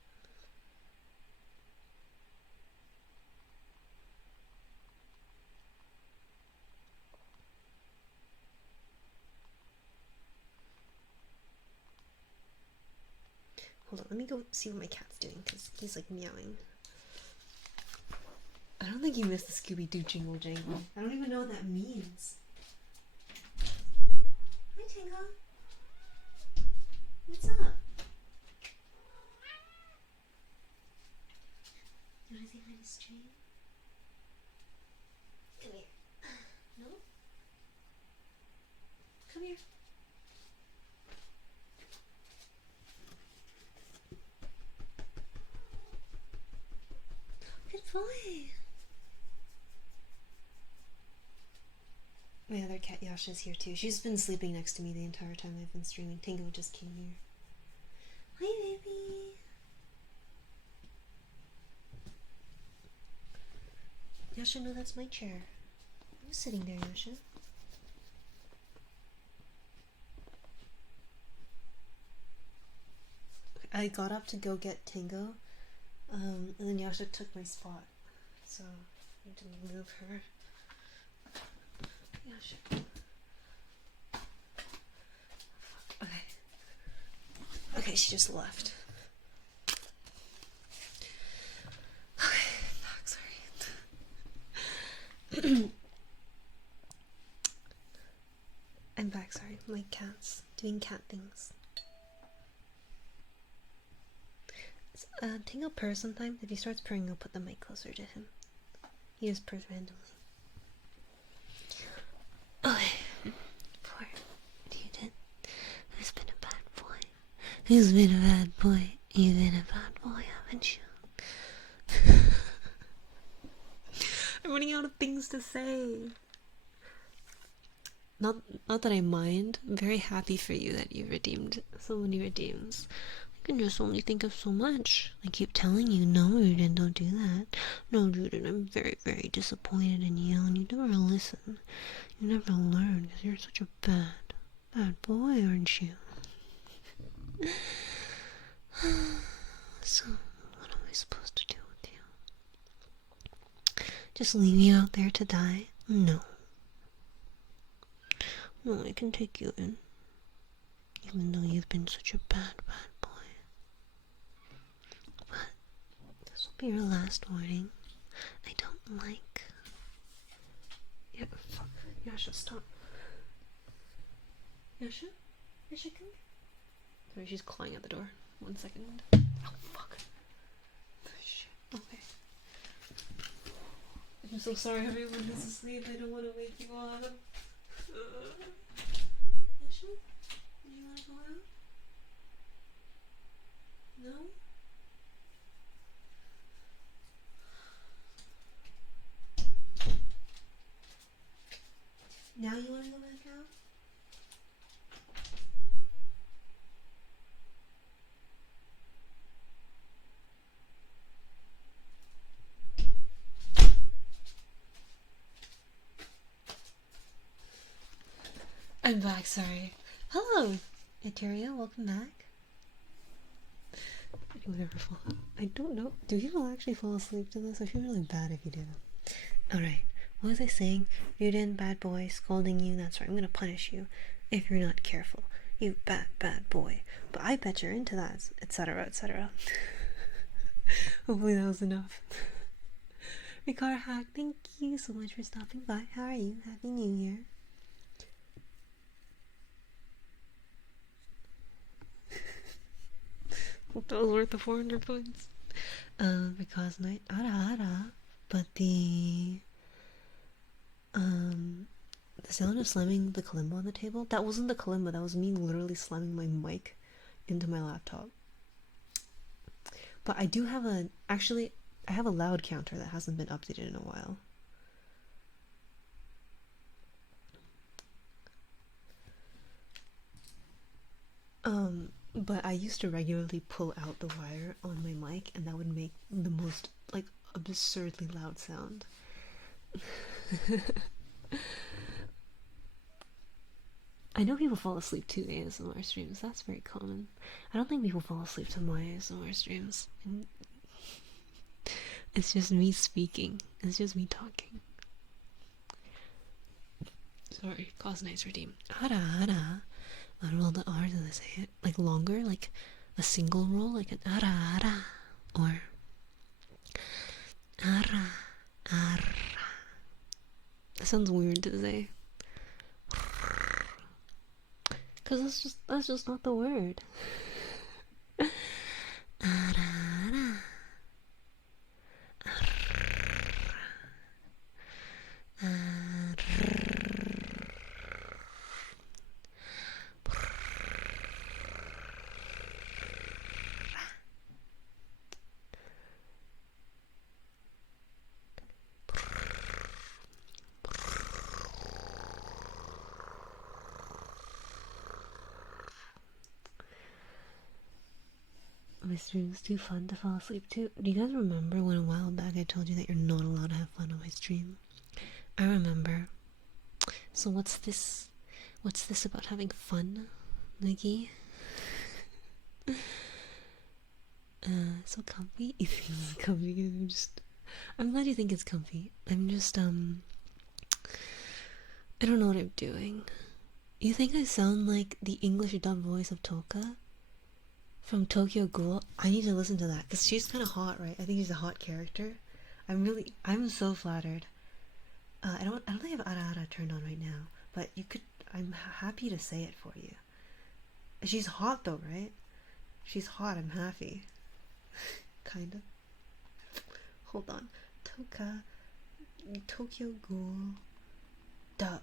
Hold on, let me go see what my cat's doing because he's like meowing. I don't think you missed the Scooby-Doo jingle jangle. I don't even know what that means. Hi, Tango. What's up? You want to say hi to stream? Come here. No? Come here. Good boy. My other cat Yasha's here too. She's been sleeping next to me the entire time I've been streaming. Tango just came here. Hi, baby. Yasha, no, that's my chair. I'm sitting there, Yasha. I got up to go get Tango, and then Yasha took my spot, so I need to move her. Yasha. Okay. Okay, she just left. Okay, fuck, sorry. I'm back, sorry. My cat's doing cat things. Tango purrs sometimes. If he starts purring, I'll put the mic closer to him. He just purrs randomly. Okay. Poor Newton. He's been a bad boy. He's been a bad boy. You've been a bad boy, haven't you? I'm running out of things to say. Not that I mind. I'm very happy for you that you redeemed so many redeems. I can just only think of so much. I keep telling you, no, Juden, don't do that. No, Juden, I'm very, very disappointed in you, and you never listen. You never learn, because you're such a bad boy, aren't you? So, what am I supposed to do with you? Just leave you out there to die? No. No, I can take you in. Even though you've been such a bad boy. But this will be your last warning. I don't like... Yeah, fuck. Yasha, stop. Yasha? Yasha, come here. Sorry, she's clawing at the door. 1 second. Oh, fuck. Oh, shit. Okay. I'm so sorry everyone is asleep. I don't want to wake you up. Yasha? Do you want to go out? No? Now you want to go back out? I'm back, sorry. Hello, Eteria, welcome back. Do you ever fall? I don't know. Do people actually fall asleep to this? I feel really bad if you do. Alright, what was I saying? You didn't, bad boy, scolding you. That's right, I'm gonna punish you if you're not careful. You bad, bad boy. But I bet you're into that, etc., etc. Hopefully that was enough. Ricard Hack, thank you so much for stopping by. How are you? Happy New Year. Hope that was worth the 400 points. Because night, ara, but the sound of slamming the kalimba on the table, that wasn't the kalimba, that was me literally slamming my mic into my laptop. But I do have I have a loud counter that hasn't been updated in a while. But I used to regularly pull out the wire on my mic, and that would make the most, like, absurdly loud sound. I know people fall asleep to ASMR streams. That's very common. I don't think people fall asleep to my ASMR streams. It's just me speaking. It's just me talking. Sorry, cause nice redeem. Ara ara. I roll the R, did I say it? Like longer, like a single roll, like an ara ara, or ara ara. That sounds weird to say. Cause that's just not the word. Ara ara. My stream's too fun to fall asleep to. Do you guys remember when a while back I told you that you're not allowed to have fun on my stream? I remember. So what's this? What's this about having fun, Nikki? So comfy? You think it's comfy? I'm glad you think it's comfy. I don't know what I'm doing. You think I sound like the English dub voice of Toka? From Tokyo Ghoul? I need to listen to that, because she's kind of hot, right? I think she's a hot character. I'm so flattered. I don't think I have Ara Ara turned on right now, but I'm happy to say it for you. She's hot though, right? She's hot, I'm happy. Kinda. Hold on. Tokyo Ghoul dub.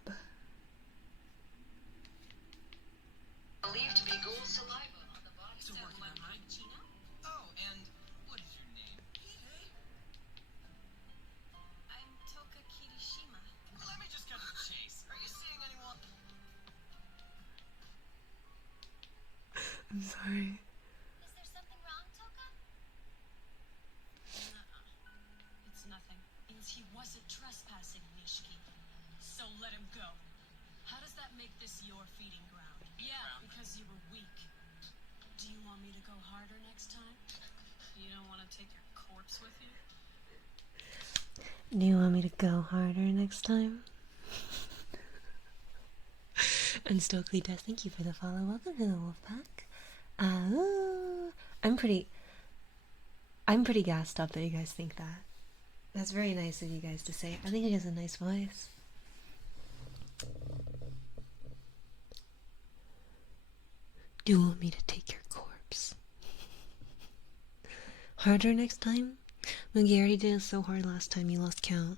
Believed to be ghoul saliva on the body. So working on mine, Gina? Oh, and what is your name? I'm Toka Kirishima. Let me just cut to the chase. Are you seeing anyone? I'm sorry. Is there something wrong, Toka? It's nothing. He wasn't trespassing, Nishiki. So let him go. How does that make this your feeding ground? Yeah, because you were weak. Do you want me to go harder next time? You don't want to take your corpse with you? Do you want me to go harder next time? And Stokely Death, thank you for the follow. Welcome to the Wolfpack. I'm pretty gassed up that you guys think that. That's very nice of you guys to say. I think he has a nice voice. Do you want me to take your corpse? Harder next time? Mugi already did it so hard last time you lost count.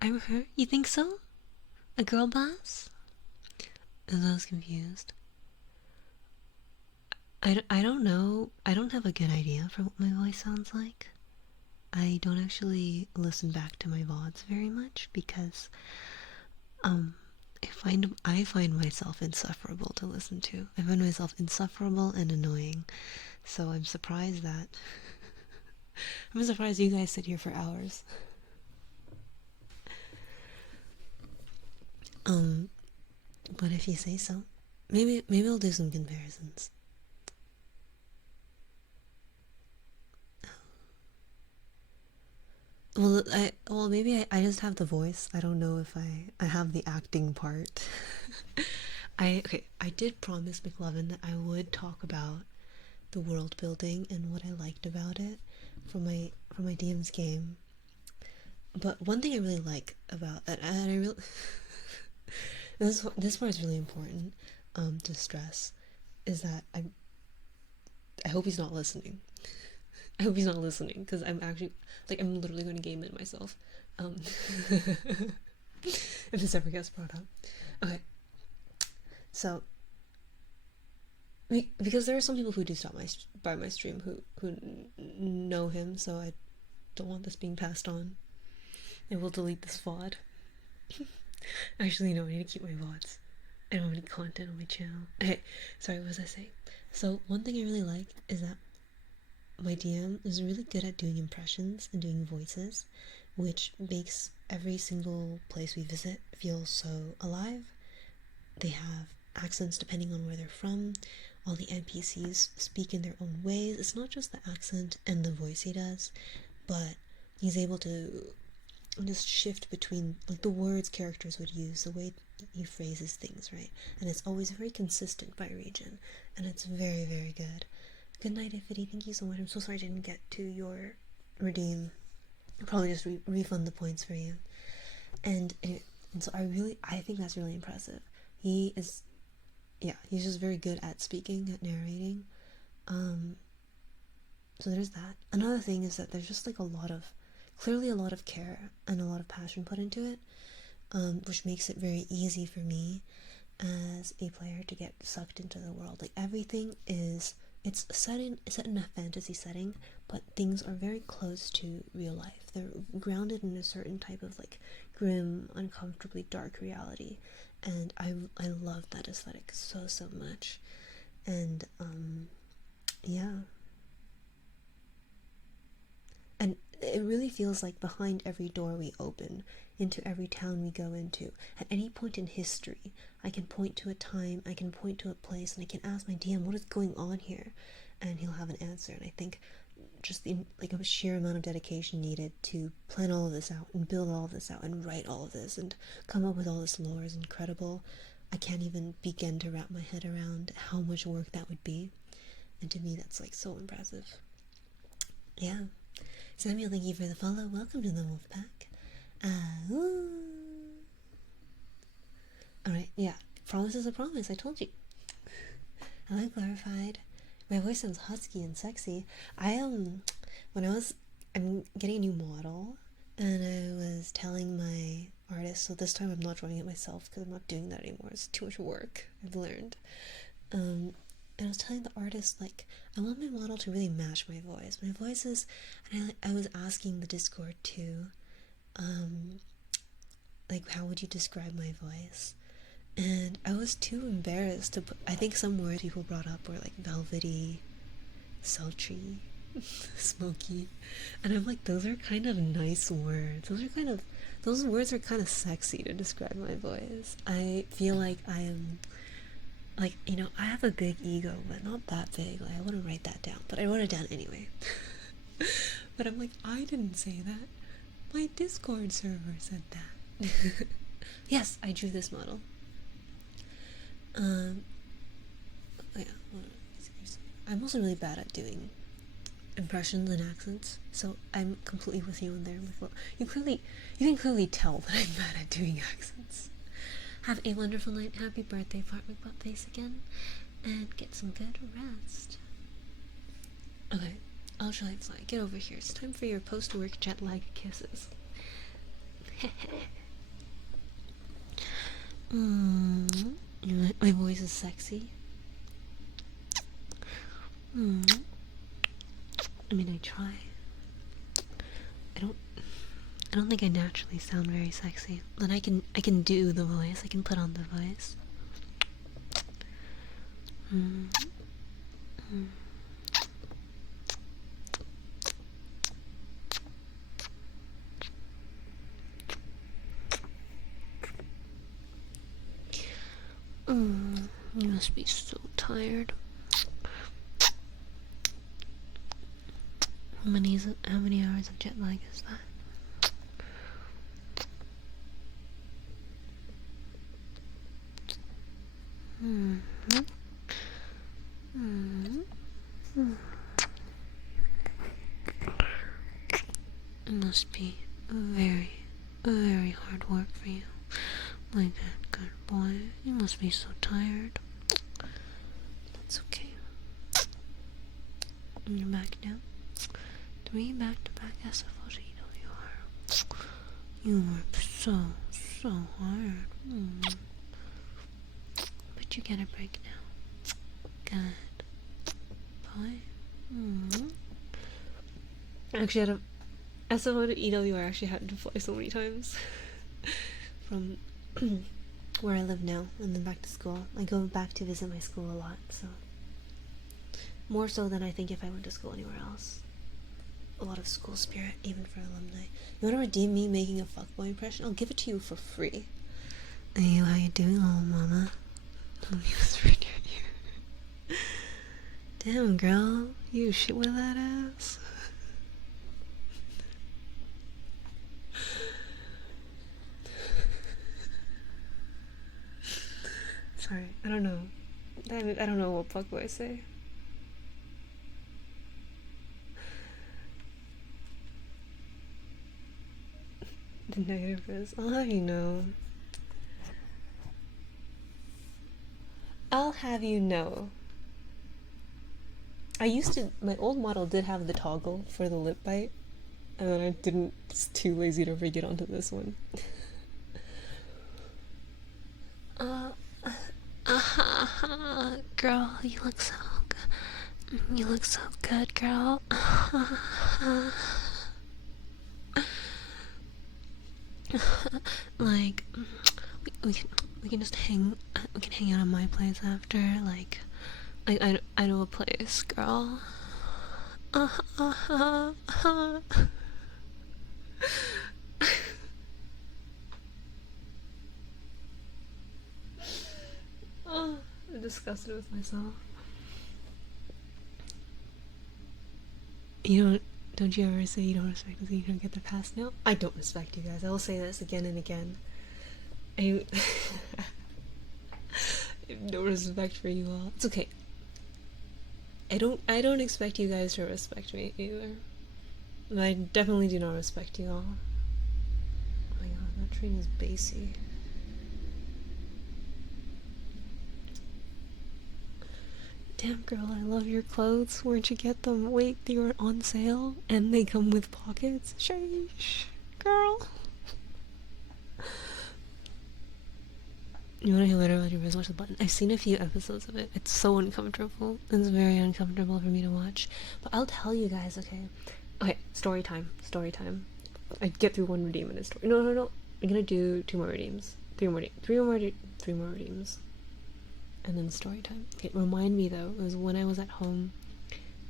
I'm hurt? You think so? A girl boss? I was confused. I don't know. I don't have a good idea for what my voice sounds like. I don't actually listen back to my VODs very much because I find myself insufferable to listen to. I find myself insufferable and annoying. So I'm surprised that I'm surprised you guys sit here for hours. Um, but if you say so, maybe I'll do some comparisons. Well maybe I just have the voice. I don't know if I have the acting part. I did promise McLovin that I would talk about the world building and what I liked about it for my DM's game. But one thing I really like about that, and I really this part is really important to stress, is that I hope he's not listening. I hope he's not listening because I'm actually like I'm literally going to game it myself. Um, if this ever gets brought up. Okay, so because there are some people who do stop by my stream who know him, so I don't want this being passed on. I will delete this VOD. Actually, no, I need to keep my VODs. I don't have any content on my channel. Okay, sorry, what was I saying? So one thing I really like is that my DM is really good at doing impressions and doing voices, which makes every single place we visit feel so alive. They have accents depending on where they're from. All the NPCs speak in their own ways. It's not just the accent and the voice he does, but he's able to just shift between like the words characters would use, the way he phrases things, right? And it's always very consistent by region, and it's very, very good. Good night, Ifity. Thank you so much. I'm so sorry I didn't get to your redeem. I'll probably just refund the points for you. And so I think that's really impressive. He is, yeah, he's just very good at speaking, at narrating. So there's that. Another thing is that there's just like clearly a lot of care and a lot of passion put into it, which makes it very easy for me as a player to get sucked into the world. Like everything is, it's set in a fantasy setting, but things are very close to real life. They're grounded in a certain type of like grim, uncomfortably dark reality, and I love that aesthetic so much. And yeah, and it really feels like behind every door we open, into every town we go into, at any point in history, I can point to a time, I can point to a place, and I can ask my DM, what is going on here? And he'll have an answer. And I think just the like a sheer amount of dedication needed to plan all of this out and build all of this out and write all of this and come up with all this lore is incredible. I can't even begin to wrap my head around how much work that would be. And to me, that's like so impressive. Yeah. Samuel, thank you for the follow. Welcome to the wolf pack. Alright, yeah. Promise is a promise, I told you. Hello, Glorified. My voice sounds husky and sexy. I'm getting a new model, and I was telling my artist, so this time I'm not drawing it myself because I'm not doing that anymore. It's too much work, I've learned. And I was telling the artist, like, I want my model to really match my voice. My voice is, and I was asking the Discord too, like, how would you describe my voice? And I was too embarrassed to put, I think some words people brought up were like velvety, sultry, smoky. And I'm like, those are kind of nice words. Those words are kind of sexy to describe my voice. I feel like I am, like, you know, I have a big ego, but not that big. Like, I wouldn't write that down, but I wrote it down anyway. But I'm like, I didn't say that. My Discord server said that. Yes, I drew this model. Yeah, I'm also really bad at doing impressions and accents, so I'm completely with you in there. You can clearly tell that I'm bad at doing accents. Have a wonderful night. Happy birthday, Fartwick Butt Face again, and get some good rest. Okay, Ultralight Fly, get over here. It's time for your post-work jet lag kisses. My voice is sexy. I mean, I try. I don't think I naturally sound very sexy, but I can do the voice. I can put on the voice. You must be so tired. How many hours of jet lag is that? It must be very, very hard work for you. My good boy. You must be so tired. That's okay. You're back now. 3 back-to-back SFOs. You work so hard. But you get a break now. Good boy. Actually, out of SFO to EW, I actually had to fly so many times. From where I live now and then back to school. I go back to visit my school a lot, so more so than I think if I went to school anywhere else. A lot of school spirit, even for alumni. You want to redeem me making a fuckboy impression? I'll give it to you for free. Hey, how you doing, little mama? Let me whisper in your ear. Damn, girl, you shit with that ass. Sorry, I don't know. I don't know what fuckboys say. The negative is, I'll have you know. I'll have you know. My old model did have the toggle for the lip bite, and then I didn't, it's too lazy to re-get onto this one. Girl, you look so good. You look so good, girl. Like, we can just hang out at my place after. Like, I know a place, girl. Oh, I'm disgusted with myself. Don't you ever say you don't respect us, you don't get the pass? No, I don't respect you guys. I will say this again and again. I have no respect for you all. It's okay. I don't expect you guys to respect me either. And I definitely do not respect you all. Oh my god, that train is bassy. Damn, girl, I love your clothes. Where'd you get them? Wait, they were on sale and they come with pockets? Sheesh, girl. You wanna hear later about your wrist? Watch the button. I've seen a few episodes of it. It's so uncomfortable. It's very uncomfortable for me to watch. But I'll tell you guys, okay? Okay, story time. I'd get through one redeem in this story. No. I'm gonna do 2 more redeems. 3 more redeems. And then story time. Okay, remind me though, it was when I was at home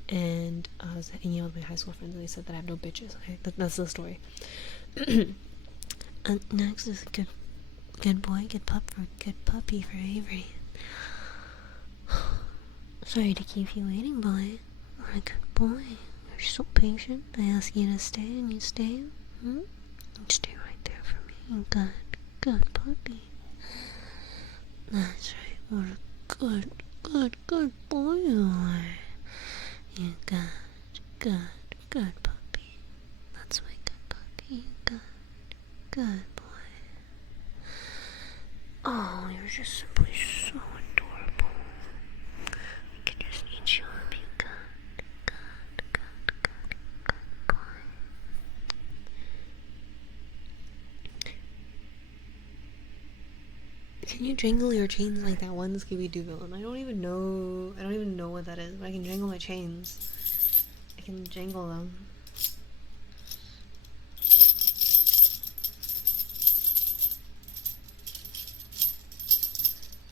and I was hanging out with my high school friends and they said that I have no bitches. Okay, that's the story. Next is a good boy, good puppy for Avery. Sorry to keep you waiting, boy. You're a good boy. You're so patient. I ask you to stay and you stay. You stay right there for me. Good puppy. That's right. What a good boy you are. You good puppy. That's my good puppy. Good boy. Oh, you're just simply so adorable. I can just eat you up, you good boy. Can you jangle your chains like that one Scooby-Doo villain? I don't even know what that is, but I can jangle my chains. I can jangle them.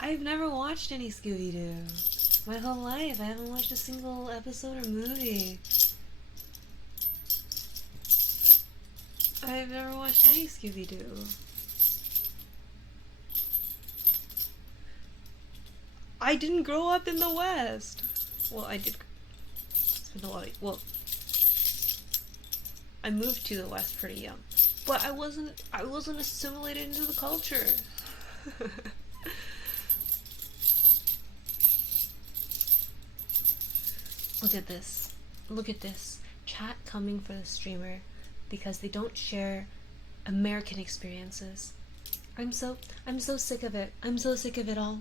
I've never watched any Scooby-Doo. My whole life, I haven't watched a single episode or movie. I've never watched any Scooby-Doo. I didn't grow up in the West. Well, I did spend a lot of, well, I moved to the West pretty young, but I wasn't assimilated into the culture. Look at this. Look at this. Chat coming for the streamer because they don't share American experiences. I'm so sick of it. I'm so sick of it all.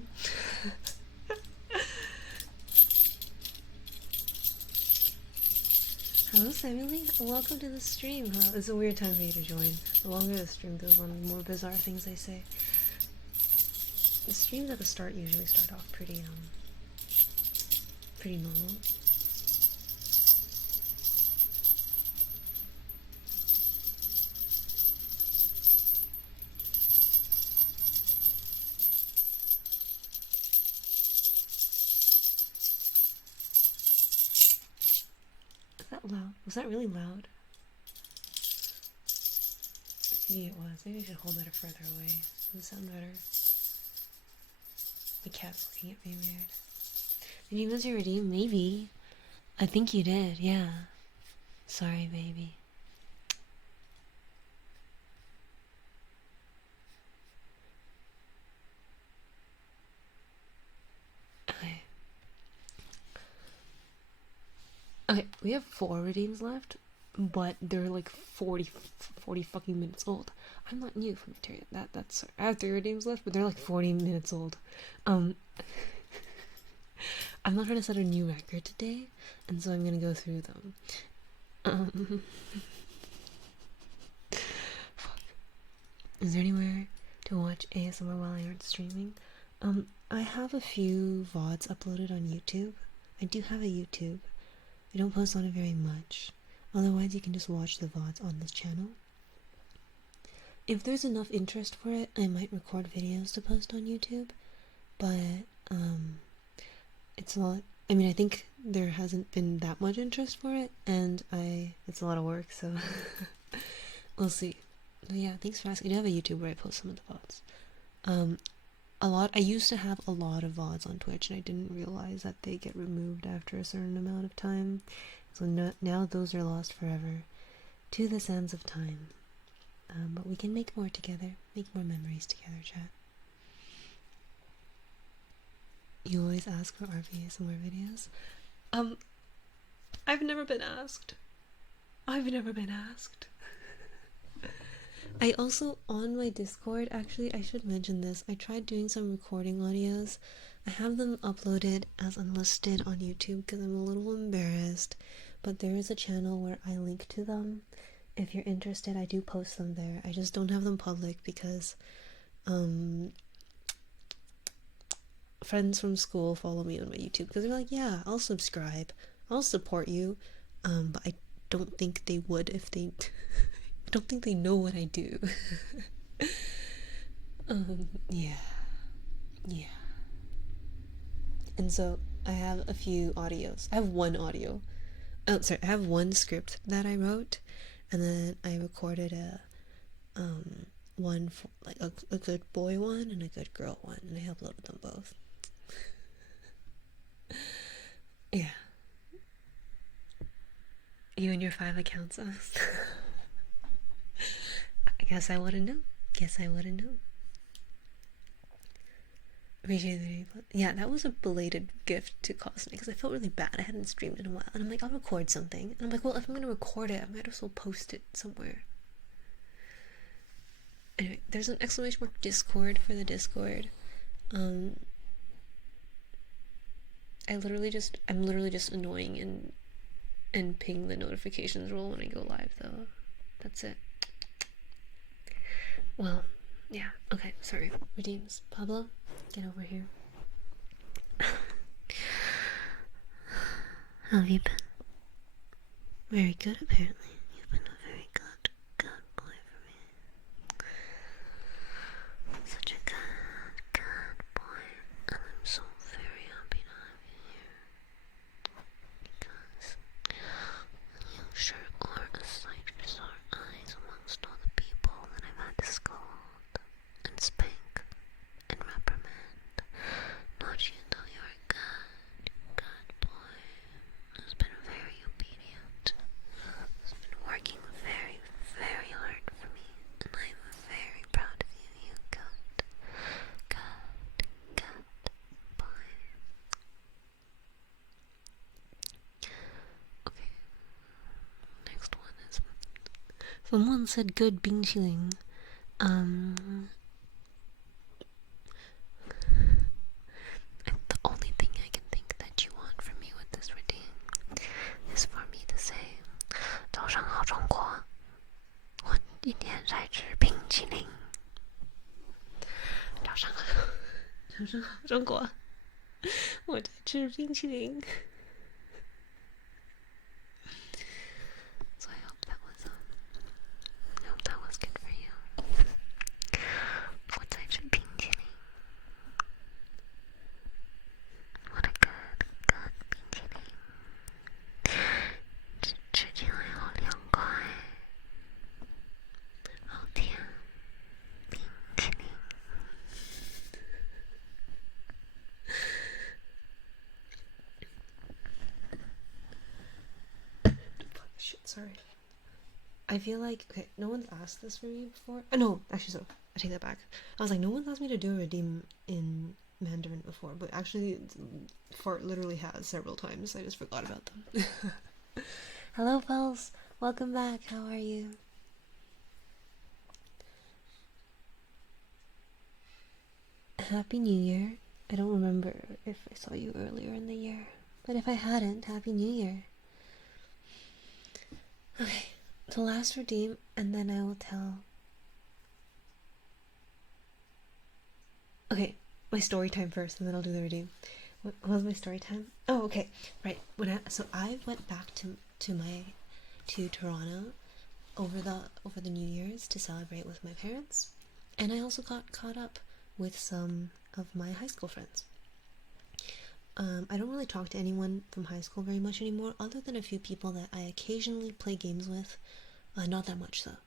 Hello, Samuel. Welcome to the stream. Huh? It's a weird time for you to join. The longer the stream goes on, the more bizarre things I say. The streams at the start usually start off pretty normal. Is that loud? Was that really loud? Maybe it was. Maybe I should hold that further away. Does it sound better? My cat's looking at me weird. Did you miss your redeem? Maybe. I think you did, yeah. Sorry, baby. Okay. Okay, we have 4 redeems left, but they're like 40 fucking minutes old. I'm not new for material. That's I have 3 redeems left, but they're like 40 minutes old. I'm not trying to set a new record today, and so I'm gonna go through them. Fuck. Is there anywhere to watch ASMR while I aren't streaming? I have a few VODs uploaded on YouTube. I do have a YouTube. I don't post on it very much. Otherwise, you can just watch the VODs on this channel. If there's enough interest for it, I might record videos to post on YouTube. But, it's not... I mean, I think there hasn't been that much interest for it, and it's a lot of work, so... we'll see. But yeah, thanks for asking. I do have a YouTube where I post some of the VODs. I used to have a lot of VODs on Twitch, and I didn't realize that they get removed after a certain amount of time. So now those are lost forever to the sands of time. But we can make more together, make more memories together, chat. You always ask for RVs and more videos. I've never been asked. I've never been asked. I also, on my Discord, actually, I should mention this, I tried doing some recording audios. I have them uploaded as unlisted on YouTube because I'm a little embarrassed, but there is a channel where I link to them. If you're interested, I do post them there. I just don't have them public because, friends from school follow me on my YouTube because they're like, yeah, I'll subscribe, I'll support you, but I don't think they would if they... I don't think they know what I do. Yeah. And so I have a few audios. I have one audio. Oh, sorry. I have one script that I wrote, and then I recorded one for, like a good boy one and a good girl one, and I uploaded them both. Yeah. You and your 5 accounts. I guess I wouldn't know. Appreciate the... Yeah, that was a belated gift to Cosmic because I felt really bad. I hadn't streamed in a while, and I'm like, I'll record something. And I'm like, well, if I'm gonna record it, I might as well post it somewhere. Anyway, there's an exclamation mark Discord for the Discord. I'm literally just annoying and ping the notifications roll when I go live, though. That's it. Well, yeah, okay, sorry. Redeems. Pablo, get over here. How have you been? Very good, apparently. You've been a very good boy for me. Such a good boy. And I'm so very happy to have you here. Because you sure are a sight for sore eyes amongst all the people that I've had to scold and spank and reprimand. Not you though, Someone said good冰淇淋. The only thing I can think that you want from me with this redeem is for me to say 早上好中国我今天在吃冰淇淋早上好中国我在吃冰淇淋 So I hope that was good for you 我在吃冰淇淋 What a good冰淇淋吃起来好凉快好甜冰淇淋 Shit, sorry. I feel like, okay, no one's asked this for me before. No, actually, so I take that back. I was like, no one's asked me to do a redeem in Mandarin before, but actually, Fart literally has several times. I just forgot about them. Hello, Pels. Welcome back. How are you? Happy New Year. I don't remember if I saw you earlier in the year, but if I hadn't, Happy New Year. Okay, so last redeem, and then I will tell. Okay, my story time first, and then I'll do the redeem. What was my story time? Oh, okay, right. So I went back to Toronto over the New Year's to celebrate with my parents, and I also got caught up with some of my high school friends. I don't really talk to anyone from high school very much anymore, other than a few people that I occasionally play games with. Not that much, though.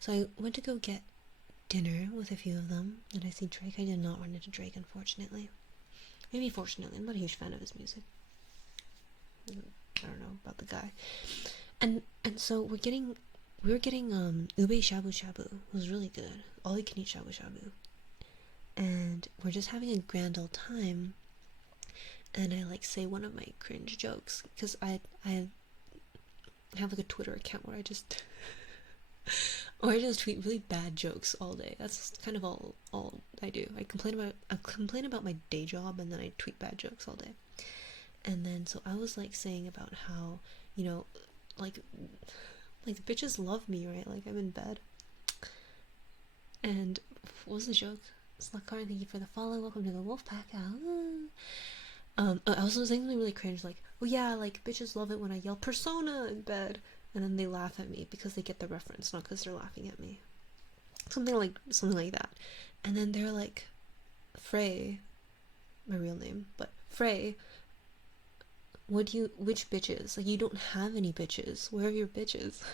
So I went to go get dinner with a few of them, and I see Drake. I did not run into Drake, unfortunately. Maybe fortunately. I'm not a huge fan of his music. I don't know about the guy. And so we were getting ube shabu shabu. It was really good. All you can eat shabu shabu. And we're just having a grand old time. And I like say one of my cringe jokes because I have like a Twitter account where I just tweet really bad jokes all day. That's kind of all I do. I complain about my day job, and then I tweet bad jokes all day. And then so I was like saying about how, you know, like bitches love me, right? Like I'm in bed. And what was the joke? Slakar, thank you for the follow. Welcome to the Wolfpack. I was saying something really cringe, like, oh yeah, like bitches love it when I yell persona in bed, and then they laugh at me because they get the reference, not because they're laughing at me. Something like that. And then they're like, Frey, my real name, but Frey, which bitches? Like, you don't have any bitches. Where are your bitches?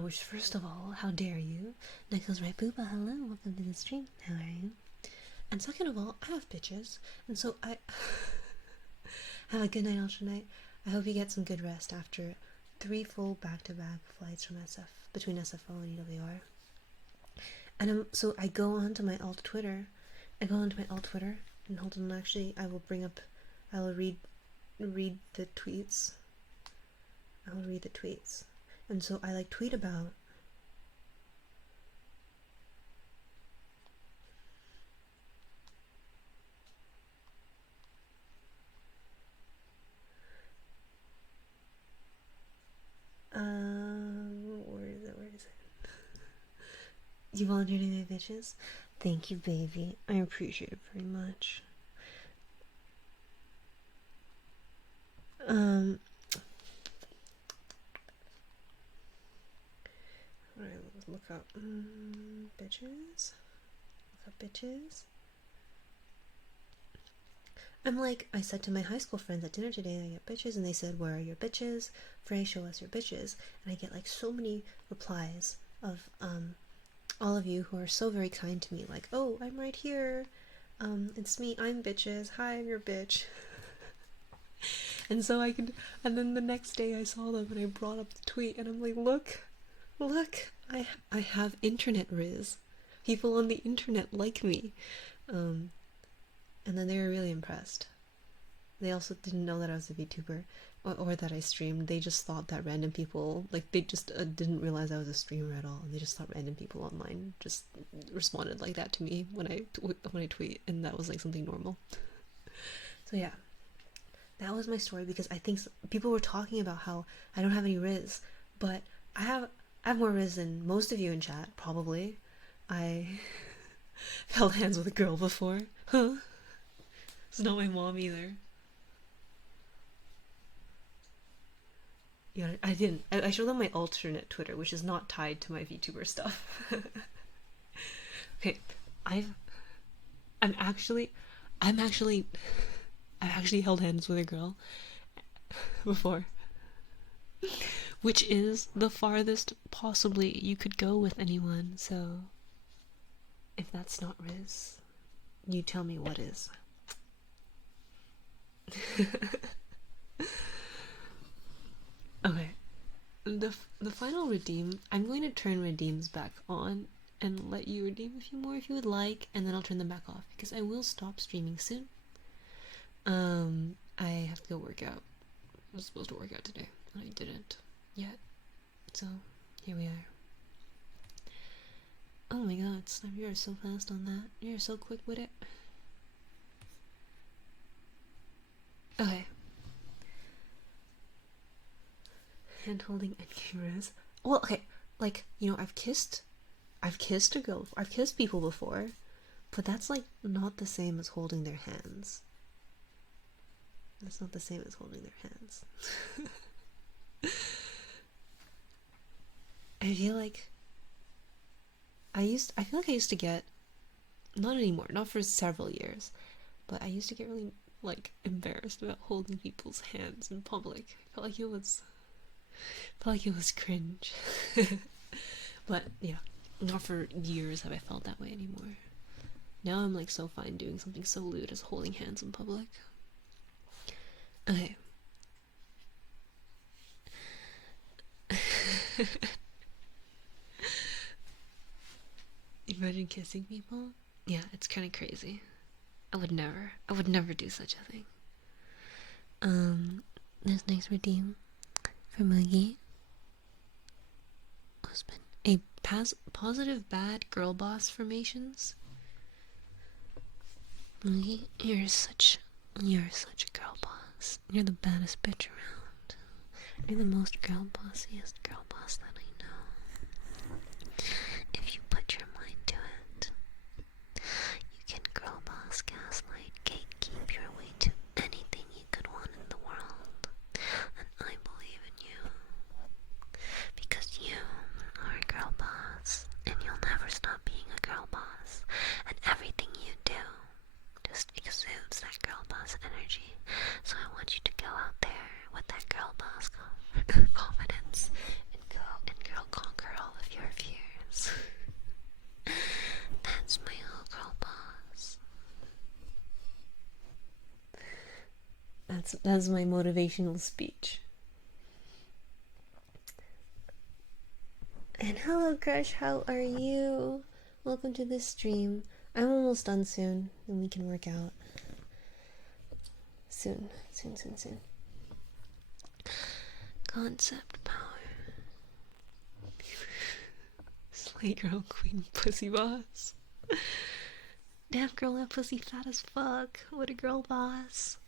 Which, first of all, how dare you? Nicholas right, Booba, hello, welcome to the stream. How are you? And second of all, I have bitches, and so I have a good night, Ultra Night. I hope you get some good rest after 3 full back-to-back flights from between SFO and EWR. And so I go onto my alt Twitter. And hold on, actually, I will read the tweets. I will read the tweets. And so I like tweet about where is it? You volunteered to be bitches? Thank you, baby. I appreciate it very much. Alright, let's look up bitches. Look up bitches. I'm like, I said to my high school friends at dinner today, I get bitches, and they said, where are your bitches? Frey, show us your bitches. And I get like so many replies of all of you who are so very kind to me, like, oh, I'm right here. It's me, I'm bitches. Hi, I'm your bitch. And so and then the next day I saw them and I brought up the tweet and I'm like, look, I have internet riz. People on the internet like me. And then they were really impressed. They also didn't know that I was a VTuber. or that I streamed, they just thought that random people, like, they just didn't realize I was a streamer at all, and they just thought random people online just responded like that to me when I tweet, and that was like something normal. So yeah, that was my story, because I think people were talking about how I don't have any Riz, but I have more Riz than most of you in chat, probably. I held hands with a girl before. Huh? It's not my mom either. Yeah, I didn't. I showed them my alternate Twitter, which is not tied to my VTuber stuff. Okay, I've I'm actually I'm actually I've actually held hands with a girl before, which is the farthest possibly you could go with anyone. So if that's not Riz, you tell me what is. Okay, the final redeem. I'm going to turn redeems back on and let you redeem a few more if you would like, and then I'll turn them back off because I will stop streaming soon. I have to go work out. I was supposed to work out today, and I didn't yet. So here we are. Oh my god, Snap, you are so fast on that. You're so quick with it. Okay. Hand holding and cameras. Well, okay, like, you know, I've kissed a girl, I've kissed people before, but that's like not the same as holding their hands. That's not the same as holding their hands. I feel like I feel like I used to get, not anymore, not for several years, but I used to get really like embarrassed about holding people's hands in public. I felt like it was cringe. But yeah, not for years have I felt that way anymore. Now I'm like so fine doing something so lewd as holding hands in public. Okay. Imagine kissing people? Yeah, it's kind of crazy. I would never do such a thing. This next redeem for Moogie. Husband. A positive bad girl boss formations. Moogie, you're such a girl boss. You're the baddest bitch around. You're the most girl bossiest girl boss that I know. If you put your mind to it, you can girl boss, gaslight, gatekeep your way to anything you could want in the world. And I believe in you. Because you are a girl boss, and you'll never stop being a girl boss. And everything you do just exudes that girl boss energy. So I want you to go out there with that girl boss confidence and go and girl conquer all of your fears. That's my whole girl boss. That's my motivational speech. And hello, Crush, how are you? Welcome to this stream. I'm almost done soon, and we can work out. Soon. Concept power. Slay girl, queen, pussy boss. Damn girl, that pussy fat as fuck. What a girl boss.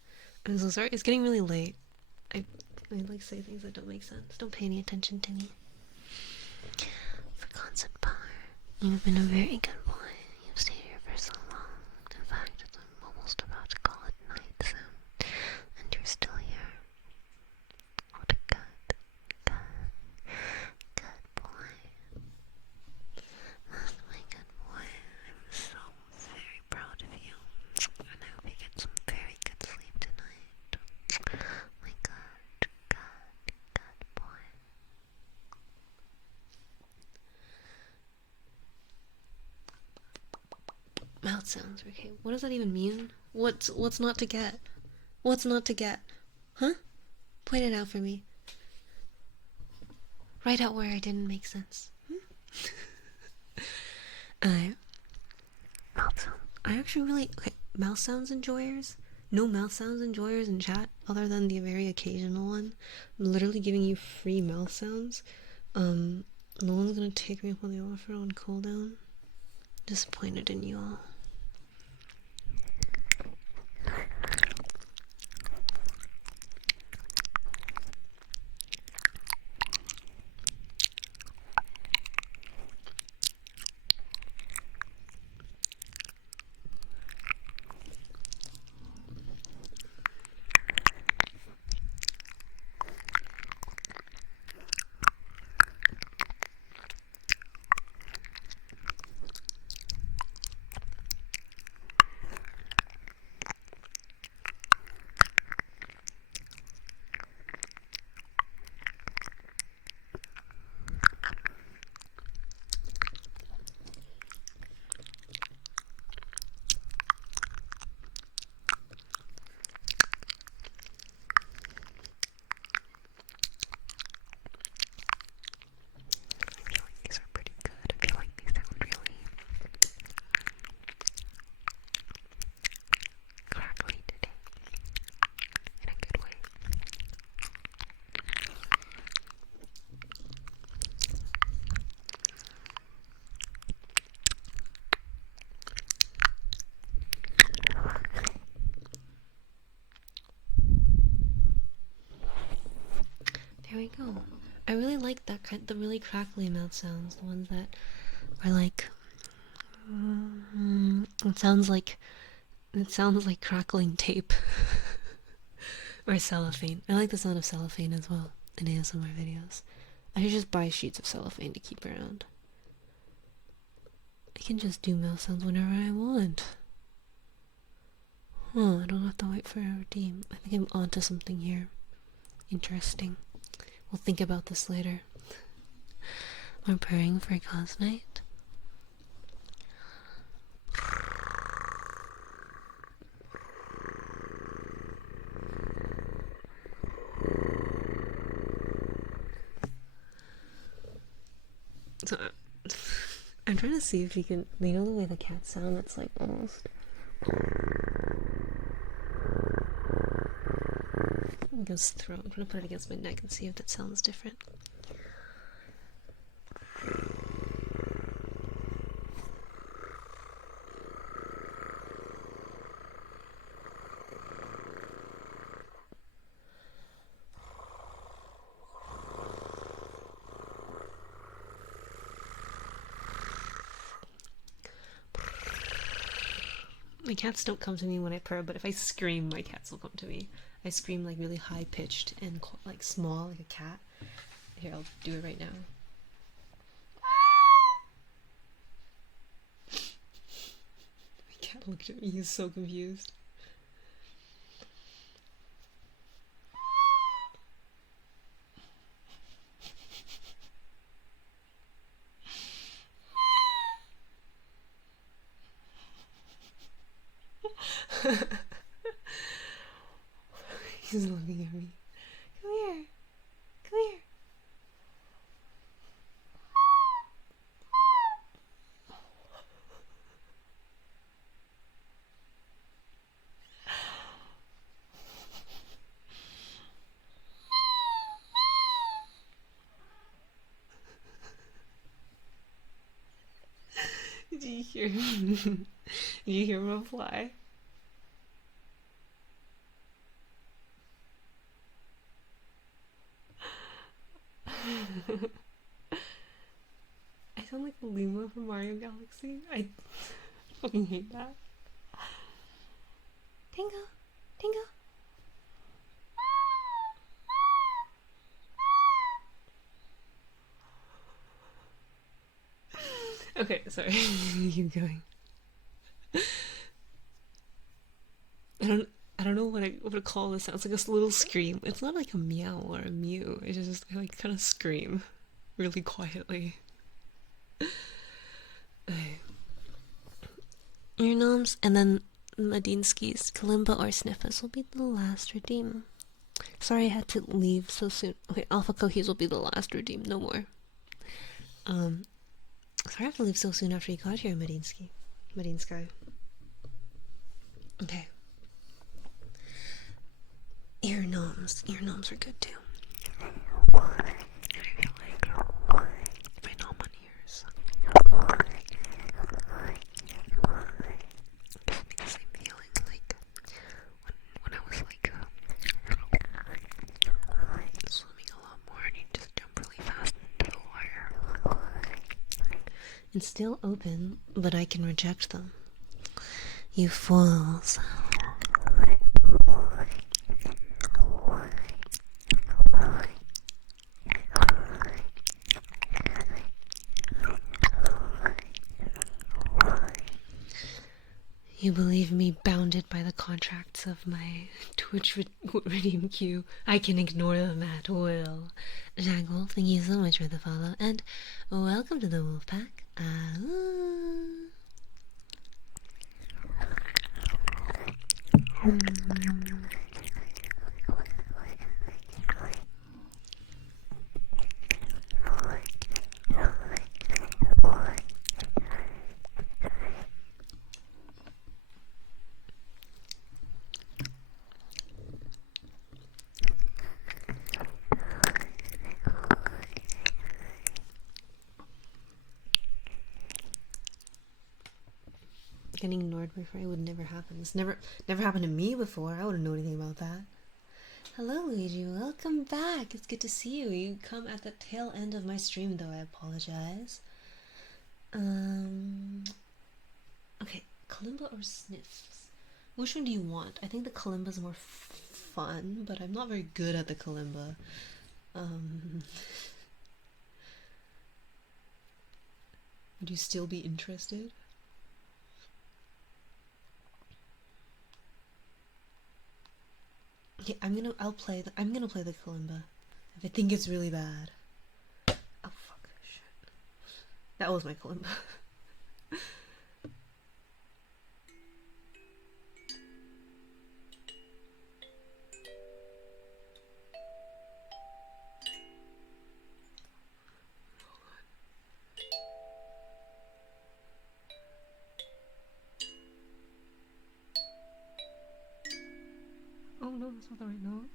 I'm so sorry, it's getting really late. I like say things that don't make sense. Don't pay any attention to me. For concept power, you've been a very good boy. You've stayed here for so long. In fact, I'm almost about to call it night soon. And you're still here. What a good boy. That's my good boy. I'm so very proud of you. And I hope you get some very good sleep tonight. My good boy. Mouth sounds, okay. What does that even mean? What's not to get? What's not to get? Huh? Point it out for me. Write out where I didn't make sense. Mouth sounds. I actually really, okay, mouth sounds enjoyers. No mouth sounds enjoyers in chat other than the very occasional one. I'm literally giving you free mouth sounds. No one's gonna take me up on the offer on cooldown. Disappointed in you all. These are pretty good. I feel like they sound really crackly today. In a good way. There we go. I really like that kind, the really crackly mouth sounds, the ones that are like, it sounds like crackling tape or cellophane. I like the sound of cellophane as well in ASMR videos. I should just buy sheets of cellophane to keep around. I can just do mouth sounds whenever I want. I don't have to wait for a redeem. I think I'm onto something here. Interesting. We'll think about this later. We're praying for Cos Night. So I'm trying to see if you can, you know the way the cats sound, it's like almost it goes throat. I'm trying to put it against my neck and see if it sounds different. My cats don't come to me when I purr, but if I scream, my cats will come to me. I scream like really high pitched and like small, like a cat. Here, I'll do it right now. My cat looked at me, he's so confused. He's looking at me. Come here. Come here. Did you hear him? Did you hear him fly? I sound like Luma from Mario Galaxy. I fucking hate that. Tingle, tingle. Okay, sorry. Keep going. I don't know what to call this. Sounds like a little scream. It's not like a meow or a mew. It's just I like kind of scream really quietly. Your gnomes and then Madinsky's Kalimba or Sniffus will be the last redeem. Sorry I had to leave so soon. Okay, Alpha Cohees will be the last redeem, no more. Sorry I have to leave so soon after you got here, Madinsky. Madinsky. Okay. those eargnomes are good too. And I feel like my gnome ears gives me the same feeling like when I was like swimming a lot more and you just jump really fast into the water. It's still open, but I can reject them. You fools. You believe me bounded by the contracts of my Twitch redeem queue. I can ignore them at will. Jackal, thank you so much for the follow, and welcome to the Wolfpack. Getting ignored by Frey would never happen. It's never happened to me before. I wouldn't know anything about that. Hello, Luigi. Welcome back. It's good to see you. You come at the tail end of my stream, though. I apologize. Okay, Kalimba or Sniffs? Which one do you want? I think the Kalimba's more fun, but I'm not very good at the Kalimba. Would you still be interested? Okay, I'm gonna play the Kalimba. If I think it's really bad. Oh fuck, shit. That was my Kalimba. Oh no, that's not the right note.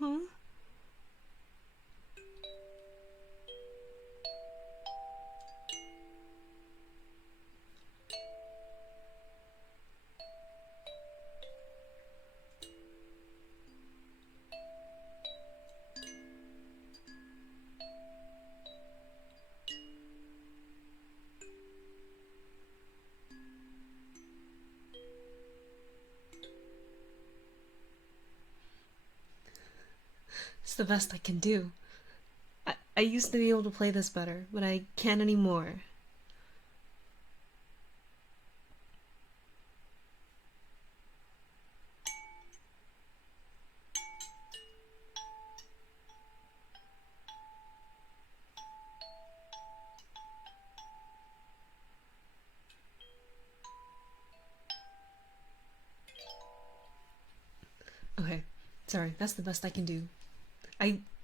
Huh? It's the best I can do. I used to be able to play this better, but I can't anymore. Okay, sorry, that's the best I can do.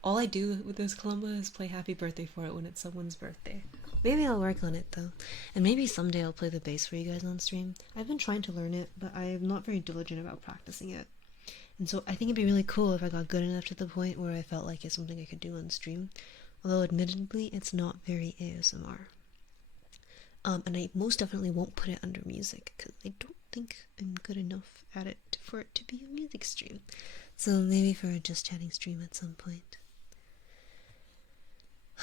All I do with this Columba is play Happy Birthday for it when it's someone's birthday. Maybe I'll work on it though, and maybe someday I'll play the bass for you guys on stream. I've been trying to learn it, but I'm not very diligent about practicing it. And so I think it'd be really cool if I got good enough to the point where I felt like it's something I could do on stream. Although admittedly, it's not very ASMR. And I most definitely won't put it under music because I don't think I'm good enough at it for it to be a music stream. So maybe for a just chatting stream at some point.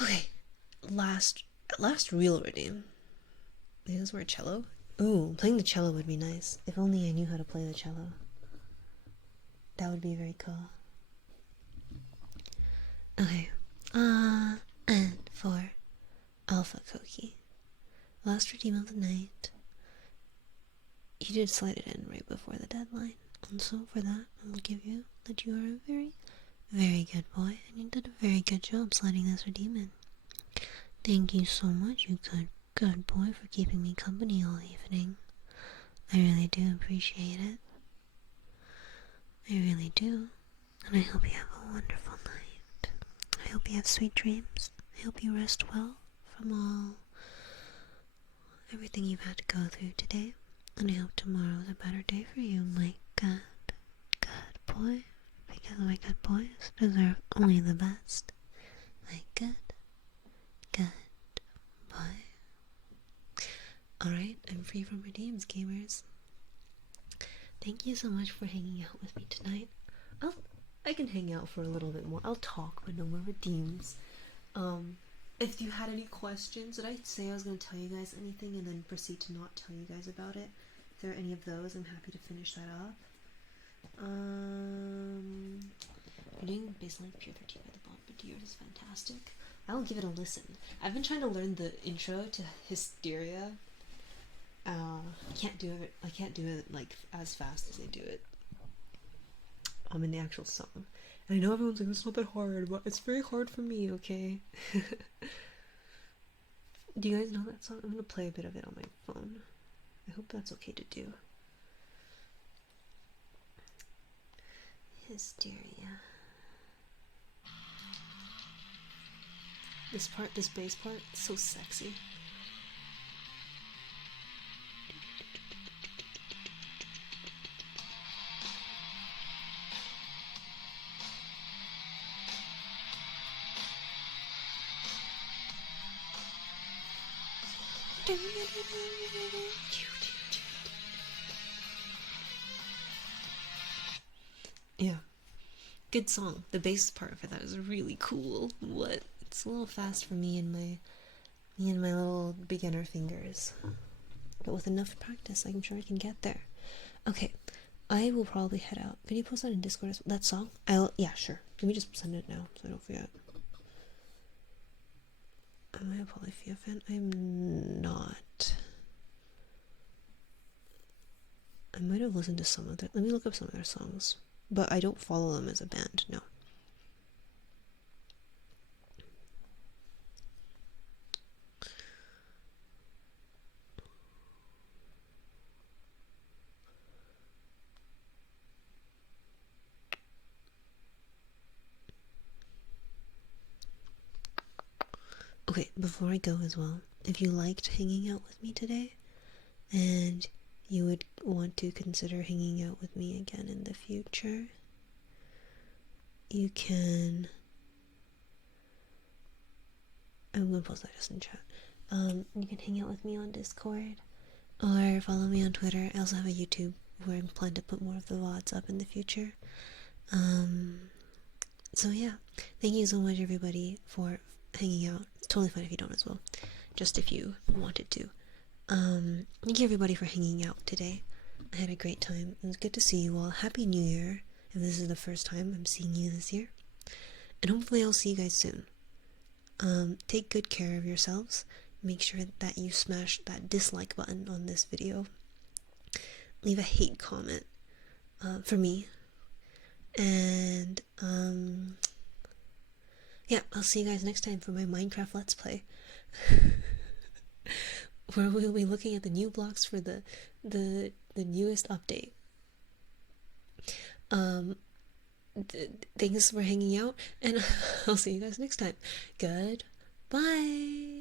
Okay, last real redeem. Maybe this were a cello. Ooh, playing the cello would be nice. If only I knew how to play the cello. That would be very cool. Okay, and for Alpha Koki. Last redeem of the night. You did slide it in right before the deadline. And so for that, I will give you that you are a very, very good boy, and you did a very good job sliding this redeem in. Thank you so much, you good boy, for keeping me company all evening. I really do appreciate it. I really do. And I hope you have a wonderful night. I hope you have sweet dreams. I hope you rest well from everything you've had to go through today. And I hope tomorrow's a better day for you, my good boy. Because my good boys deserve only the best. My good boy. Alright, I'm free from redeems, gamers. Thank you so much for hanging out with me tonight. I can hang out for a little bit more. I'll talk, but no more redeems. If you had any questions, did I say I was going to tell you guys anything and then proceed to not tell you guys about it? If there are any of those, I'm happy to finish that up. You're doing Baseline Pure 13 by the Bombardiers is fantastic. I will give it a listen. I've been trying to learn the intro to Hysteria. I can't do it like as fast as they do it. In the actual song. And I know everyone's like, it's not that hard, but it's very hard for me, okay? Do you guys know that song? I'm gonna play a bit of it on my phone. I hope that's okay to do. Hysteria. This bass part, it's so sexy. Yeah. Good song. The bass part for that is really cool. What? It's a little fast for me and my little beginner fingers. But with enough practice, I'm sure I can get there. Okay, I will probably head out. Can you post that in Discord? That song? Yeah, sure. Let me just send it now so I don't forget. Am I a Polyphia fan? I'm not. I might have listened to some of their. Let me look up some of their songs. But I don't follow them as a band, no. Okay, before I go as well, if you liked hanging out with me today, and you would want to consider hanging out with me again in the future, you can... I'm gonna post that just in chat. You can hang out with me on Discord, or follow me on Twitter. I also have a YouTube where I plan to put more of the VODs up in the future. So yeah, thank you so much everybody for hanging out. It's totally fine if you don't as well, just if you wanted to. Thank you everybody for hanging out today. I had a great time. It was good to see you all. Happy New Year, if this is the first time I'm seeing you this year. And hopefully I'll see you guys soon. Take good care of yourselves. Make sure that you smash that dislike button on this video. Leave a hate comment for me. And, yeah, I'll see you guys next time for my Minecraft Let's Play. Where we'll be looking at the new blocks for the newest update. Thanks for hanging out, and I'll see you guys next time. Goodbye.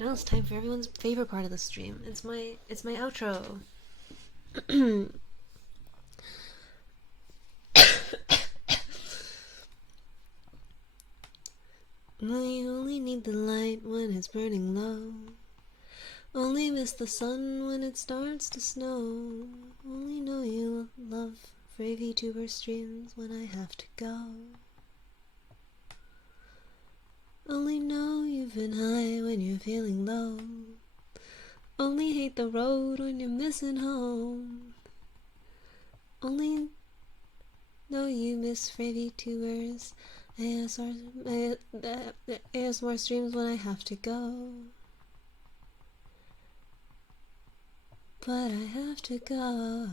Now it's time for everyone's favorite part of the stream. It's my outro. I only need the light when it's burning low. Only miss the sun when it starts to snow. Only know you love free VTuber streams when I have to go. Only know you've been high when you're feeling low. Only hate the road when you're missing home. Only know you miss free VTubers ASMR streams when I have to go. But I have to go.